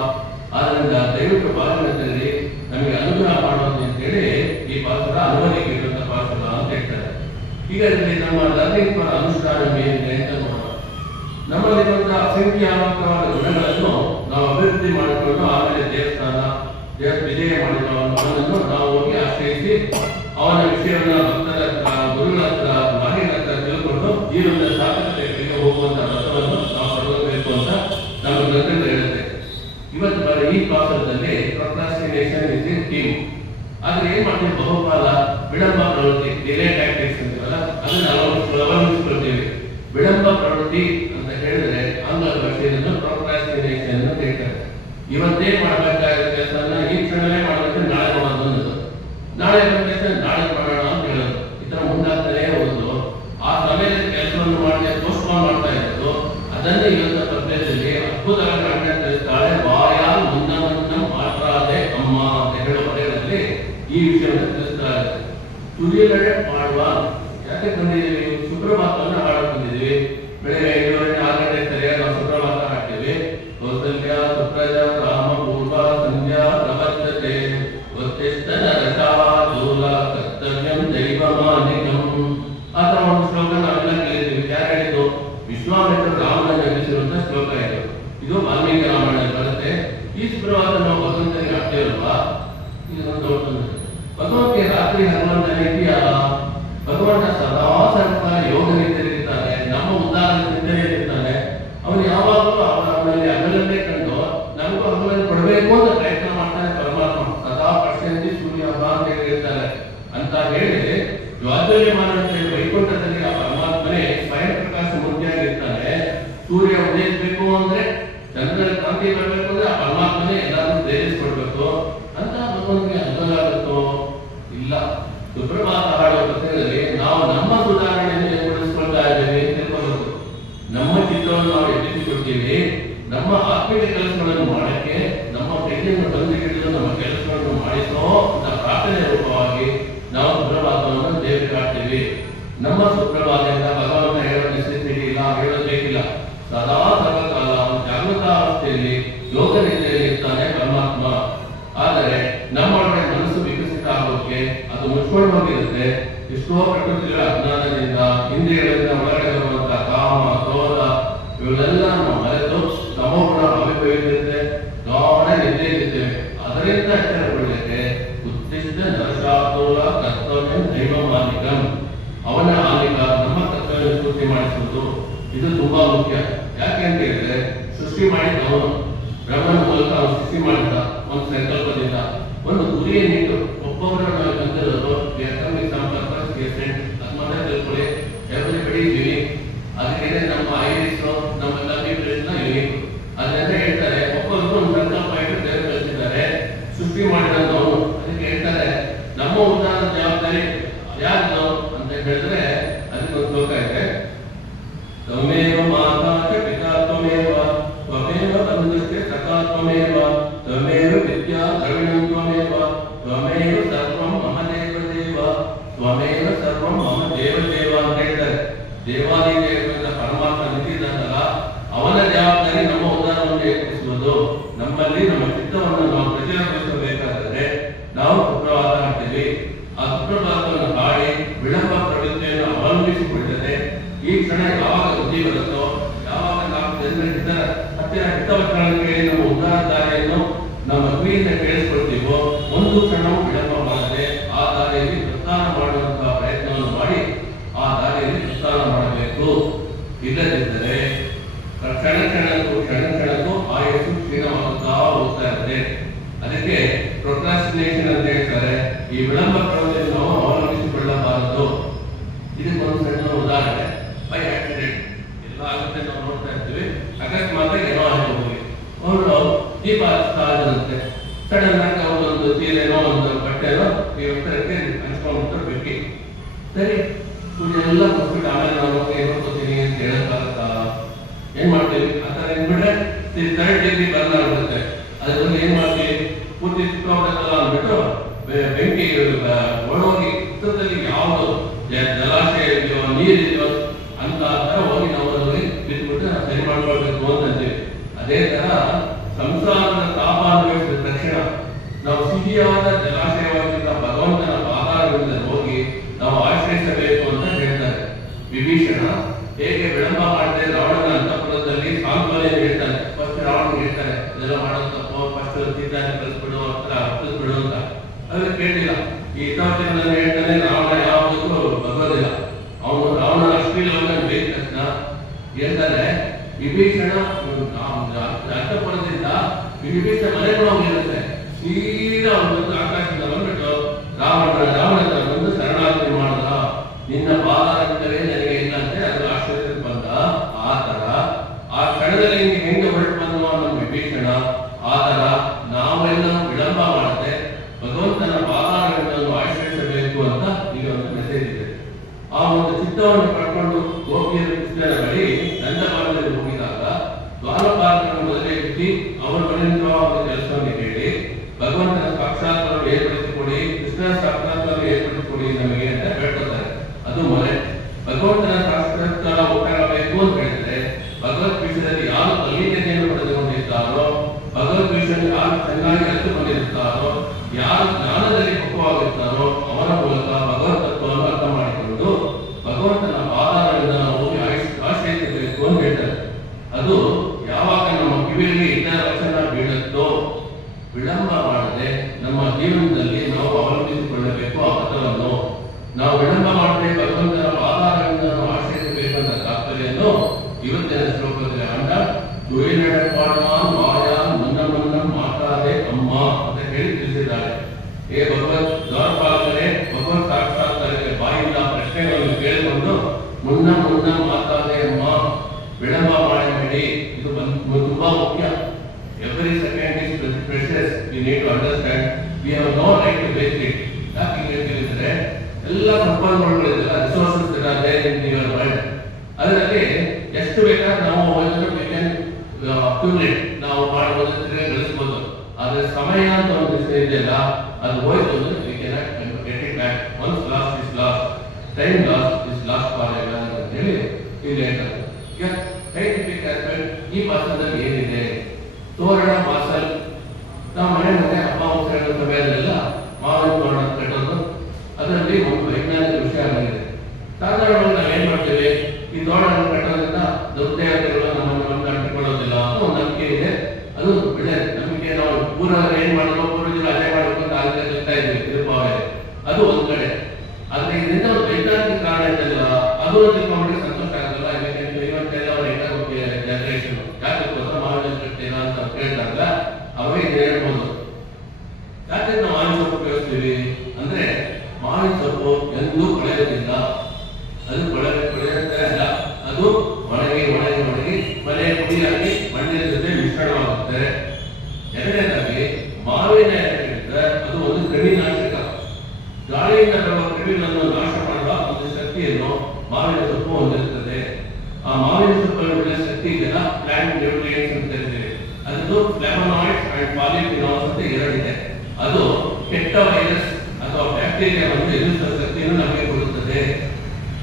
ಆದ್ರಿಂದ ದಯವಿಟ್ಟು ಬಾಗಿಲಲ್ಲಿ ನಮಗೆ ಅನುಗ್ರಹ ಮಾಡೋದು ಅಂತೇಳಿ ಈ ಪಾತ್ರ ಅನುಮತಿಗೆ ಇರುವಂತ ಪಾತ್ರ ಅಂತ ಹೇಳ್ತಾರೆ. ಈಗ ಇದರಲ್ಲಿ ನಮ್ಮ ಲರ್ನಿಂಗ್ ಫಾರ್ ಅನುಷ್ಠಾನ ಏನಿದೆ ಅಂತ ನೋಡೋಣ. ನಮ್ಮಲ್ಲಿರುವಂತಹ ಅಸಂಖ್ಯಾತವಾದ ಗುಣಗಳನ್ನು ನಾವು ಅಭಿವೃದ್ಧಿ ಮಾಡಿಕೊಂಡು ಆಮೇಲೆ ದೇವಸ್ಥಾನ ವಿಜಯ ಮಾಡಿದವನನ್ನು ನಾವು ಹೋಗಿ ಆಶ್ರಯಿಸಿ ಅವನ ವಿಷಯವನ್ನು ಭಕ್ತರ ಹತ್ರ, ಗುರುಗಳ ಹತ್ರ, ಮನೆಯ ಹತ್ರ ತಿಳ್ಕೊಂಡು ಜೀವನದ ಸಾರ್ಥಕತೆಗೆ ಹೋಗುವಂತ ವ್ರತವನ್ನು ನಾವು ಪಡೆಯಬೇಕು ಅಂತ ನಮ್ಮ ಗ್ರಂಥಗಳು ಹೇಳುತ್ತೆ. ಇವತ್ತು ಬರೀ ಈ ಪಾತ್ರದಲ್ಲಿ ಪ್ರೊಕ್ರಾಸ್ಟಿನೇಷನ್ ಇಸ್ ಇನ್ ಥೀಮ್. ಆದ್ರೆ ಏನ್ ಮಾಡ್ತೀವಿ, ಬಹುಪಾಲ ವಿಳಂಬ ಪ್ರವೃತ್ತಿ, ಡಿಲೇ ಟ್ಯಾಕ್ಟಿಕ್ಸ್ ಅಂತೀವಲ್ಲ, ಅದನ್ನ ಅವಲಂಬಿಸಿಕೊಳ್ತೀವಿ. ವಿಳಂಬ ಪ್ರವೃತ್ತಿ ಅಂತ ಹೇಳಿದ್ರೆ ಆಂಗ್ಲ ಭಾಷೆಯನ್ನು ಪ್ರೊಕ್ರಾಸ್ಟಿನೇಷನ್ ಅಂತ ಹೇಳ್ತಾರೆ. ಇವತ್ತೇ ಮಾಡಬೇಕಾಗಿರೋ ಕೆಲಸನ ಈ ಕ್ಷಣವೇ ಮಾಡಬೇಕು, ನಾಳೆ ಮಾಡೋದು ಅನ್ನೋದು, ನಾಳೆ ಬಂದ ನಾಳೆ ಮಾಡೋಣ ಅಂತ ಹೇಳೋದು. ಈ ತರ ಮುಂದಾಗ್ತಾನೆ ಹೋಗೋದು. ಆ ಸಮಯದಲ್ಲಿ ಕೆಲಸವನ್ನು ಮಾಡದೆ ಪೋಸ್ಟ್ಪೋನ್ ಮಾಡ್ತಾ ಇರೋದು. ಅದನ್ನೇ ಇವತ್ತು ಪದ್ಯದಲ್ಲಿ ಅದ್ಭುತವಾಗಿ ಅಣ್ಣ ತಿಳಿಸ್ತಾಳೆ. ವಾಯಾಲ್ ಮುನ್ನಮನ್ನ ಮಾತ್ರಾದೆ ಅಮ್ಮ ಅಂತ ಹೇಳೋ ಪದ್ಯದಲ್ಲಿ ಈ ವಿಷಯವನ್ನು ತಿಳಿಸ್ತಾರೆ. ತುರಿಯಲಡೆ ಮಾಡುವ ಯಾಕೆ ಬಂದಿದ್ದೀವಿ? ಸುಪ್ರಭಾತವನ್ನು ಹಾಡಕ್ ಬಂದಿದ್ದೀವಿ. ಬೆಳಗ್ಗೆ 5:30 6 ಗಂಟೆ ಸರಿಯಾಗಿ ನಾವು ಸುಪ್ರಭಾತ ಹಾಡ್ತೀವಿ. ಕೌಸಲ್ಯ ಸುಪ್ರಜ ರಾಮ ಪೂರ್ವ ಸಂಧ್ಯಾ ಪ್ರಬದ್ಧತೆ ಉತ್ತಿಷ್ಠನ ರಸಾದೂಲ ಕರ್ತವ್ಯಂ ದೈವಮಾನಿಕಂ. ಆ ತರ ಒಂದು ಶ್ಲೋಕ ನಾವೆಲ್ಲ ಕೇಳಿದ್ದೀವಿ. ಯಾರು ಹೇಳಿದ್ದು? ವಿಶ್ವಾಮಿತ್ರ ರಾಮನ ಜನಿಸಿರುವಂತಹ ಶ್ಲೋಕ ಇದು. ಇದು ವಾಲ್ಮೀಕಿ ರಾಮಾಯಣದಲ್ಲಿ ಬರುತ್ತೆ. ಈ ಶುಕ್ರವಾರ ನಾವು ಭಗವಂತನಿಗೆ ಹಾಕ್ತೇವಲ್ವಾ? ಇದು ಒಂದು ಡೌಟ್ ಬಂದಿದೆ. ಭಗವಂತನಿಗೆ ರಾತ್ರಿ ಹನುಮಂತನ ಇದೆಯಲ್ಲ, ಭಗವಂತ ಸದಾ ಸರ್ಕಾರ ಯೋಗ ನಿಂತಿರ್ತಾನೆ, ನಮ್ಮ ಉದಾಹರಣೆ ಚಿಂತನೆಯಲ್ಲಿರ್ತಾನೆ. ಅವನು ಯಾವಾಗಲೂ ಅವನಲ್ಲಿ ಅಗಲನ್ನೇ ಕಂಡು ನಮಗೂ ಅಗಲನ್ನು ಕೊಡಬೇಕು ಅಂತ ಪ್ರಯತ್ನ ಮಾಡ್ತಾನೆ ಪರಮಾತ್ಮ. ಸದಾ ಪಶ್ಯಂತಿ ಸೂರ್ಯ ಅಂತ ಹೇಳಿರ್ತಾರೆ ಅಂತ ಹೇಳಿ ಜ್ವಾಜ್ವಲ್ಯಮಾನ ಅಂತ ಹೇಳಿ ವೈಕುಂಠದಲ್ಲಿ ಆ ಪರಮಾತ್ಮನೇ ಸ್ವಯಂ ಪ್ರಕಾಶ ಮೂರ್ತಿಯಾಗಿರ್ತಾನೆ. ಸೂರ್ಯ ಉದಯಿಸಬೇಕು ಅಂದ್ರೆ, ಚಂದ್ರನ ಕಾಂತಿ ಬರಬೇಕು ಅಂದ್ರೆ ಆ ಪರಮಾತ್ಮನೇ ಎಲ್ಲಾದ್ರೂ ತೇರಿಸ್ಕೊಡ್ಬೇಕು ಅಂತ ಭಗವಂತನಿಗೆ ಅನುಕೂಲಾಗುತ್ತೋ? ಇಲ್ಲ. ಸುಪ್ರಭಾತ ಹಾಡುವ ಪತ್ರದಲ್ಲಿ ನಾವು ನಮ್ಮ ಸುಧಾರಣೆಯನ್ನು ಏರ್ಪಡಿಸಿಕೊಳ್ತಾ ಇದ್ದೇವೆ ಅಂತ ತಿಳ್ಕೊಳ್ಬೇಕು. ನಮ್ಮ ಚಿತ್ರವನ್ನು ನಾವು ಎತ್ತಿಸಿಕೊಡ್ತೀವಿ. ನಮ್ಮ ಆತ್ಮೀಯ ಕೆಲಸಗಳನ್ನು ಮಾಡಕ್ಕೆ ನಮ್ಮ ಕೈಯನ್ನು ಬಂದು ಹಿಡಿದು ನಮ್ಮ ಕೆಲಸಗಳನ್ನು ಮಾಡಿಸೋ ಅಂತ ಪ್ರಾರ್ಥನೆ ರೂಪವಾಗಿ ನಾವು ಸುಪ್ರಭಾತವನ್ನು ದೇವರಿಗೆ ಹಾಡ್ತೀವಿ. ನಮ್ಮ ಸುಪ್ರಭಾತದಿಂದ ಭಗವಂತ ಹೇಳೋ ನೆಸೆಸಿಟಿ ಇಲ್ಲ, ಹೇಳೋದು ಬೇಕಿಲ್ಲ. ಸದಾ ಸರ್ವಕಾಲ ಜಾಗೃತಾವಸ್ಥೆಯಲ್ಲಿ ಯೋಗ ನಿದ್ರೆಯಲ್ಲಿ ಇರ್ತಾನೆ ಪರಮಾತ್ಮ. ಆದರೆ ನಮ್ಮೊಳಗೆ ಮನಸ್ಸು ವಿಕಸಿತ ಆಗೋಕೆ ಅದು ಮುಚ್ಕೊಂಡು ಹೋಗಿರುತ್ತೆ. ಎಷ್ಟೋ ಪ್ರಕೃತಿಗಳ ಅಜ್ಞಾನದಿಂದ, ಇಂದ್ರಿಯಗಳಿಂದ ಒಳಗಡೆ ಬರುವಂತಹ ಕಾಮ, ಕ್ರೋಧ ಇವುಗಳೆಲ್ಲ ನಾವು ಮರೆತು ತಮೋಗುಣ ಅಭಿಭವಿಸಿರುತ್ತೆ. ಗಾಢ ನಿದ್ದೆಯಲ್ಲಿದ್ದೇವೆ. ಅದರಿಂದ ಎಚ್ಚರಗೊಳ್ಳಲಿಕ್ಕೆ ಉತ್ತಿಷ್ಠ ನರಶಾತೋಲ ಕರ್ತವ್ಯ ದೈವಮಾನಿಕಂ. ಅವನ ಆಲಿಕ ನಮ್ಮ ಕರ್ತವ್ಯ ಸ್ಫೂರ್ತಿ ಮಾಡಿಸುವುದು ಇದು ತುಂಬಾ ಮುಖ್ಯ. ಯಾಕೆ ಅಂತ ಹೇಳಿದ್ರೆ, ಸೃಷ್ಟಿ ಮಾಡಿದವನು ಬ್ರಹ್ಮನ ಮೂಲಕ ಅವನು ಸೃಷ್ಟಿ ಮಾಡಿದ ಒಂದು ಸಂಕಲ್ಪದಿಂದ ಒಂದು ಗುರಿಯನ್ನಿಟ್ಟು ಒಬ್ಬೊಬ್ಬರ ನಾವು ಬಂದಿರೋದು ಅದ್ಮಾತ್ರ ತಿಳ್ಕೊಳ್ಳಿ. Everybody unique. ಅದಕ್ಕೆ ನಮ್ಮ ಐರಿಸ್ ನಮ್ಮ ಯೂನಿಕ್. ಅದನ್ನೆಲ್ಲ ಹೇಳ್ತಾರೆ, ಒಬ್ಬೊಬ್ಬರು ಒಂದು ಸಂಕಲ್ಪ ಇಟ್ಟು ದೇವರು ಕಳಿಸಿದ್ದಾರೆ, ಸೃಷ್ಟಿ ಮಾಡಿರೋದವನು. ಅದಕ್ಕೆ ಹೇಳ್ತಾರೆ ನಮ್ಮ ಉದಾಹರಣೆ ಜವಾಬ್ದಾರಿ ಯಾರ್ದು ಅಂತ ಹೇಳಿದ್ರೆ ಅದಕ್ಕೆ ಒಂದು ಶ್ಲೋಕ ಇದೆ. ತ್ವಮೇವ ಮಾತಾ ಚ ಪಿತಾ ತ್ವಮೇವ ತ್ವಮೇವ ಬಂಧುಶ್ಚ ಸಖಾ ತ್ವಮೇವ ತ್ವಮೇವ ವಿದ್ಯಾ ದ್ರವಿಣಂ ತ್ವಮೇವ ತ್ವಮೇವ ಸರ್ವಂ ಮಮ ಕ್ಷಣ ಯಾವಾಗ ಬುದ್ಧಿ ಬರುತ್ತೋ, ಯಾವಾಗ ನಾವು ಜನರ ಹತ್ತಿರ ಹಿತವಚನಗಳನ್ನು ಕೇಳಿ ನಮ್ಮ ಉದ್ಧಾರ ದಾರಿಯನ್ನು ನಮ್ಮ ಕಿವಿಯಿಂದ ಕೇಳಿಸ್ಕೊಳ್ತೀವೋ, ಒಂದು ಕ್ಷಣವೂ ವಿಳಂಬ ಮಾಡದೆ ಆ ದಾರಿಯಲ್ಲಿ ಪ್ರಸ್ಥಾನ ಮಾಡುವಂತಹ ಪ್ರಯತ್ನವನ್ನು ಮಾಡಿ ಆ ದಾರಿಯಲ್ಲಿ ಪ್ರಸ್ಥಾನ ಮಾಡಬೇಕು. ಇಲ್ಲದಿದ್ದರೆ ಕ್ಷಣಕ್ಕೂ ಆಯಸ್ಸು ಕ್ಷೀಣವಾಗುತ್ತಾ ಹೋಗ್ತಾ ಇರುತ್ತೆ. ಅದಕ್ಕೆ ಪ್ರೊಕ್ರಾಸ್ಟಿನೇಷನ್ ಅಂತ ಹೇಳ್ತಾರೆ. ಈ ವಿಳಂಬ ಕ್ರಮದಲ್ಲಿ ನಾವು ಅವಲಂಬಿಸಿಕೊಳ್ಳಬಾರದು. ಇದಕ್ಕೊಂದು ಸಣ್ಣ ಉದಾಹರಣೆ, ಬೈ ಆಕ್ಸಿಡೆಂಟ್ ಎಲ್ಲ ಆಗುತ್ತೆ, ನಾವು ನೋಡ್ತಾ ಇರ್ತೀವಿ. ಅಕಸ್ಮಾತ್ ಏನೋ ಆಗಿ ಅವರು ದೀಪ ಹಚ್ತಾ ಇದ್ರಂತೆ, ಸಡನ್ ಆಗಿ ಅವರೊಂದು ಸೀರೆನೋ ಒಂದು ಬಟ್ಟೆನೋ ಈ ಒತ್ತರಕ್ಕೆ ಹಂಚ್ಕೊಂಡ್ಬಿಟ್ಟು ಬಿಟ್ಟು ಸರಿ ಪೂಜೆ ಎಲ್ಲ ಮುಗಿಸ್ಬಿಟ್ಟು ಆಮೇಲೆ ನಾವು ನೋಡ್ಕೋತೀನಿ ಅಂತ ಹೇಳಕ್ಕಾಗತ್ತಾ? ಏನ್ ಮಾಡ್ತೀವಿ? ಆ ಥರ ಏನ್ಬಿಟ್ರೆ 3rd ಡಿಗ್ರಿ ಬರ್ನ್ ಆಗ್ಬಿಡುತ್ತೆ. ಅದ್ರಲ್ಲಿ ಏನ್ ಮಾಡ್ತೀವಿ? ಪೂರ್ತಿ ಚಿಕ್ಕವರೆಲ್ಲ ಅಂದ್ಬಿಟ್ಟು ಬೆಂಕಿ ಒಳಗೋಗಿ ಚಿತ್ರದಲ್ಲಿ ಯಾವುದು ಜಲಾಶಯ ಇದೆಯೋ ನೀರಿದೆಯೋ ಅಂತ ತರ ಹೋಗಿ ನಾವು ಅದರಲ್ಲಿ ಬಿಟ್ಬಿಟ್ಟು ಸರಿ ಮಾಡ್ಕೊಳ್ಬೇಕು ಅಂತಂತೀವಿ. ಅದೇ ತರ ಸಂಸಾರದ ತಾಪ ಅನುಭವಿಸಿದ ತಕ್ಷಣ ನಾವು ಸಿಹಿಯಾದ ಜಲಾಶಯವಾಗಿದ್ದ ಭಗವಂತನ ಆಧಾರದಿಂದ ಹೋಗಿ ನಾವು ಆಶ್ರಯಿಸಬೇಕು ಅಂತ ಹೇಳ್ತಾರೆ. ವಿಭೀಷಣ ಹೇಗೆ ವಿಳಂಬ ಮಾಡದೆ ರಾವಣನ ಅಂತಃಪುರದಲ್ಲಿ ಸಾಂತ್ವನ ಹೇಳ್ತಾನೆ. ಫಸ್ಟ್ ರಾವಣ ಹೇಳ್ತಾರೆ, ಇದೆಲ್ಲ ಮಾಡೋದು ತಪ್ಪು, ಫಸ್ಟ್ ಸೀತಾನ ಕಳಿಸ್ಬಿಡು, ಹತ್ತಿಸ್ಬಿಡು ಅಂತ. ಅದನ್ನ ಕೇಳಿಲ್ಲ. ಈ ಹಿತವಚನ ಹೇಳ್ತಾನೆ, ರಾವಣ ಯಾವುದಕ್ಕೂ ಬರೋದಿಲ್ಲ. ಅವನು ರಾವಣನ ಅಶ್ಲೀಲವನ್ನು ಬೇಕ ತಕ್ಷಣ ಹೇಳ್ತಾರೆ, ವಿಭೀಷಣ ಅಂತಃಪುರದಿಂದ ವಿಭೀಷಣ ಮನೆಗೆ ಹೋಗಿರುತ್ತೆ. ಸೀದಾ ಒಂದು ಆಕಾಶದಿಂದ ಬಂದ್ಬಿಟ್ಟು ರಾವಣ ಬಂದು ಶರಣಾಗತಿ ಮಾಡದ, ನಿನ್ನ ಪಾದಾರವಿಲ್ಲವೇ ನನಗೆ ಇಲ್ಲ ಅಂತ ಅದು ಆಶ್ರಯಕ್ಕೆ ಬಂದ. ಆ ತರ ಆ ಕ್ಷಣದಲ್ಲಿ ಹೆಂಗೆ ಹೊರಟು ಬಂದ ನಮ್ಮ ವಿಭೀಷಣ, ಆ ತರ ನಾವೆಲ್ಲ ವಿಳಂಬ ಮಾಡದೆ ಭಗವಂತನ ಪಾದಾರವನ್ನು ಆಶ್ರಯಿಸಬೇಕು ಅಂತ ಈಗ ಒಂದು ಮೆಸೇಜ್ ಇದೆ. ಆ ಒಂದು ಚಿತ್ತವನ್ನು ಪಡ್ಕೊಂಡು ಗೋಪಿಯರ ಕೃಷ್ಣನ ಬಳಿ ನಂದಬಾಲದಲ್ಲಿ ಹೋಗಿದಾಗ ದ್ವಾರಪಾಲಕರನ್ನು ಮೊದಲೇ ಬಿಟ್ಟು ಅವರ ಮನೆಯಿಂದ ಅವರ ಕೆಲಸವನ್ನು ಹೇಳಿ ಭಗವಂತನ ಸಾಕ್ಷಾತ್ಕಾರವನ್ನು ಏರ್ಪಡಿಸಿಕೊಡಿ, ಕೃಷ್ಣನ ಸಾಕ್ಷಾತ್ಕಾರವನ್ನು ಏರ್ಪಡಿಸಿಕೊಡಿ ನಮಗೆ ಅಂತ ಹೇಳ್ಕೊತಾರೆ. ಅದು ಮೊದಲೇ ಭಗವಂತನ ಸಾಕ್ಷಾತ್ಕಾರ ಒಪ್ಪಾಗಬೇಕು ಅಂತ ಹೇಳಿದ್ರೆ ಭಗವದ್ ವಿಷಯದಲ್ಲಿ ಯಾರು ತಲ್ಲೀನತೆಯನ್ನು ಪಡೆದುಕೊಂಡಿರ್ತಾರೋ, ಭಗವದ್ ವಿಷಯದಲ್ಲಿ ಯಾರು ಚೆನ್ನಾಗಿ ಅರ್ಥಕೊಂಡಿರುತ್ತಾರೋ, ಯಾರು ಜ್ಞಾನದಲ್ಲಿ ಪಕ್ವವಾಗಿರ್ತಾರೋ ಅವರ ಮೂಲಕ ಭಗವತ್ ತತ್ವವನ್ನು ಅರ್ಥ ಮಾಡಿಕೊಂಡು ಭಗವಂತನ ಆಧಾರದಿಂದ ನಾವು ಆಶ್ರಯಿಸಬೇಕು ಅಂತ ಹೇಳ್ತಾರೆ. ಅದು ಯಾವಾಗ ನಮ್ಮ ಕಿವಿಯಲ್ಲಿ ಇತರ ವಚನ ಬೀಳುತ್ತೋ ವಿಳಂಬ ಮಾಡದೆ ನಮ್ಮ ಜೀವನದಲ್ಲಿ ನಾವು ಅವಲಂಬಿಸಿಕೊಳ್ಳಬೇಕು. ಆ ಪದವನ್ನು ನಾವು ವಿಳಂಬ ಮಾಡದೆ ಭಗವಂತನ ಆಧಾರದಿಂದ ನಾವು ಆಶ್ರಯಿಸಬೇಕಂತ ತಾತ್ಪರ್ಯನ್ನು ಇವತ್ತಿನ ಶ್ಲೋಕದಲ್ಲಿ ಅಂಡ ತುಯಿನಡಪಾಡಮಾನ್ ಮಾಯಾ ಮುನ್ನ ಮಾತಾದೆ ಅಮ್ಮ ಅಂತ ಹೇಳಿ ತಿಳಿಸಿದ್ದಾರೆ. ಹೇ ಭಗವತ್ ದ್ವಾರಪಾಲಕರೇ, ಭಗವತ್ ಸಾಕ್ಷಾತ್ಕಾರಕ್ಕೆ ಬಾಯಿಂದ ಪ್ರಶ್ನೆಗಳನ್ನು ಕೇಳಿಕೊಂಡು ಮುನ್ನ ಮಾತಾದೆ ಅಮ್ಮ, ವಿಳಂಬ ಮಾಡಬೇಡಿ. ಇದು ತುಂಬಾ ಮುಖ್ಯ. Every second is precious. We need to understand. We have no right to waste it. ಯಾಕೆ ಹೇಳಿದ್ರೆ ಎಲ್ಲ ಸಂಪನ್ಮೂಲಗಳಿದೆಲ್ಲ ರಿಸೋರ್ಸಸ್ ಇದೆ ಇನ್ ಯುವರ್ ವರ್ಲ್ಡ್. ಅದರಲ್ಲಿ ಎಷ್ಟು ಬೇಕಾದ್ರೆ ನಾವು ಅಕ್ಯುಮುಲೇಟ್ ನಾವು ಮಾಡಬಹುದು, ಗಳಿಸಬಹುದು. ಆದ್ರೆ ಸಮಯ ಅಂತ ಒಂದು ವಿಷಯ ಇದೆಯಲ್ಲ, ಅದು ಹೋಯ್ತು ಅಂದ್ರೆ we cannot get it back. Once lost is lost. Time lost is lost forever ಅಂತ ಹೇಳಿ ಇಲ್ಲಿ ಹೇಳ್ತಾರೆ. ಈಗ ಸೈಂಟಿಫಿಕ್ ಆಸ್ಪೆಕ್ಟ್ ಈ ಭಾಷಣದಲ್ಲಿ ಏನಿದೆ? ತೋರಣ ಮಾಸಲ್, ನಾವು ಮನೆ ಮುಂದೆ ಹಬ್ಬ ಉತ್ಸವಗಳ ಸಮಯದಲ್ಲೆಲ್ಲ ಮಾವಿನ ತೋರಣ ಕಟ್ಟೋದು, ಅದರಲ್ಲಿ ಒಂದು ವೈಜ್ಞಾನಿಕ ವಿಷಯ ಆಗಿದೆ. ಸಾಧಾರಣವಾಗಿ ನಾವು ಏನ್ ಮಾಡ್ತೇವೆ, ಈ ತೋರಣ ಕಟ್ಟೋದ್ರಿಂದ ದುರ್ದೇವತೆಗಳು ನಮ್ಮನ್ನು ಅಂಟಿಕೊಳ್ಳೋದಿಲ್ಲ ಅಂತ ಒಂದು ನಂಬಿಕೆ ಇದೆ. ಅದು ಒಳ್ಳೆ ನಂಬಿಕೆ. ನಾವು ಪೂರ್ವಜರು ಏನ್ ಮಾಡಬೇಕು, ಪೂರ್ವಜರು ಅದೇ ಮಾಡಬೇಕು ಅಂತ ಆಗಲೇ ಕಲಿತಾ ಇದ್ವಿ, ತಿರುಪಾವೆ. ಅದು ಒಂದ್ ಕಡೆ. ಆದ್ರೆ ಇದರಿಂದ ಒಂದು ವೈಜ್ಞಾನಿಕ ಕಾರಣ ಇದೆಲ್ಲ, ಅದು ತಿಳ್ಕೊಂಡ್ರೆ ಸಂತೋಷ ಆಗಲ್ಲ. ಇವತ್ತೆಲ್ಲ ಅವ್ರ ಜನರೇಷನ್ ಯಾಕೆ ಮಾವಿನ ಕಟ್ಟಿಲ್ಲ ಅಂತ ಕೇಳಿದಾಗ ಅವರೇ ಹೇಳ್ಬೋದು. ಯಾಕೆ ನಾವು ಮಾವಿನ ಸೊಪ್ಪು ಉಪಯೋಗಿಸ್ತೀವಿ ಅಂದ್ರೆ, ಮಾವಿನ ಸೊಪ್ಪು ಎಂದೂ ಕೊಳೆಯೋದಿಲ್ಲ. ಅದು ಕೊಳೆಯುತ್ತೆ ಅಲ್ಲ, ಅದು ಒಣಗಿ ಮನೆ ಪುಡಿಯಾಗಿ ಮಣ್ಣಿನ ಜೊತೆ ಮಿಶ್ರಣವಾಗುತ್ತೆ. ಎರಡನೇದಾಗಿ ಮಾವಿನ ಎಲೆ ಅದು ಒಂದು ಕ್ರಿಮಿನಾಶಕ. ಗಾಳಿಯಿಂದ ಬರುವ ಕ್ರಿಮಿಗಳನ್ನು ನಾಶ ಮಾಡುವ ಒಂದು ಶಕ್ತಿಯನ್ನು ಮಾವಿನ ಸೊಪ್ಪು ಹೊಂದಿರುತ್ತದೆ. ಆ ಮಾವಿನ ಸೊಪ್ಪಲ್ಲಿ ಶಕ್ತಿ ಇದೆಯಲ್ಲ, ಪ್ಲಾಂಟ್ ನ್ಯೂಟ್ರಿಯೆಂಟ್ಸ್ ಅಂತ ಕರೀತೀವಿ. ಅದು ಫ್ಲಾವನಾಯ್ಡ್ಸ್ ಅಂಡ್ ಪಾಲಿಫಿನಾಲ್ಸ್ ಅಂತ ಎರಡಿದೆ. ಅದು ಕೆಟ್ಟ ವೈರಸ್ ಅಥವಾ ಬ್ಯಾಕ್ಟೀರಿಯಾವನ್ನು ಎದುರಿಸುವ ಶಕ್ತಿಯನ್ನು ನಮಗೆ ಕೊಡುತ್ತದೆ.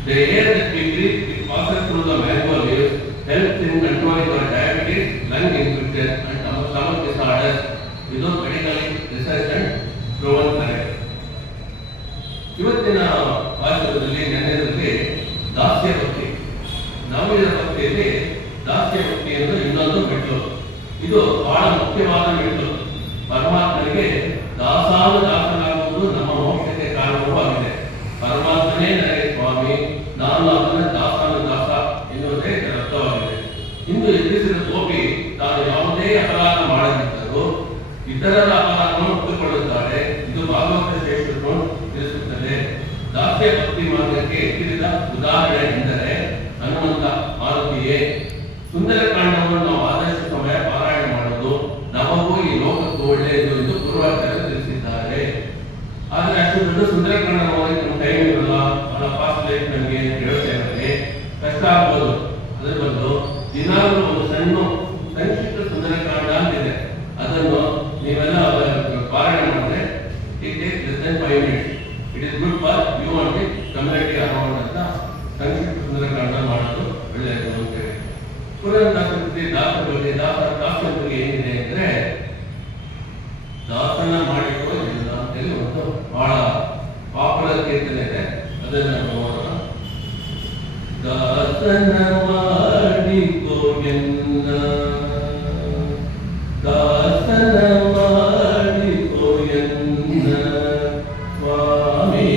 The air that we breathe, it passes through the mango leaves, helps in controlling our diabetes, lung infection and stomach disorders. ಇದು medical research and proven correct. ಇವತ್ತಿನ ಭಾಷಣದಲ್ಲಿ ನೆನೆದಲ್ಲಿ ದಾಸ್ಯ ಭಕ್ತಿ. ಇದು ಬಹಳ ಮುಖ್ಯವಾದ ಮೆಟ್ಟು. ಪರಮಾತ್ಮನಿಗೆ ದಾಸನಾಗುವುದು ನಮ್ಮ ಮೋಕ್ಷಕ್ಕೆ ಕಾರಣವೂ ಆಗಿದೆ. ಪರಮಾತ್ಮನೇ ನನಗೆ ಸ್ವಾಮಿ, ನಾನು ಅದನ್ನ ದಾಸ ಎನ್ನುವುದೇ ಇದರ ಅರ್ಥವಾಗಿದೆ. ಇಂದು ಎದುರಿಸಿದ ಗೋಪಿ ತಾನು ಯಾವುದೇ ಅಪರಾಧ ಮಾಡದಿದ್ದರೂ ಇತರರ ಅಪರಾಧವನ್ನು ಒಪ್ಪಿಕೊಳ್ಳುತ್ತಾರೆ. ಇದು ಭಾಗವತ ಶ್ರೇಷ್ಠರು ತಿಳಿಸುತ್ತದೆ. ದಾಸ್ಯ ಭಕ್ತಿ ಮಾರ್ಗಕ್ಕೆ ಎತ್ತಿರಿದ ಉದಾಹರಣೆ ಎಂದರೆ ಹನುಮಂತ ಮಾರುತಿಯೇ. ಸುಂದರಕಾಂಡವನ್ನು ನಾವು ಆದಷ್ಟು ಸಮಯ ಪಾರಾಯಣ ಮಾಡೋದು ನಮಗೂ ಈ ಲೋಕಕ್ಕೂ ಒಳ್ಳೆಯದು ಎಂದು ಪೂರ್ವಾಚಾರ್ಯರು ತಿಳಿಸಿದ್ದಾರೆ. ಆದರೆ ಅಷ್ಟು ದೊಡ್ಡ ಸುಂದರಕಾಂಡ ಓದಕ್ಕೆ ನಮ್ಮ ಟೈಮ್ ಇರಲ್ಲ, ಬಹಳ ಫಾಸ್ಟ್ ಲೈಫ್ ನಮಗೆ ಹೇಳ್ತೇವೆ, ಕಷ್ಟ ಆಗ್ಬೋದು. ಅದರ ಬದಲು ದಿನಾಗಲೂ ಒಂದು ಸಣ್ಣ ಸಂಕ್ಷಿಪ್ತ ಸುಂದರಕಾಂಡ ಅಂತಿದೆ, ಅದನ್ನು ನೀವೆಲ್ಲ ಪಾರಾಯಣ ಮಾಡಿದ್ರೆ it takes less than 5 minutes. It is good for you and the community around ಅಂತ ಸಂಕ್ಷಿಪ್ತ ಸುಂದರಕಾಂಡ ಮಾಡೋದು ಒಳ್ಳೆಯದು ಅಂತೇಳಿ. ಪುರಂದಾಸಕೃತಿ ದಾಸರ ಬಗ್ಗೆ ಏನಿದೆ ಅಂದ್ರೆ ದಾಸನ ಮಾಡಿಕೋ ಇಲ್ಲ ಅಂತೇಳಿ ಒಂದು ಬಹಳ ಪಾಪ್ಯುಲರ್ ಕೀರ್ತನೆ ಇದೆ, ಅದನ್ನ ನೋಡೋಣ. ದಾಸನ ಮಾಡಿಕೋ ಎನ್ನ, ದಾಸನ ಮಾಡಿಕೋ ಎನ್ನ ಸ್ವಾಮಿ,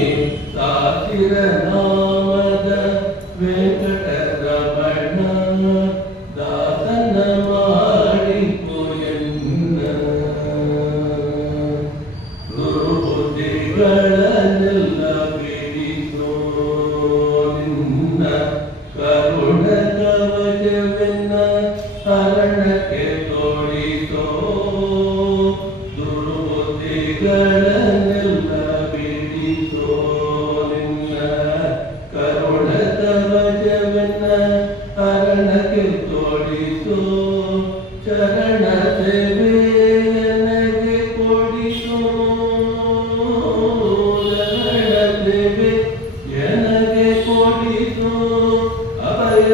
ದಾಸಿರ ನಾಮದ ವೆಂಕಟರಮಣ, ದಾಸನ ಮಾಡಿಕೋ ಎನ್ನ ದುರ್ಬುದ್ಧಿಗಳನ್ನೆಲ್ಲ ಬಿಡಿಸೋ ನಿನ್ನ ಕರುಣ ಕವಚವೆನ್ನ ಹರಣಕ್ಕೆ ತೋಡಿಸೋ, ದುರ್ಬುದ್ಧಿಗಳನ್ನೆಲ್ಲ ಬಿಡಿಸೋ ನಿನ್ನ ಕರುಣ ಕವಚವೆನ್ನ ಹರಣಕ್ಕೆ ತೋಡಿಸೋ, ಚರಣ ಸೇವೆಯನಗೆ ಕೊಡಿಸೋ, ಚರಣ ಸೇವೆಯನಗೆ ಕೊಡಿಸೋ, ಅಭಯ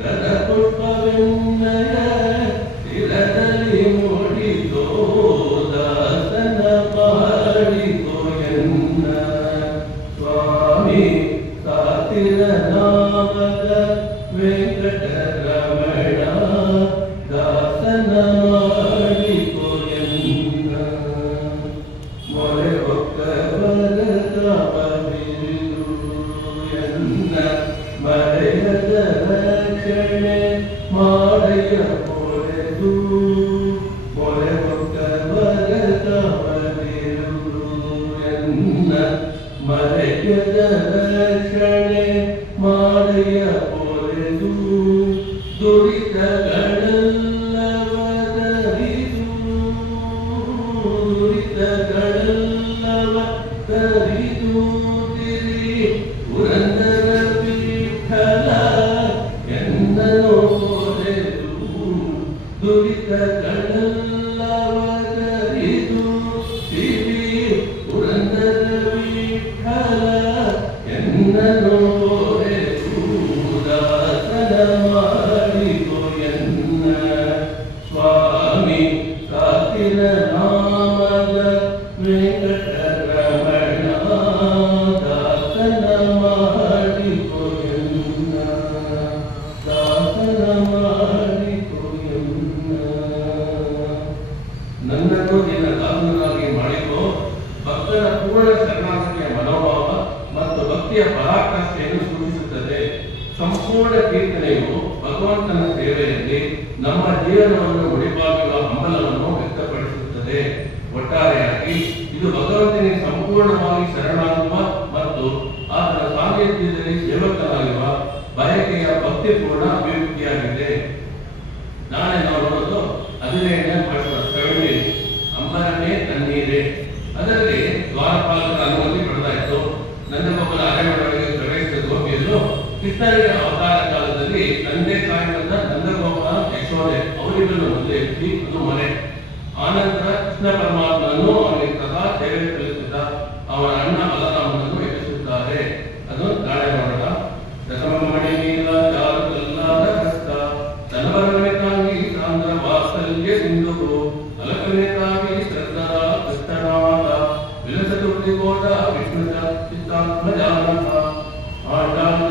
ಕರ ಪುಷ್ಪವೆನ್ನಯ ಶಿರದಲ್ಲಿ ಮೂಡಿಸೋ, ದಾಸನ ಮಾಡಿಕೋ ಎನ್ನ ಸ್ವಾಮಿ, ಸಾತಿರ ನಾಮದ ವೆಂಕಟರಮಣ, ದಾಸನ ಮಾಡಿಕೋ ಎನ್ನ ಮೊರೆ ಒಕ್ಕ ಬರದವ ಬಿರು ಎನ್ನ ಮರೆಯದ ರಕ್ಷಣೆ ಮಾಡಯ್ಯ ಪೊರೆದು, ಮೊರೆ ಒಕ್ಕ ಬರದವ ಬಿರು ಎನ್ನ ಮರೆಯದ ರಕ್ಷಣೆ ಮಾಡಯ್ಯ ಪೊರೆದು, ದುರಿತಗಳೆಲ್ಲವದರಿದು, ದುರಿತಗಳೆಲ್ಲವದರಿದು ತಿರಿ ಪುರಂದರ ವಿಠಲ ಎನ್ನನು ಪೊರೆದು, ದುರಿತಗಳೆಲ್ಲವದರಿದು ತಿರಿ ಪುರಂದರ ವಿಠಲ ಎನ್ನನು ಪೊರೆದು, ದಾಸನ ಮಾಡಿಕೋ ಎನ್ನ ಸ್ವಾಮಿ, ಸಾತಿರ ನಾಮದ ವೆಂಕಟರಮಣ, ದಾಸನ ಮಾಡಿಕೋ ಎನ್ನ, ದಾಸನ ಮಾಡಿಕೋ ಎನ್ನ. ನನ್ನನ್ನು ನಿನ್ನ ದಾಸನಾಗಿ ಮಾಡಿಕೋ. ಭಕ್ತರ ಪೂರ್ಣ ಶರಣಾಗತಿಯ ಮನೋಭಾವ ಮತ್ತು ಭಕ್ತಿಯ ಪರಾಕಾಷ್ಠೆಯನ್ನು ಸೂಚಿಸುತ್ತದೆ. ಸಂಪೂರ್ಣ ಕೀರ್ತನೆಯು ಭಗವಂತನ ಸೇವೆಯಲ್ಲಿ ನಮ್ಮ ಜೀವನವನ್ನು ಮುಡಿಪಾಗುವ ಹಂಬಲವನ್ನು ವ್ಯಕ್ತಪಡಿಸುತ್ತದೆ. ಒಟ್ಟಾರೆಯಾಗಿ ಇದು ಭಗವಂತನಿಗೆ ಸಂಪೂರ್ಣವಾಗಿ ಶರಣಾಗುವ ಮತ್ತು ಆತನ ಸಾನ್ನಿಧ್ಯದಲ್ಲಿ ಸೇವಕನಾಗುವ ಬಯಕೆಯ ಭಕ್ತಿಪೂರ್ಣ ಅಭಿವೃದ್ಧಿಯಾಗಿದೆ. ನಾಳೆ ನಾವು ನೋಡೋದು 17ನೇ ವರ್ಷ 70 ಅಂಬರನೇ ತಣ್ಣೀರೇ. ಅದರಲ್ಲಿ ದ್ವಾರಪಾಲಕರ ಅನುಮತಿ ಪಡೆದಾಯಿತು. ನಂದಗೋಪಾಲ ಅರಮನೆಯೊಳಗೆ ಪ್ರವೇಶಿಸಿದ ಗೋಪಿಯನ್ನು ಕೃಷ್ಣನಿಗೆ ಅವತಾರ ಕಾಲದಲ್ಲಿ ತಂದೆ ತಾಯಿಯಾದ ನಂದಗೋಪಾಲ ಯಶೋದೆ ಅವರಿಬ್ಬರನ್ನು ಮೊದಲು ಎತ್ತಿ ಅದು ಮನೆ. ಆನಂತರ ಕೃಷ್ಣ ಪರಮಾತ್ಮನನ್ನು ಅವನಿಗೆ ಸದಾ ಸೇವೆ ಸಲ್ಲಿಸಿದ ಅವನ ಅಣ್ಣ ಬಲರಾಮನನ್ನು ಎಬ್ಬಿಸುತ್ತಾರೆ. ಅದು ನಾಳೆ ನೋಡೋಣ. ದಶಮಮಣಿ ನೀಲ ಚಾರುಕಲ್ಲಾದ ಹಸ್ತ ತನವರವನಿತಾಂಗಿ ಸಾಂದ್ರ ವಾತ್ಸಲ್ಯ ಸಿಂಧು ಅಲಕನಿತಾಗಿ ಶ್ರದ್ಧಾ ಕೃಷ್ಣನಾಥ ವಿಲಸತು ತ್ರಿಕೋಟ ವಿಷ್ಣುಜ ಚಿತ್ತಾತ್ಮಜಾನಥ ಆಟಾಂತ